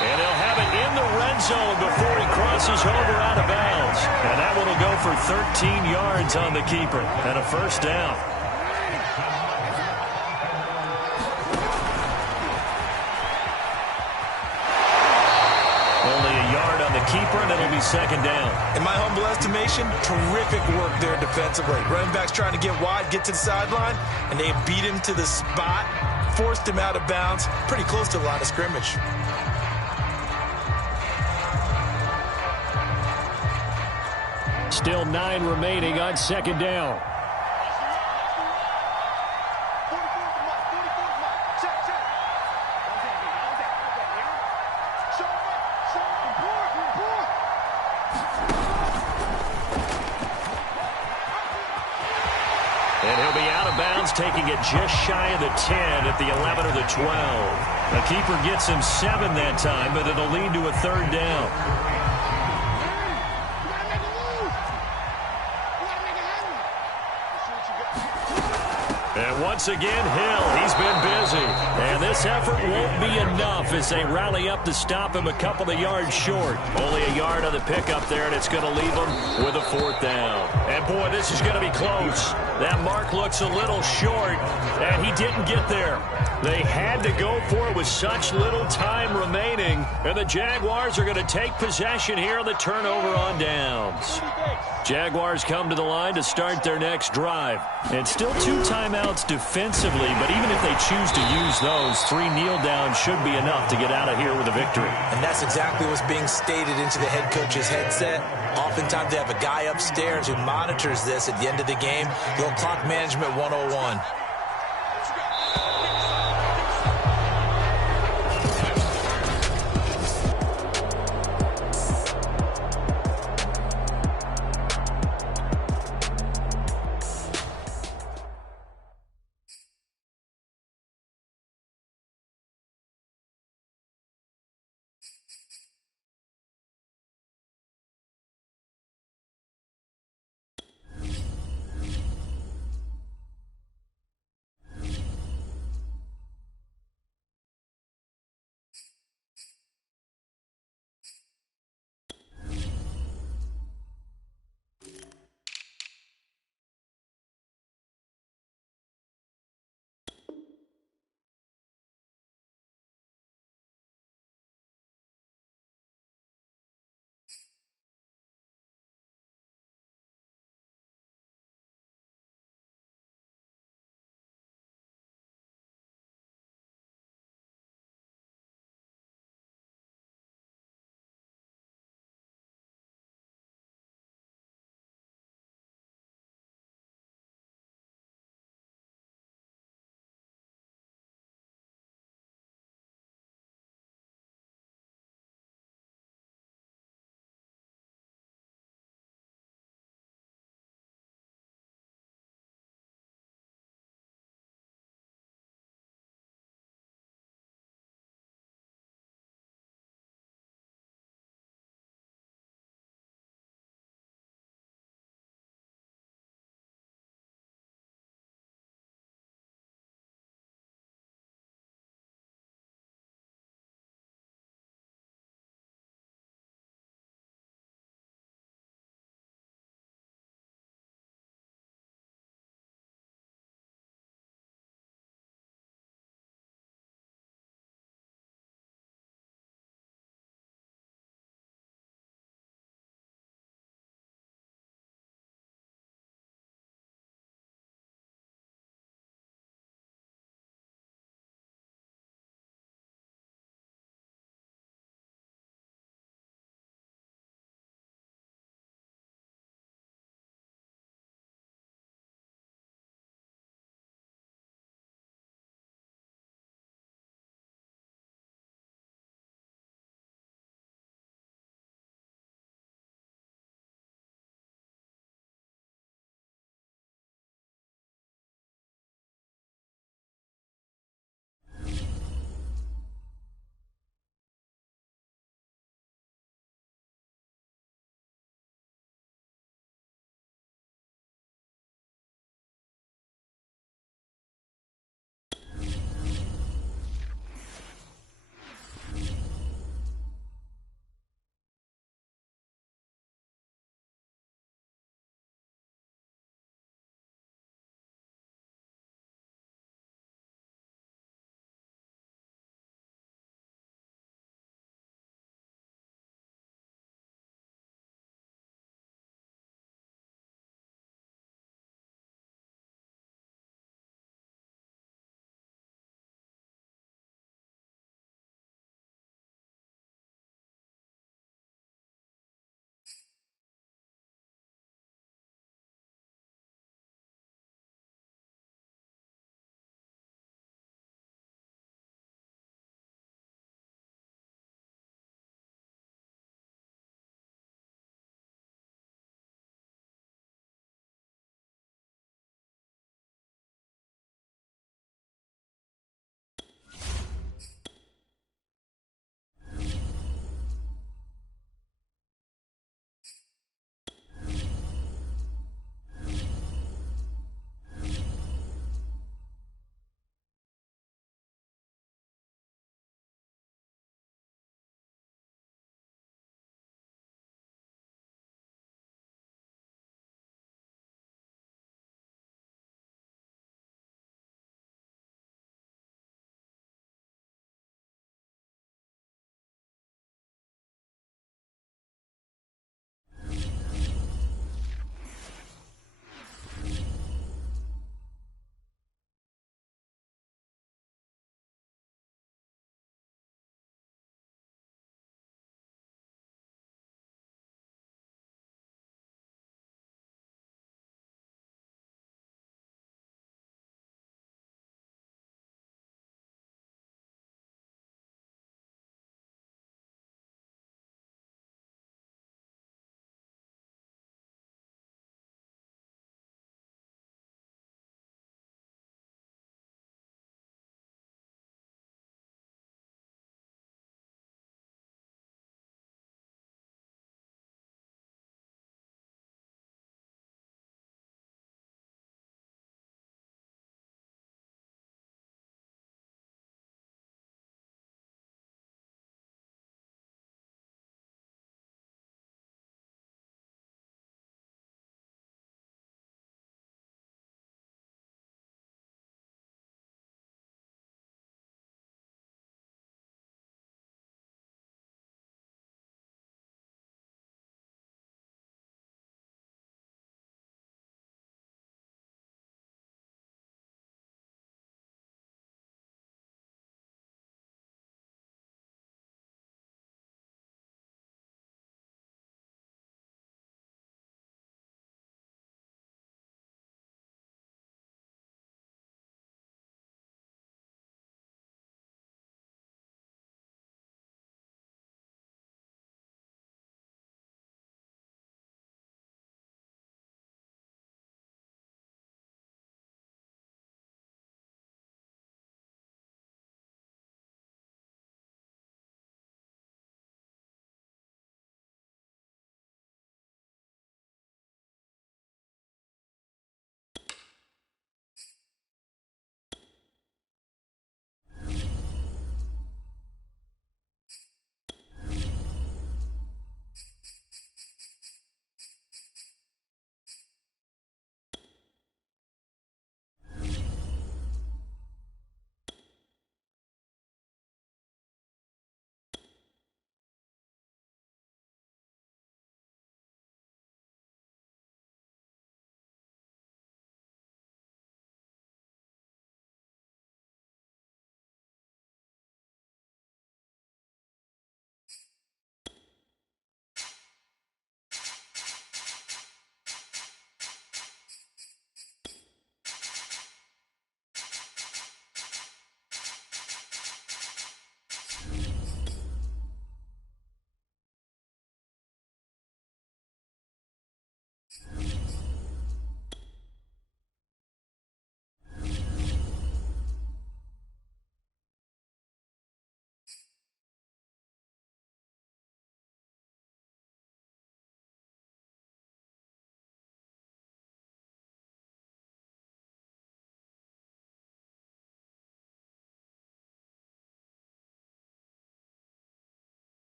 And he'll have it in the red zone before he crosses over out of bounds. And that one will go for 13 yards on the keeper and a first down. Keeper, and it'll be 2nd down. In my humble estimation, terrific work there defensively. Running back's trying to get wide, get to the sideline, and they beat him to the spot, forced him out of bounds, pretty close to the line of scrimmage. Still 9 remaining on 2nd down. And he'll be out of bounds, taking it just shy of the 10 at the 11 or the 12. The keeper gets him 7 that time, but it'll lead to a 3rd down. And once again, Hill, he's been busy. And this effort won't be enough as they rally up to stop him a couple of yards short. Only a yard on the pickup there, and it's going to leave him with a 4th down. And, boy, this is going to be close. That mark looks a little short, and he didn't get there. They had to go for it with such little time remaining, and the Jaguars are going to take possession here on the turnover on downs. Jaguars come to the line to start their next drive. And still 2 timeouts defensively, but even if they choose to use those, 3 kneel downs should be enough to get out of here with a victory. And that's exactly what's being stated into the head coach's headset. Oftentimes they have a guy upstairs who monitors this at the end of the game. Little clock management 101.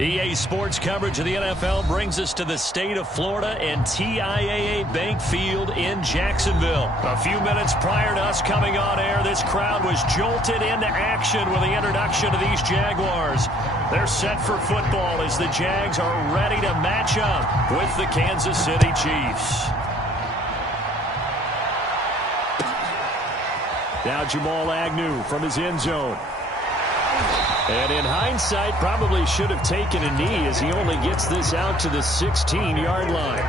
EA Sports coverage of the NFL brings us to the state of Florida and TIAA Bank Field in Jacksonville. A few minutes prior to us coming on air, this crowd was jolted into action with the introduction of these Jaguars. They're set for football as the Jags are ready to match up with the Kansas City Chiefs. Now Jamal Agnew from his end zone. And in hindsight, probably should have taken a knee as he only gets this out to the 16-yard line.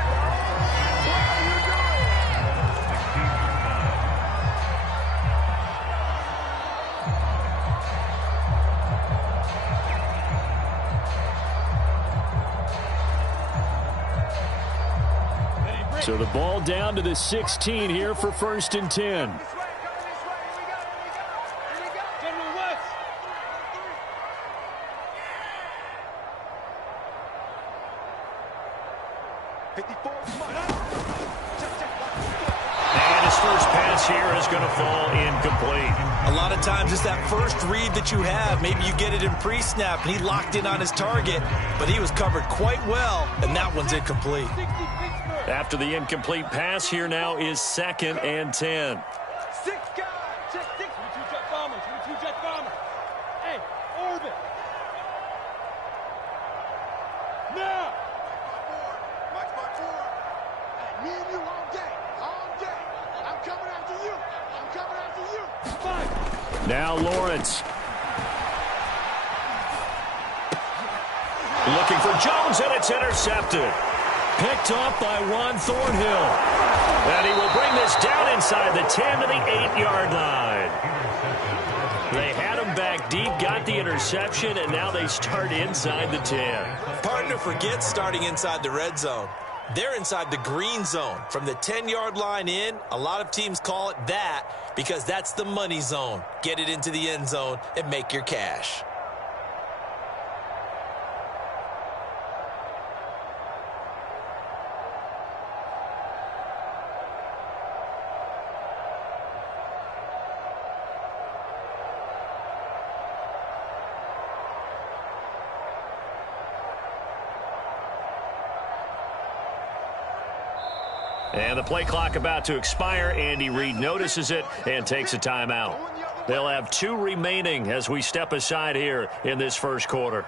So the ball down to the 16 here for 1st and 10. And his first pass here is going to fall incomplete. A lot of times it's that first read that you have. Maybe you get it in pre-snap, and he locked in on his target, but he was covered quite well, and that one's incomplete. After the incomplete pass, here now is 2nd and 10. Six guys. Check six. We two jet bombers. We two jet bombers. Hey, orbit. Now. Watch my board. Hey, me and you all day. All day. I'm coming after you. I'm coming after you. Fight. Now Lawrence. Looking for Jones, and it's intercepted. Picked up by Juan Thornhill. And he will bring this down inside the 10 to the 8-yard line. They had him back deep, got the interception, and now they start inside the 10. Partner forgets starting inside the red zone. They're inside the green zone. From the 10-yard line in, a lot of teams call it that because that's the money zone. Get it into the end zone and make your cash. And the play clock about to expire. Andy Reid notices it and takes a timeout. They'll have 2 remaining as we step aside here in this first quarter.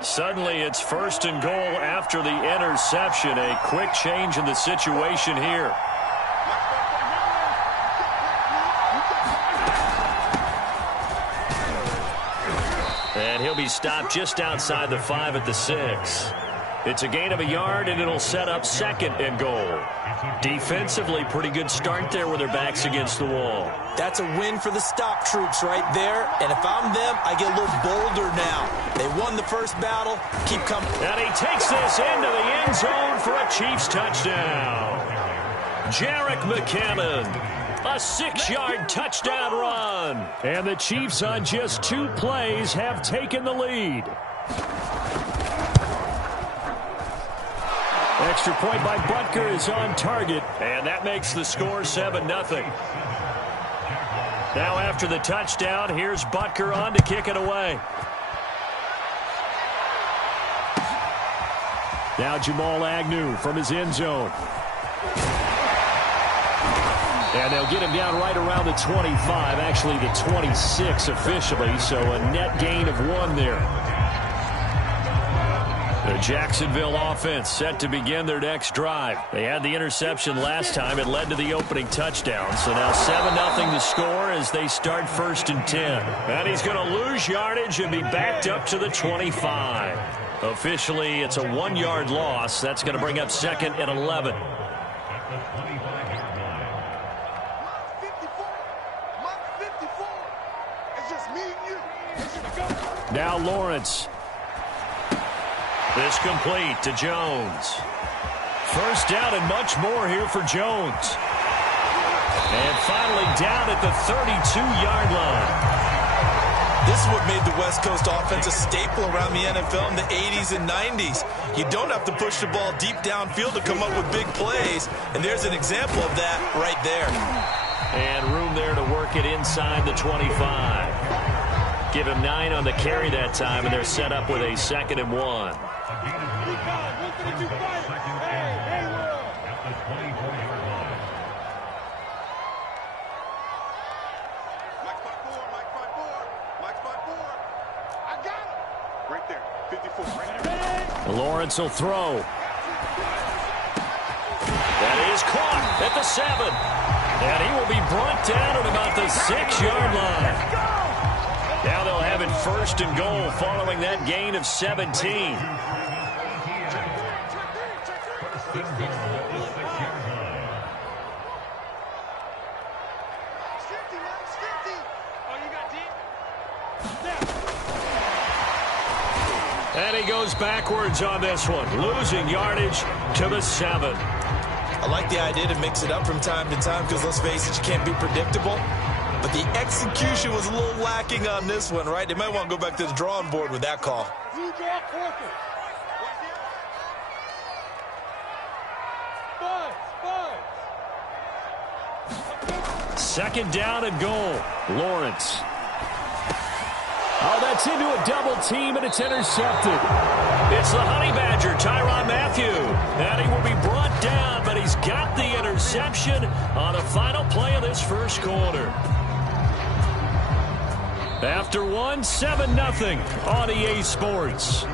Suddenly it's 1st and goal after the interception. A quick change in the situation here. And he'll be stopped just outside the 5 at the 6. It's a gain of a yard, and it'll set up 2nd and goal. Defensively, pretty good start there with their backs against the wall. That's a win for the stop troops right there. And if I'm them, I get a little bolder now. They won the first battle. Keep coming. And he takes this into the end zone for a Chiefs touchdown. Jerick McKinnon. A 6-yard touchdown run. And the Chiefs on just 2 plays have taken the lead. Extra point by Butker is on target. And that makes the score 7-0. Now after the touchdown, here's Butker on to kick it away. Now Jamal Agnew from his end zone. And they'll get him down right around the 25, actually the 26 officially, so a net gain of 1 there. The Jacksonville offense set to begin their next drive. They had the interception last time. It led to the opening touchdown. So now 7-0 the score as they start 1st and 10. And he's going to lose yardage and be backed up to the 25. Officially, it's a 1-yard loss. That's going to bring up 2nd and 11. Now Lawrence. This complete to Jones. First down and much more here for Jones. And finally down at the 32-yard line. This is what made the West Coast offense a staple around the NFL in the 80s and 90s. You don't have to push the ball deep downfield to come up with big plays, and there's an example of that right there. And room there to work it inside the 25. Give him 9 on the carry that time, and they're set up with a 2nd and 1. Lawrence will throw. That is caught at the 7. And he will be brought down at about the 6-yard line. Now they'll have it 1st and goal following that gain of 17. And he goes backwards on this one, losing yardage to the 7. I like the idea to mix it up from time to time because, let's face it, you can't be predictable. But the execution was a little lacking on this one, right? They might want to go back to the drawing board with that call. Second down and goal. Lawrence. Oh, that's into a double team, and it's intercepted. It's the Honey Badger, Tyrann Mathieu. And he will be brought down, but he's got the interception on the final play of this first quarter. After 1, 7-0 on EA Sports.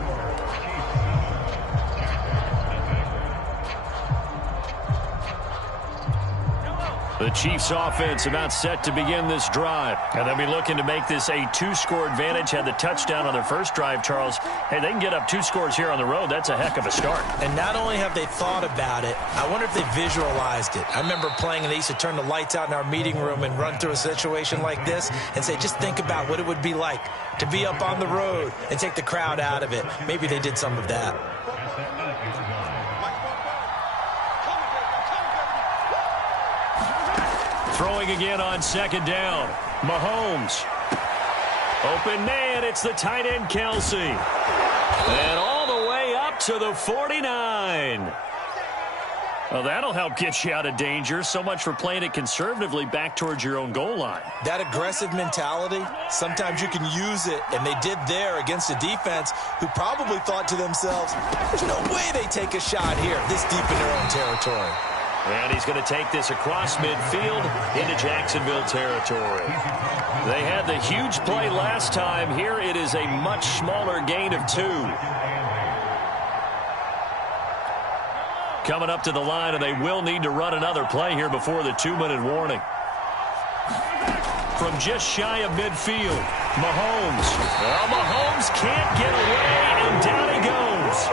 The Chiefs offense about set to begin this drive. And they'll be looking to make this a 2-score advantage. Had the touchdown on their first drive, Charles. Hey, they can get up 2 scores here on the road. That's a heck of a start. And not only have they thought about it, I wonder if they visualized it. I remember playing and they used to turn the lights out in our meeting room and run through a situation like this and say, just think about what it would be like to be up on the road and take the crowd out of it. Maybe they did some of that. Throwing again on 2nd down. Mahomes. Open man, it's the tight end Kelsey. And all the way up to the 49. Well, that'll help get you out of danger. So much for playing it conservatively back towards your own goal line. That aggressive mentality, sometimes you can use it, and they did there against a defense who probably thought to themselves, there's no way they take a shot here this deep in their own territory. And he's going to take this across midfield into Jacksonville territory. They had the huge play last time. Here it is a much smaller gain of 2. Coming up to the line, and they will need to run another play here before the 2-minute warning. From just shy of midfield, Mahomes. Well, Mahomes can't get away, and down he goes.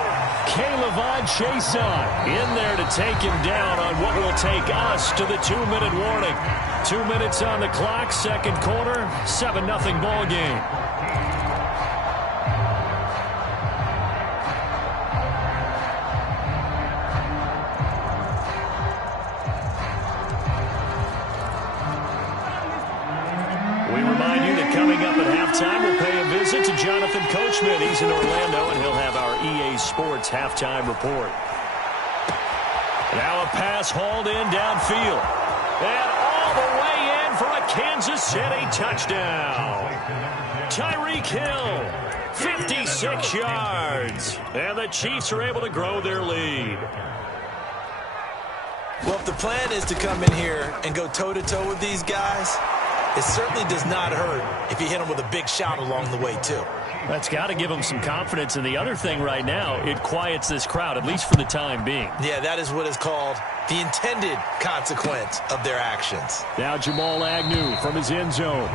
K'Lavon Chaisson in there to take him down on what will take us to the 2-minute warning. 2 minutes on the clock, 2nd quarter, 7-0 ball game. We remind you that coming up at halftime, we'll pay a visit to Jonathan Coachman. He's in Orlando, and he'll have our EA Sports halftime report. Now a pass hauled in downfield. And all the way in for a Kansas City touchdown. Tyreek Hill, 56 yards. And the Chiefs are able to grow their lead. Well, if the plan is to come in here and go toe-to-toe with these guys, it certainly does not hurt if you hit them with a big shot along the way, too. That's got to give them some confidence. And the other thing right now, it quiets this crowd, at least for the time being. Yeah, that is what is called the intended consequence of their actions. Now Jamal Agnew from his end zone.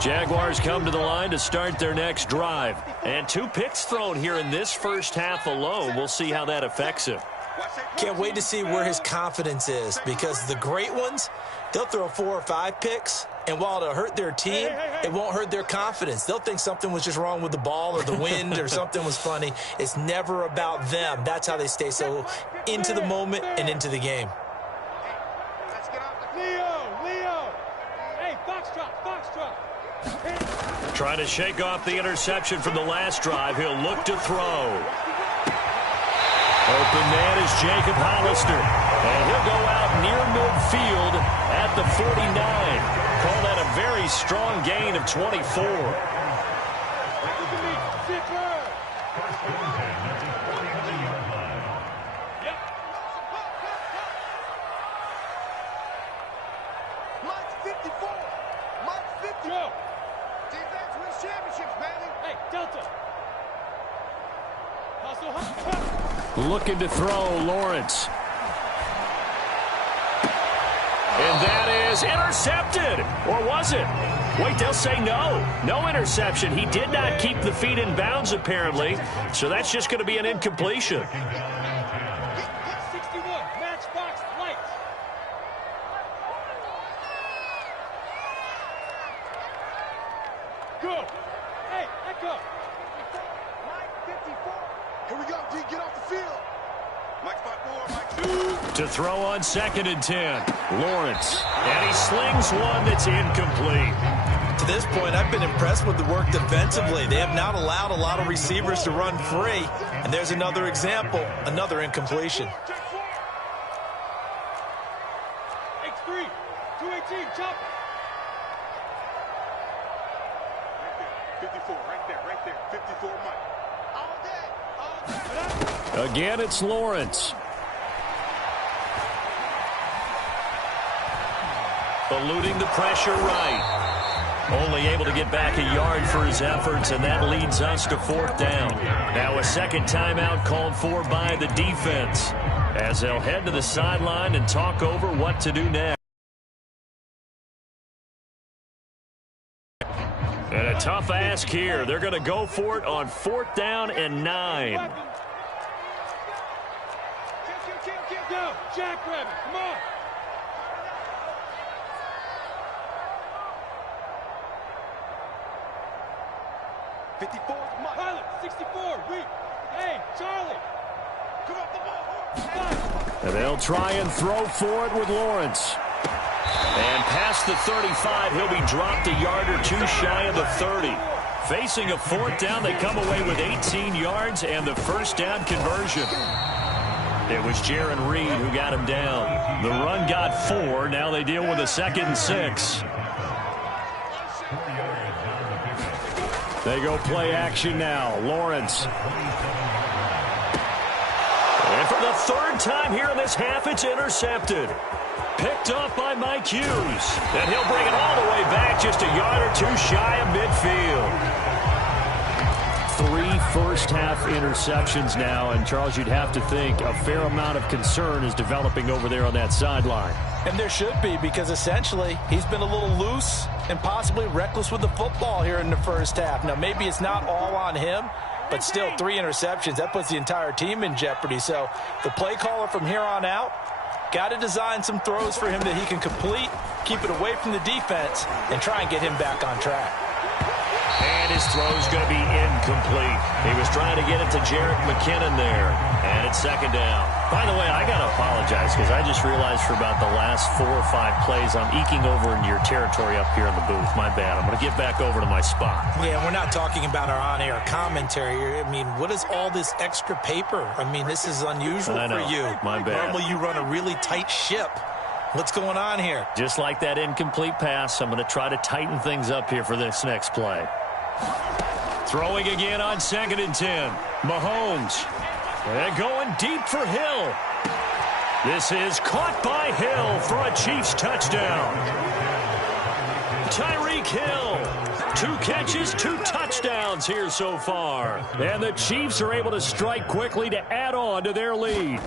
Jaguars come to the line to start their next drive. And 2 picks thrown here in this first half alone. We'll see how that affects him. Can't wait to see where his confidence is, because the great ones, they'll throw 4 or 5 picks, and while it'll hurt their team, it won't hurt their confidence. They'll think something was just wrong with the ball or the wind or something was funny. It's never about them. That's how they stay so into the moment and into the game. Leo. Hey, foxtrot. Trying to shake off the interception from the last drive. He'll look to throw. Open man is Jacob Hollister. And he'll go out near midfield at the 49. Call that a very strong gain of 24. Mike's 54. Mike's 50. Defense wins championships, baby. Hey, Delta. Looking to throw, Lawrence. And that is intercepted. Or was it? Wait, they'll say no. No interception. He did not keep the feet in bounds, apparently. So that's just going to be an incompletion. 61, matchbox light. Go. Hey, echo. Mike 54. Here we go, D. Get off the field. Mike's 5-4, Mike 2. To throw on 2nd and 10. Lawrence. And he slings one that's incomplete. To this point, I've been impressed with the work defensively. They have not allowed a lot of receivers to run free. And there's another example, another incompletion. X3, 218, chop. 54, right there. 54, Mike. All day. Again, it's Lawrence. Eluding the pressure right. Only able to get back a yard for his efforts, and that leads us to 4th down. Now a second timeout called for by the defense as they'll head to the sideline and talk over what to do next. And a tough ask here. They're going to go for it on 4th down and 9. Go, Jackrabbit, come on. Pilot, 64, weak. Hey, Charlie. Come off the ball. And they'll try and throw for it with Lawrence. And past the 35, he'll be dropped a yard or two shy of the 30. Facing a 4th down, they come away with 18 yards and the first down conversion. It was Jaron Reed who got him down. The run got 4. Now they deal with a 2nd and 6. They go play action now. Lawrence. And for the 3rd time here in this half, it's intercepted. Picked up by Mike Hughes. And he'll bring it all the way back just a yard or two shy of midfield. 3 first-half interceptions now. And, Charles, you'd have to think a fair amount of concern is developing over there on that sideline. And there should be, because essentially he's been a little loose and possibly reckless with the football here in the first half. Now, maybe it's not all on him, but still 3 interceptions. That puts the entire team in jeopardy. So the play caller from here on out got to design some throws for him that he can complete, keep it away from the defense, and try and get him back on track. And his throw's going to be incomplete. He was trying to get it to Jerick McKinnon there. And it's 2nd down. By the way, I got to apologize because I just realized for about the last 4 or 5 plays I'm eking over into your territory up here in the booth. My bad. I'm going to get back over to my spot. Yeah, we're not talking about our on-air commentary here. I mean, what is all this extra paper? I mean, this is unusual for you. My bad. Normally you run a really tight ship. What's going on here? Just like that incomplete pass, I'm going to try to tighten things up here for this next play. Throwing again on 2nd and 10. Mahomes. And going deep for Hill. This is caught by Hill for a Chiefs touchdown. Tyreek Hill. 2 catches, 2 touchdowns here so far. And the Chiefs are able to strike quickly to add on to their lead.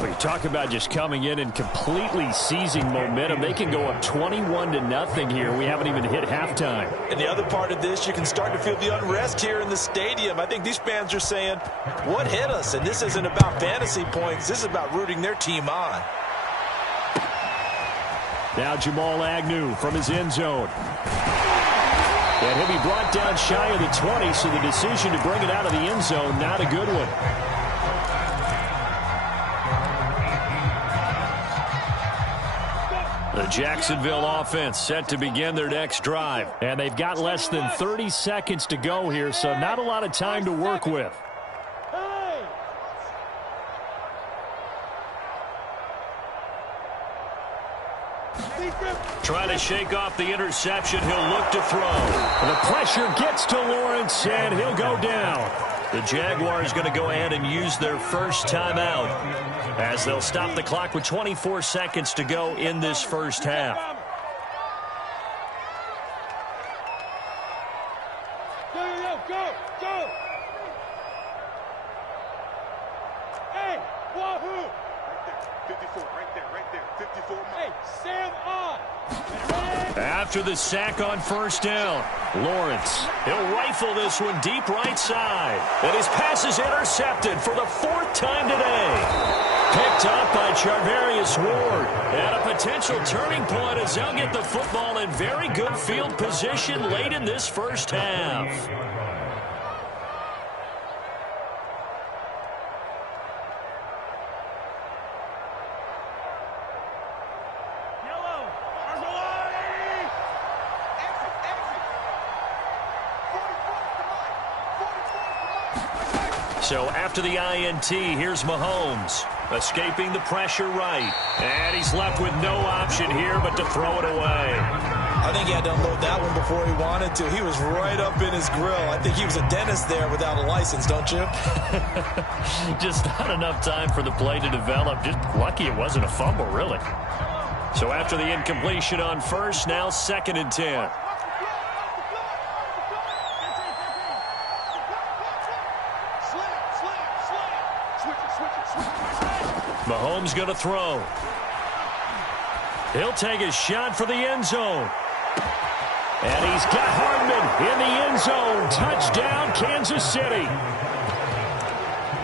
Well, you talk about just coming in and completely seizing momentum. They can go up 21-0 here. We haven't even hit halftime. And the other part of this, you can start to feel the unrest here in the stadium. I think these fans are saying, what hit us? And this isn't about fantasy points. This is about rooting their team on. Now Jamal Agnew from his end zone. And he'll be brought down shy of the 20, so the decision to bring it out of the end zone, not a good one. The Jacksonville offense set to begin their next drive. And they've got less than 30 seconds to go here, so not a lot of time to work with. Trying to shake off the interception. He'll look to throw. The pressure gets to Lawrence, and he'll go down. The Jaguars going to go ahead and use their first timeout as they'll stop the clock with 24 seconds to go in this first half. Go! Hey, wahoo! 54, right there. 54. Hey, Sam on! After the sack on first down, Lawrence, he'll rifle this one deep right side. And his pass is intercepted for the fourth time today. Picked up by Charvarius Ward. And a potential turning point as they'll get the football in very good field position late in this first half. So after the INT, here's Mahomes, escaping the pressure right. And he's left with no option here but to throw it away. I think he had to unload that one before he wanted to. He was right up in his grill. I think he was a dentist there without a license, don't you? Just not enough time for the play to develop. Just lucky it wasn't a fumble, really. So after the incompletion on first, now 2nd and 10. Mahomes going to throw. He'll take a shot for the end zone. And he's got Hardman in the end zone. Touchdown, Kansas City.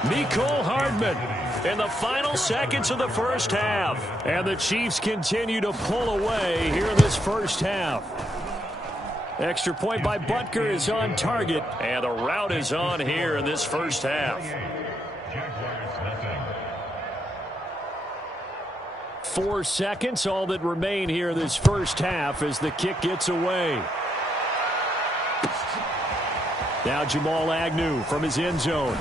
Mecole Hardman in the final seconds of the first half. And the Chiefs continue to pull away here in this first half. Extra point by Butker is on target. And the route is on here in this first half. 4 seconds, all that remain here this first half as the kick gets away. Now Jamal Agnew from his end zone.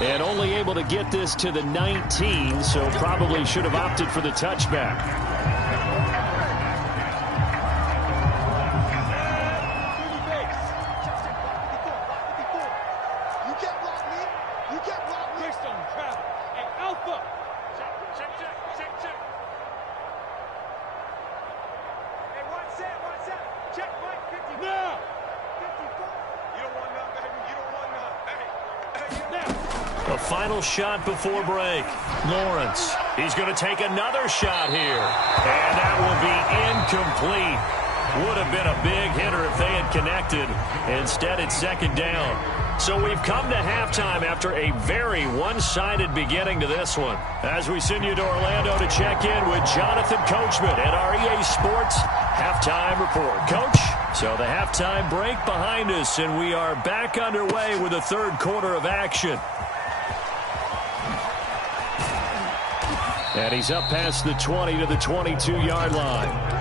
And only able to get this to the 19, so probably should have opted for the touchback. A final shot before break. Lawrence, he's going to take another shot here. And that will be incomplete. Would have been a big hitter if they had connected. Instead, it's 2nd down. So we've come to halftime after a very one-sided beginning to this one. As we send you to Orlando to check in with Jonathan Coachman at our EA Sports Halftime Report. Coach, so the halftime break behind us, and we are back underway with the third quarter of action. And he's up past the 20 to the 22-yard line.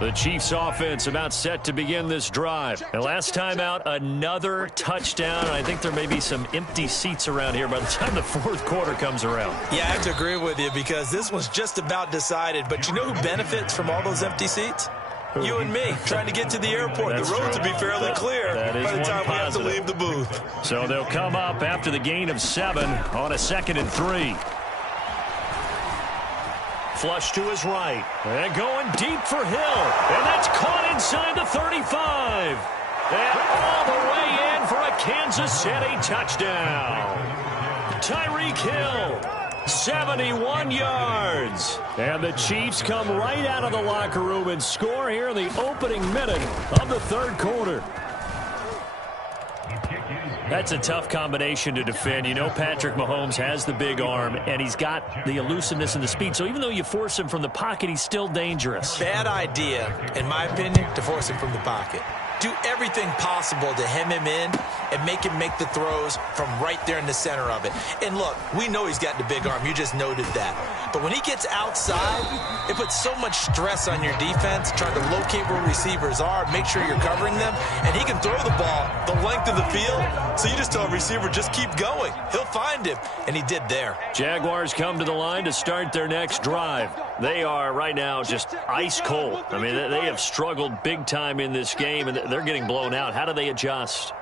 The Chiefs offense about set to begin this drive. And last time out, another touchdown. And I think there may be some empty seats around here by the time the fourth quarter comes around. Yeah, I have to agree with you because this was just about decided. But you know who benefits from all those empty seats? You and me, trying to get to the airport. That's the roads will be fairly clear by the time we have to leave the booth. So they'll come up after the gain of 7 on a 2nd and 3. Flush to his right. And going deep for Hill. And that's caught inside the 35. And all the way in for a Kansas City touchdown. Tyreek Hill. 71 yards. And the Chiefs come right out of the locker room and score here in the opening minute of the third quarter. That's a tough combination to defend. You know Patrick Mahomes has the big arm, and he's got the elusiveness and the speed. So even though you force him from the pocket, he's still dangerous. Bad idea, in my opinion, to force him from the pocket. do everything possible to hem him in and make him make the throws from right there in the center of it. And look, we know he's got the big arm. You just noted that. But when he gets outside, it puts so much stress on your defense trying to locate where receivers are, make sure you're covering them, and he can throw the ball the length of the field. So you just tell a receiver, just keep going. He'll find him, and he did there. Jaguars come to the line to start their next drive. They are right now just ice cold. I mean, they have struggled big time in this game, and they're getting blown out. How do they adjust?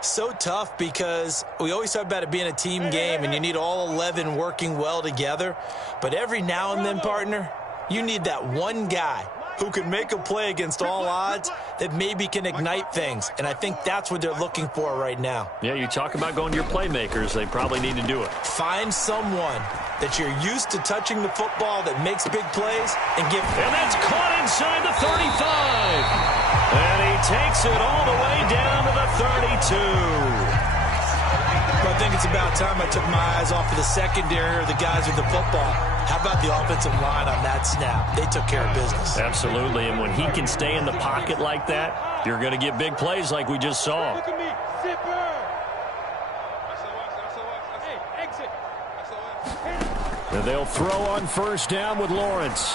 So tough because we always talk about it being a team game, and you need all 11 working well together. But every now and then, partner, you need that one guy who can make a play against all odds that maybe can ignite things. And I think that's what they're looking for right now. Yeah, you talk about going to your playmakers. They probably need to do it. Find someone that you're used to touching the football that makes big plays and give. And that's caught inside the 35. And he takes it all the way down to the 32. I think it's about time I took my eyes off of the secondary or the guys with the football. How about the offensive line on that snap? They took care of business. Absolutely, and when he can stay in the pocket like that, you're going to get big plays like we just saw. Look at me. Zipper. Hey, exit. And they'll throw on first down with Lawrence.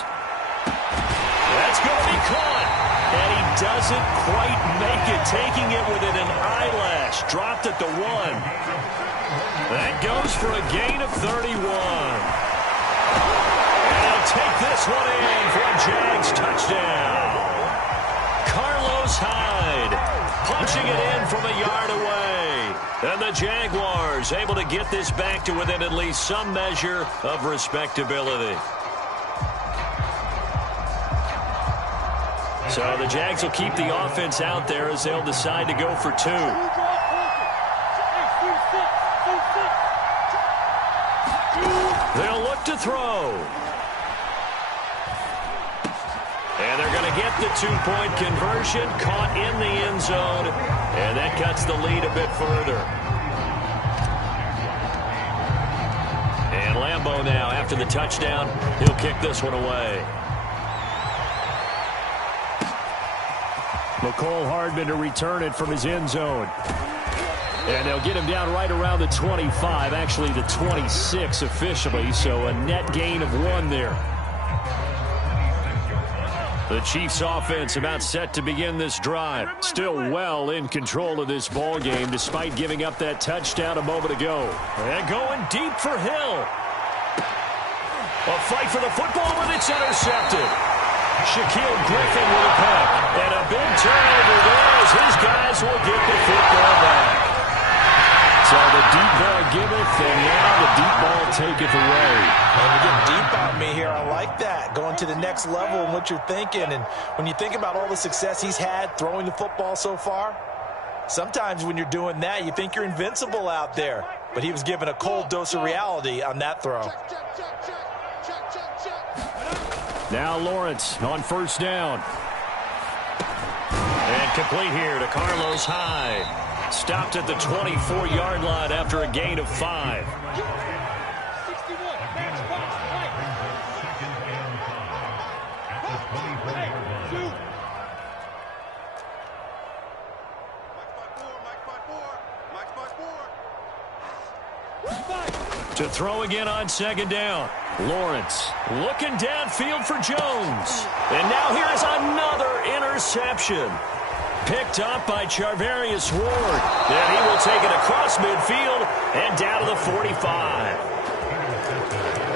That's going to be caught. And he doesn't quite make it, taking it within an eyelash. Dropped at the 1. That goes for a gain of 31. And he'll take this one in for a Jags touchdown. Carlos Hyde punching it in from a yard away. And the Jaguars able to get this back to within at least some measure of respectability. So the Jags will keep the offense out there as they'll decide to go for 2. They'll look to throw. And they're going to get the 2-point conversion, caught in the end zone, and that cuts the lead a bit further. And Lambeau now, after the touchdown, he'll kick this one away. McCole Hardman to return it from his end zone. And they'll get him down right around the 25, actually the 26 officially, so a net gain of 1 there. The Chiefs offense about set to begin this drive. Still well in control of this ball game despite giving up that touchdown a moment ago. And going deep for Hill. A fight for the football, but it's intercepted. Shaquille Griffin with a pick. And a big turnover there as his guys will get the football back. So the deep ball giveth, and now the deep ball taketh away. And you're getting deep on me here. I like that. Going to the next level in what you're thinking. And when you think about all the success he's had throwing the football so far, sometimes when you're doing that, you think you're invincible out there. But he was given a cold dose of reality on that throw. Now Lawrence on first down. And complete here to Carlos Hyde. Stopped at the 24-yard line after a gain of 5. To throw again on second down. Lawrence looking downfield for Jones. And now here's another interception. Picked up by Charvarius Ward. And he will take it across midfield and down to the 45.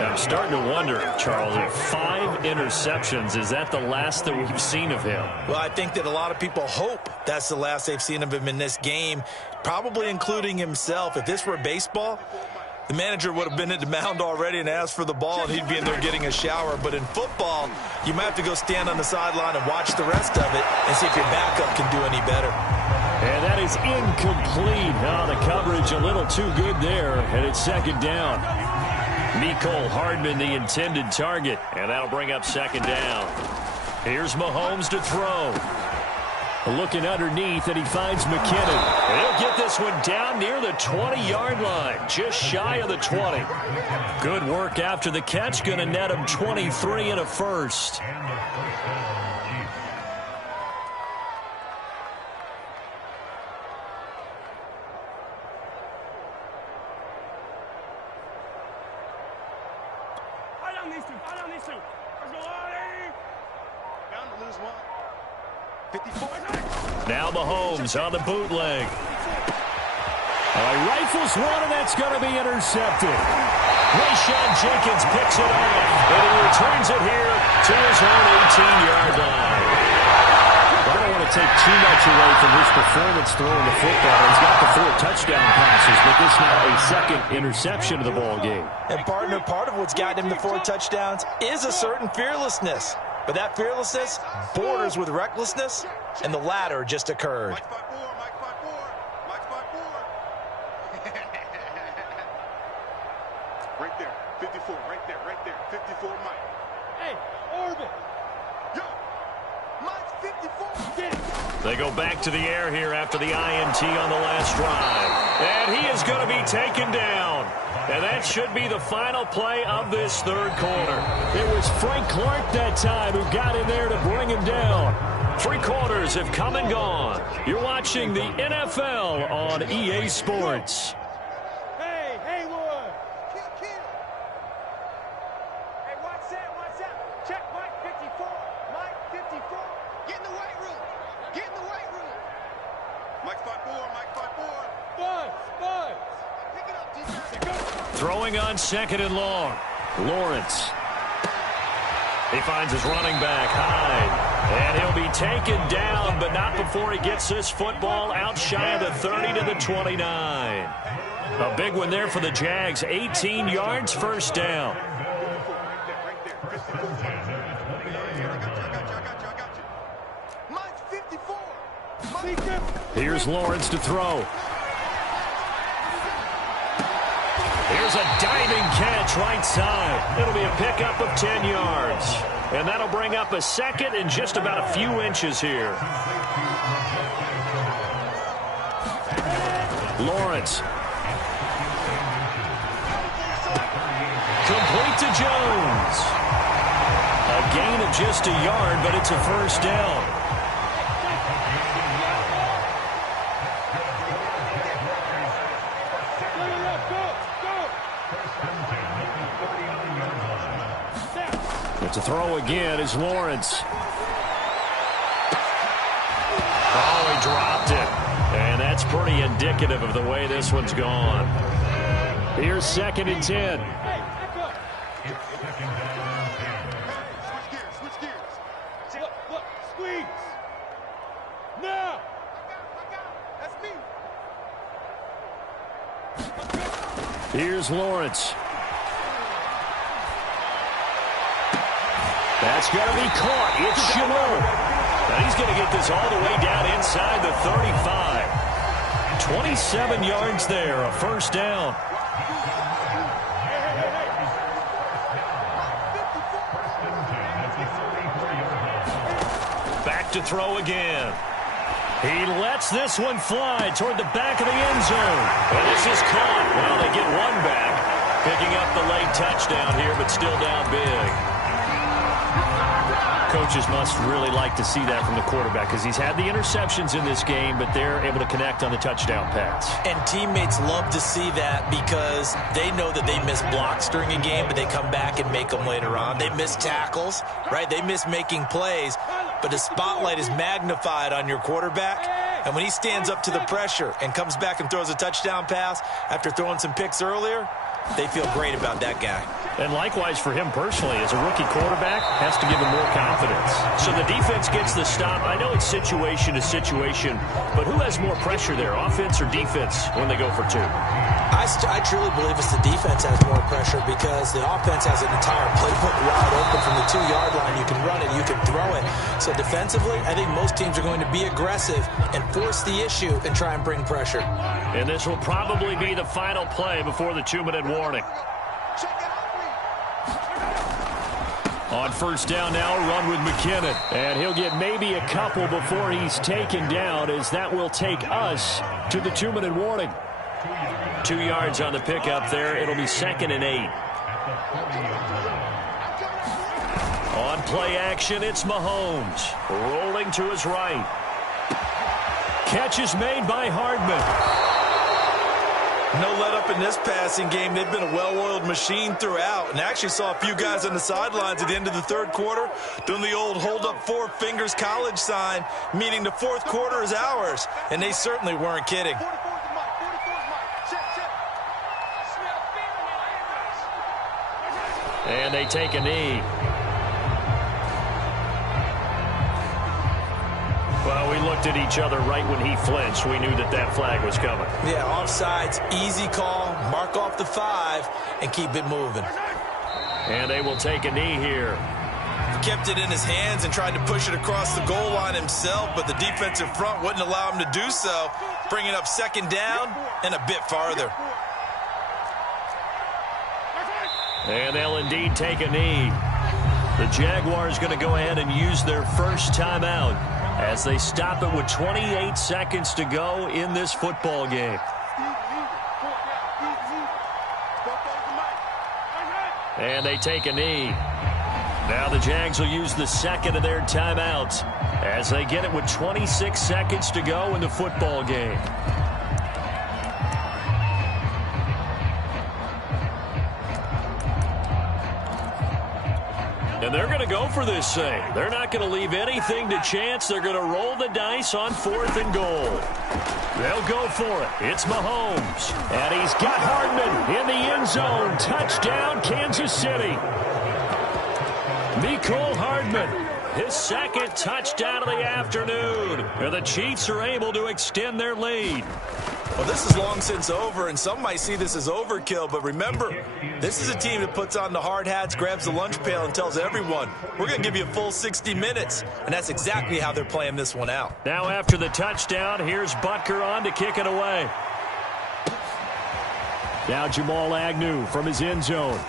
I'm starting to wonder, Charles, if 5 interceptions, is that the last that we've seen of him? Well, I think that a lot of people hope that's the last they've seen of him in this game, probably including himself. If this were baseball, the manager would have been at the mound already and asked for the ball, and he'd be in there getting a shower. But in football, you might have to go stand on the sideline and watch the rest of it and see if your backup can do any better. And that is incomplete. Oh, the coverage a little too good there, and it's second down. Mecole Hardman, the intended target, and that'll bring up second down. Here's Mahomes to throw. Looking underneath, and he finds McKinnon. And he'll get this one down near the 20-yard line, just shy of the 20. Good work after the catch, going to net him 23 and a first. these two. Fall down these two. Let's go, Artie. Down to lose one. 54. Now Mahomes on the bootleg. Rifles one, and that's going to be intercepted. Rayshon Jenkins picks it off, and he returns it here to his own 18-yard line. I don't want to take too much away from his performance throwing the football. He's got the 4 touchdown passes, but this now a second interception of the ball game. And partner, part of what's gotten him the 4 touchdowns is a certain fearlessness. But that fearlessness borders with recklessness, and the latter just occurred. Mike 5-4, Mike 5-4, Mike 5-4. Right there, 54, right there, 54, Mike. Hey, Orbit. Yo, Mike's 54. They go back to the air here after the INT on the last drive. And he is going to be taken down. And that should be the final play of this third quarter. It was Frank Clark that time who got in there to bring him down. 3 quarters have come and gone. You're watching the NFL on EA Sports. Hey, Haywood. Kill. Hey, watch that. Check Mike 54. Mike 54. Get in the weight room. Mike 5-4, Mike 5-4. Buzz. Pick it up, defense. Throwing on 2nd and long. Lawrence. He finds his running back, Hyde. And he'll be taken down, but not before he gets this football out shy of the 30 to the 29. A big one there for the Jags. 18 yards, first down. Mike 54. Here's Lawrence to throw. Here's a diving catch right side. It'll be a pickup of 10 yards. And that'll bring up a second and just about a few inches here. Lawrence. Complete to Jones. A gain of just a yard, but it's a first down. To throw again is Lawrence. Oh, he dropped it. And that's pretty indicative of the way this one's gone. Here's 2nd and 10. Switch gears. Look, squeeze. Now. That's me. Here's Lawrence. That's going to be caught. It's Chabot. And he's going to get this all the way down inside the 35. 27 yards there, a first down. Back to throw again. He lets this one fly toward the back of the end zone. And this is caught. Well, they get one back. Picking up the late touchdown here, but still down big. Coaches must really like to see that from the quarterback because he's had the interceptions in this game, but they're able to connect on the touchdown pass. And teammates love to see that because they know that they miss blocks during a game, but they come back and make them later on. They miss tackles, right? They miss making plays, but the spotlight is magnified on your quarterback. And when he stands up to the pressure and comes back and throws a touchdown pass after throwing some picks earlier, they feel great about that guy. And likewise for him personally, as a rookie quarterback, has to give him more confidence. So the defense gets the stop. I know it's situation to situation, but who has more pressure there, offense or defense, when they go for 2? I truly believe it's the defense has more pressure because the offense has an entire playbook wide open from the 2-yard line. You can run it, you can throw it. So defensively, I think most teams are going to be aggressive and force the issue and try and bring pressure. And this will probably be the final play before the 2-minute warning. On first down now, a run with McKinnon. And he'll get maybe a couple before he's taken down, as that will take us to the 2-minute warning. 2 yards on the pickup there. It'll be 2nd and 8. On play action, it's Mahomes. Rolling to his right. Catch is made by Hardman. No let up in this passing game. They've been a well-oiled machine throughout, and actually saw a few guys on the sidelines at the end of the third quarter doing the old hold up four fingers college sign, meaning the fourth quarter is ours, and they certainly weren't kidding. 44's the mic. 44's mic. Check. Smell fear now. And they take a knee. Well, we looked at each other right when he flinched. We knew that that flag was coming. Yeah, offsides, easy call, mark off the 5, and keep it moving. And they will take a knee here. He kept it in his hands and tried to push it across the goal line himself, but the defensive front wouldn't allow him to do so, bringing up second down and a bit farther. And they'll indeed take a knee. The Jaguars going to go ahead and use their first timeout as they stop it with 28 seconds to go in this football game. And they take a knee. Now the Jags will use the second of their timeouts as they get it with 26 seconds to go in the football game. And they're going to go for this thing. They're not going to leave anything to chance. They're going to roll the dice on 4th and goal. They'll go for it. It's Mahomes. And he's got Hardman in the end zone. Touchdown, Kansas City. Mecole Hardman, his second touchdown of the afternoon. And the Chiefs are able to extend their lead. Well, this is long since over, and some might see this as overkill, but remember, this is a team that puts on the hard hats, grabs the lunch pail, and tells everyone, we're going to give you a full 60 minutes, and that's exactly how they're playing this one out. Now after the touchdown, here's Butker on to kick it away. Now Jamal Agnew from his end zone.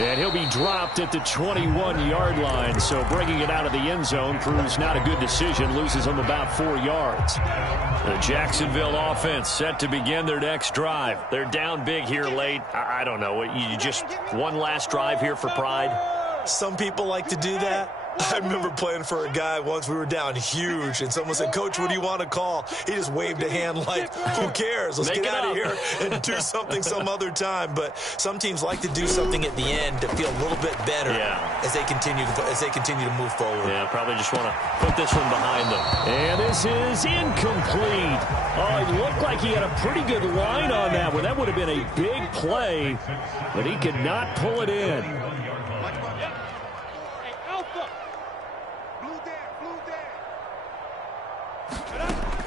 And he'll be dropped at the 21-yard line, so bringing it out of the end zone proves not a good decision, loses him about 4 yards. The Jacksonville offense set to begin their next drive. They're down big here late. I don't know. You just one last drive here for pride? Some people like to do that. I remember playing for a guy once. We were down huge, and someone said, Coach, what do you want to call? He just waved a hand like, who cares? Let's get out of here and do something some other time. But some teams like to do something at the end to feel a little bit better as they continue to move forward. Yeah, probably just want to put this one behind them. And this is incomplete. Oh, it looked like he had a pretty good line on that one. That would have been a big play, but he could not pull it in.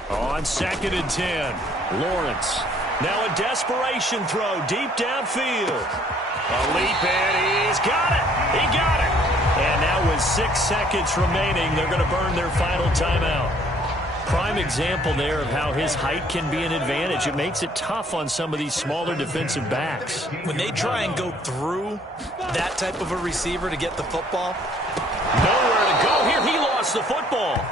On 2nd and 10, Lawrence. Now a desperation throw deep downfield. A leap, and he's got it. He got it. And now with 6 seconds remaining, they're going to burn their final timeout. Prime example there of how his height can be an advantage. It makes it tough on some of these smaller defensive backs. When they try and go through that type of a receiver to get the football. Nowhere to go here. He lost the football.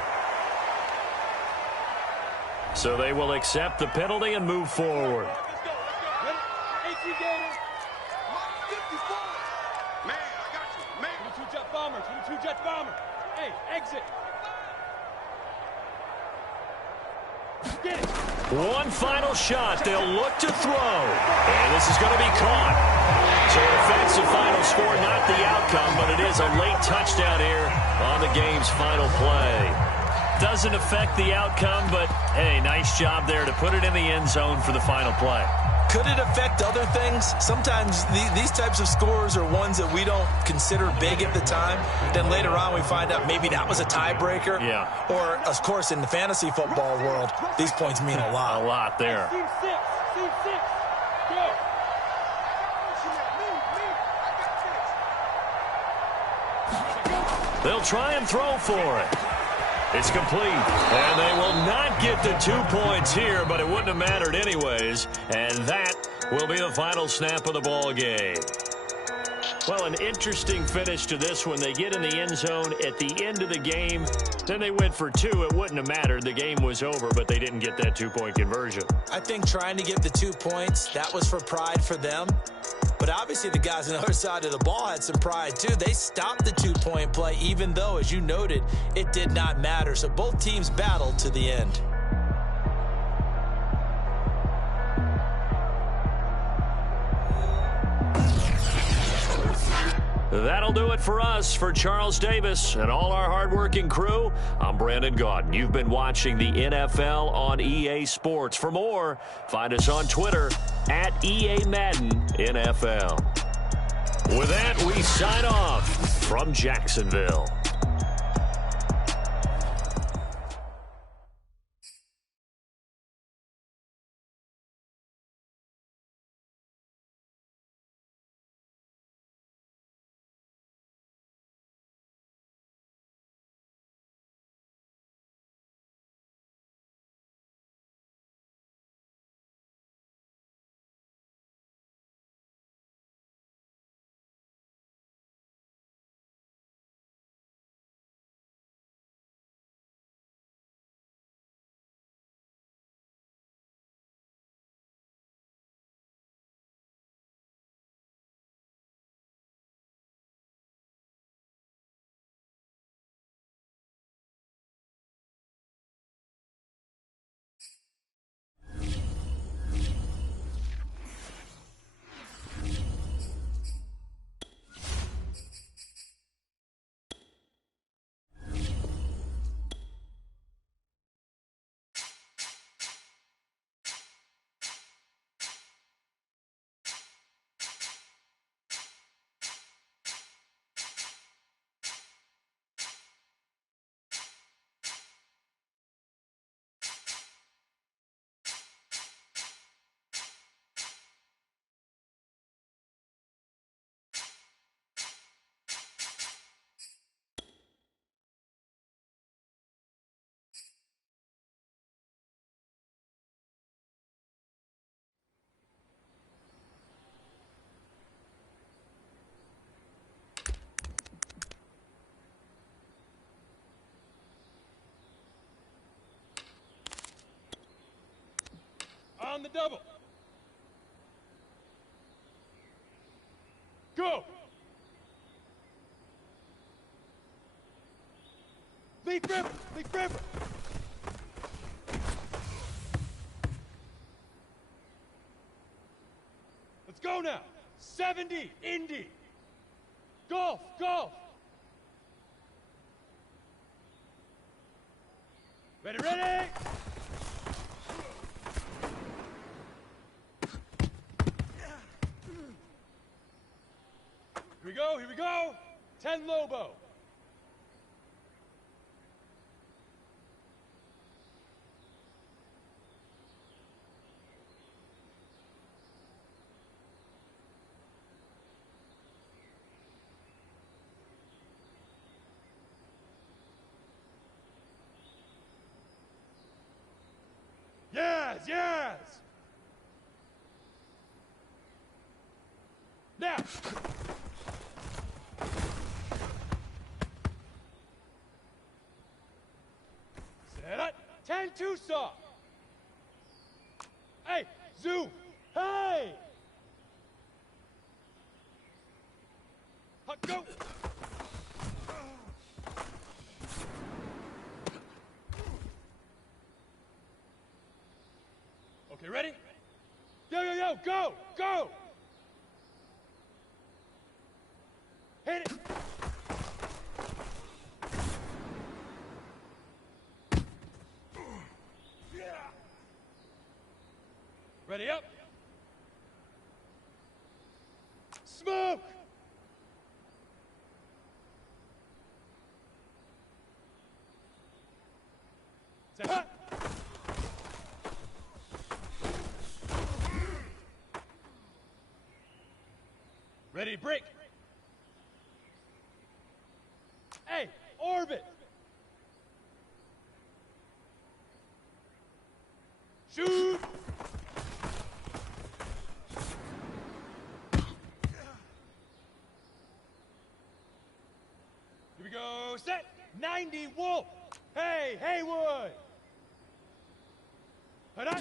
So they will accept the penalty and move forward. Man, I got you. Man. 22 jet bomber. 22 jet bomber. Hey, exit. Get it. One final shot. They'll look to throw. And this is going to be caught. So it affects the final score, not the outcome, but it is a late touchdown here on the game's final play. Doesn't affect the outcome, but, hey, nice job there to put it in the end zone for the final play. Could it affect other things? Sometimes these types of scores are ones that we don't consider big at the time. Then later on we find out maybe that was a tiebreaker. Yeah. Or, of course, in the fantasy football world, these points mean a lot. A lot there. Team 6. Team 6. Go. They'll try and throw for it. It's complete. And they will not get the 2 points here, but it wouldn't have mattered anyways. And that will be the final snap of the ball game. Well, an interesting finish to this one. They get in the end zone at the end of the game. Then they went for 2. It wouldn't have mattered. The game was over, but they didn't get that 2-point conversion. I think trying to get the 2 points, that was for pride for them. But obviously the guys on the other side of the ball had some pride too. They stopped the 2-point play, even though, as you noted, it did not matter. So both teams battled to the end. That'll do it for us. For Charles Davis and all our hardworking crew, I'm Brandon Gaudin. You've been watching the NFL on EA Sports. For more, find us on Twitter at EA Madden NFL. With that, we sign off from Jacksonville. On the double. Go. Leaf river. Leaf river. Let's go now. 70. Indy. Golf. Golf. Ready, ready. Here we go, here we go. 10 Lobo. Yes, yes. Now. Set up. 10-2 soft. Hey, zoom. Hey. Hut, go. Okay, ready? Yo, yo, yo, go, go. Hit it. Ready up. Smoke. Say hut. Ready, break. Hey, orbit. Shoot. Here we go, set. 90 Wolf. Hey, Haywood. Head up.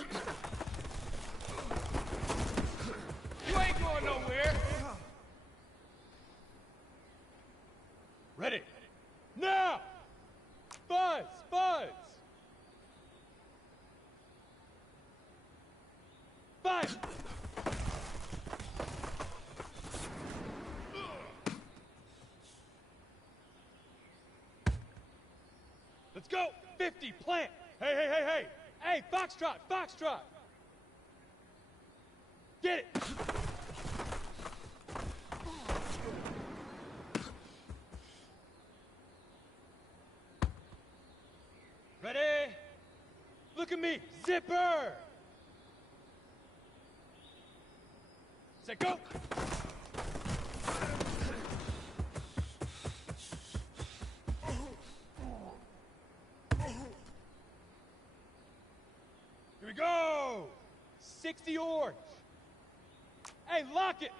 You ain't going nowhere. Ready. Now. Buzz, buzz. Buzz. go. 50, plant. Hey, hey, hey, hey. Hey, foxtrot, foxtrot. Get it. Ready? Look at me. Zipper. Set, go. Here we go. 60 orange. Hey, lock it.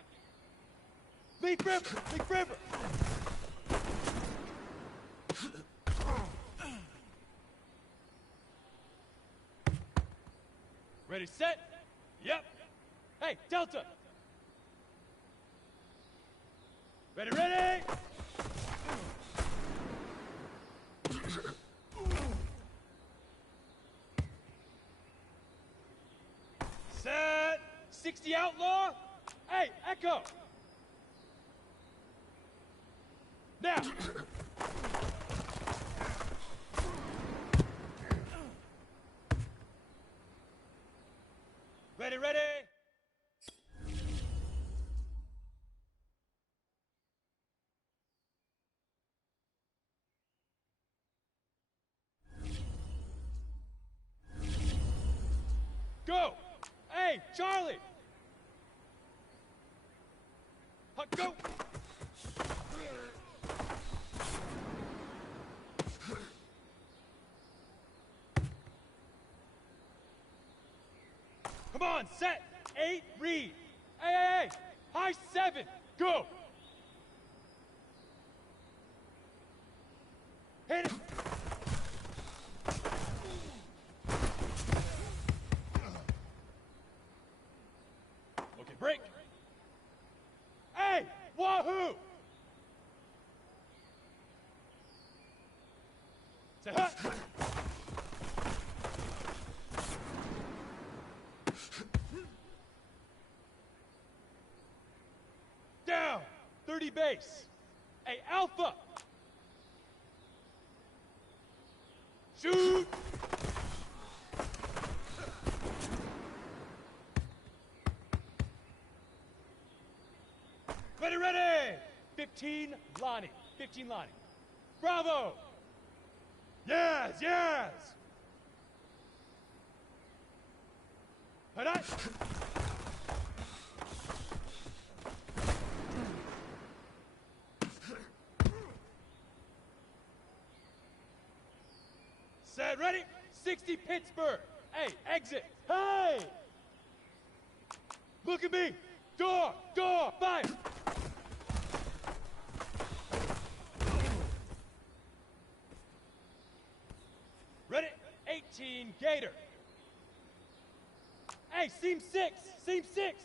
Leaf river, leaf river. Ready, set? Yep. Hey, Delta. Ready, ready? Set. 60 outlaw. Hey, Echo. Now. Ready, ready? Go! Hey, Charlie! Go! Come on, set! 8, read! Hey, hey, hey! High 7, go! Hit it! Okay, break! Hey! Wahoo! Say hut! Down! 30 base! Hey, Alpha! Shoot! Ready, ready! 15, Lonnie. 15, Lonnie. Bravo! Yes, yes! Hadi! Set, ready? 60 Pittsburgh. Hey, exit. Hey! Look at me. Door, door, fire! Ready? 18 Gator. Hey, seam 6, seam 6.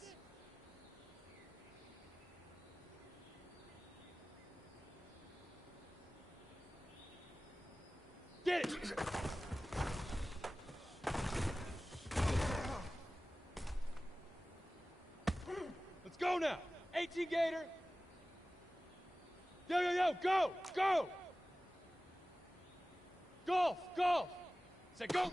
Get it! Let's go now. 18 Gator. Yo, yo, yo, go, go. Golf, golf. Say go.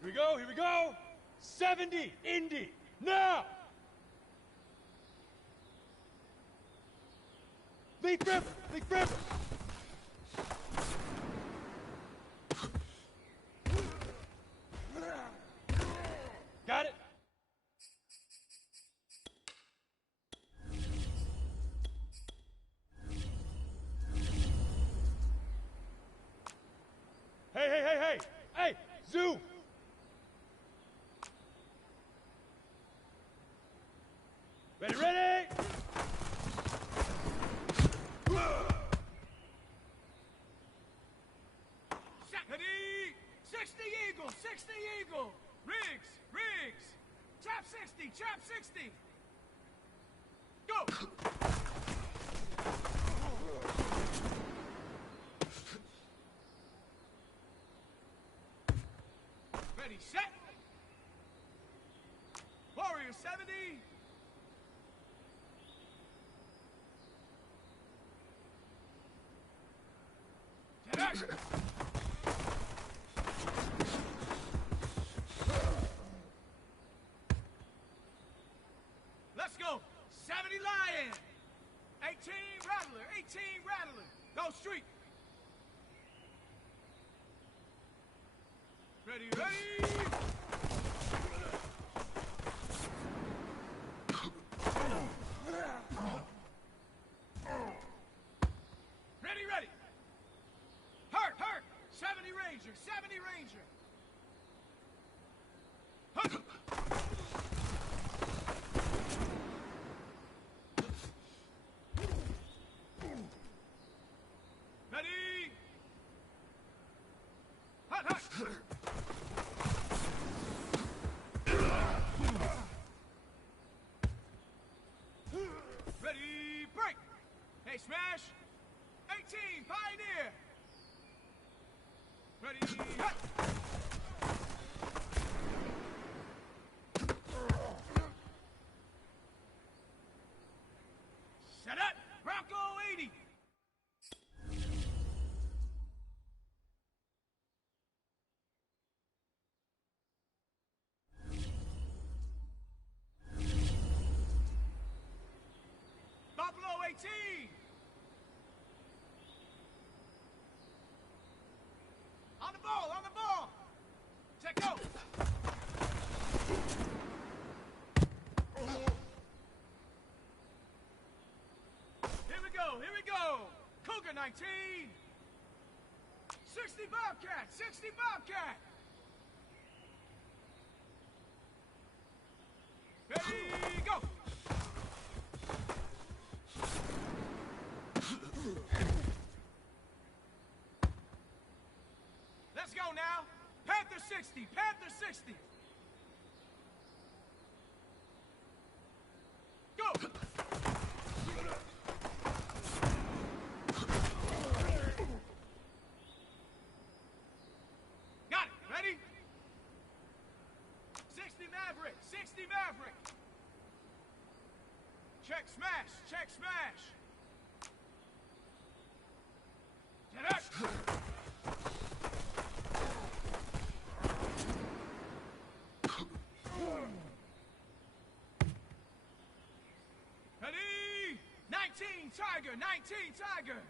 Here we go, here we go. 70, Indy, now. Leaf river, leaf river. Got it? Hey, hey, hey, hey! Hey! Zoom! Ready, ready! Ready! 60 Eagle! 60 Eagle! Riggs! Riggs! Trap 60! Trap 60! Go! Ready, set! Warrior! Warrior 70. Let's go. 70 Lion. 18 Rattler. 18 Rattler. Go street. Ready, ready. Ready, ready. Hurt. 70 Ranger. 70 Ranger. Hurt. Ready. Hurt. Ready, break. Hey, smash. 18, Pioneer. Ready, hut. Set up. Bronco 80. Buffalo 18. On the ball. Check go. Here we go. Cougar 19. 60 Bobcat. Ready, go. Let's go now. Panther 60. Go. Got it. Ready? 60 Maverick. Check smash. Get up. Ready? 19 Tiger.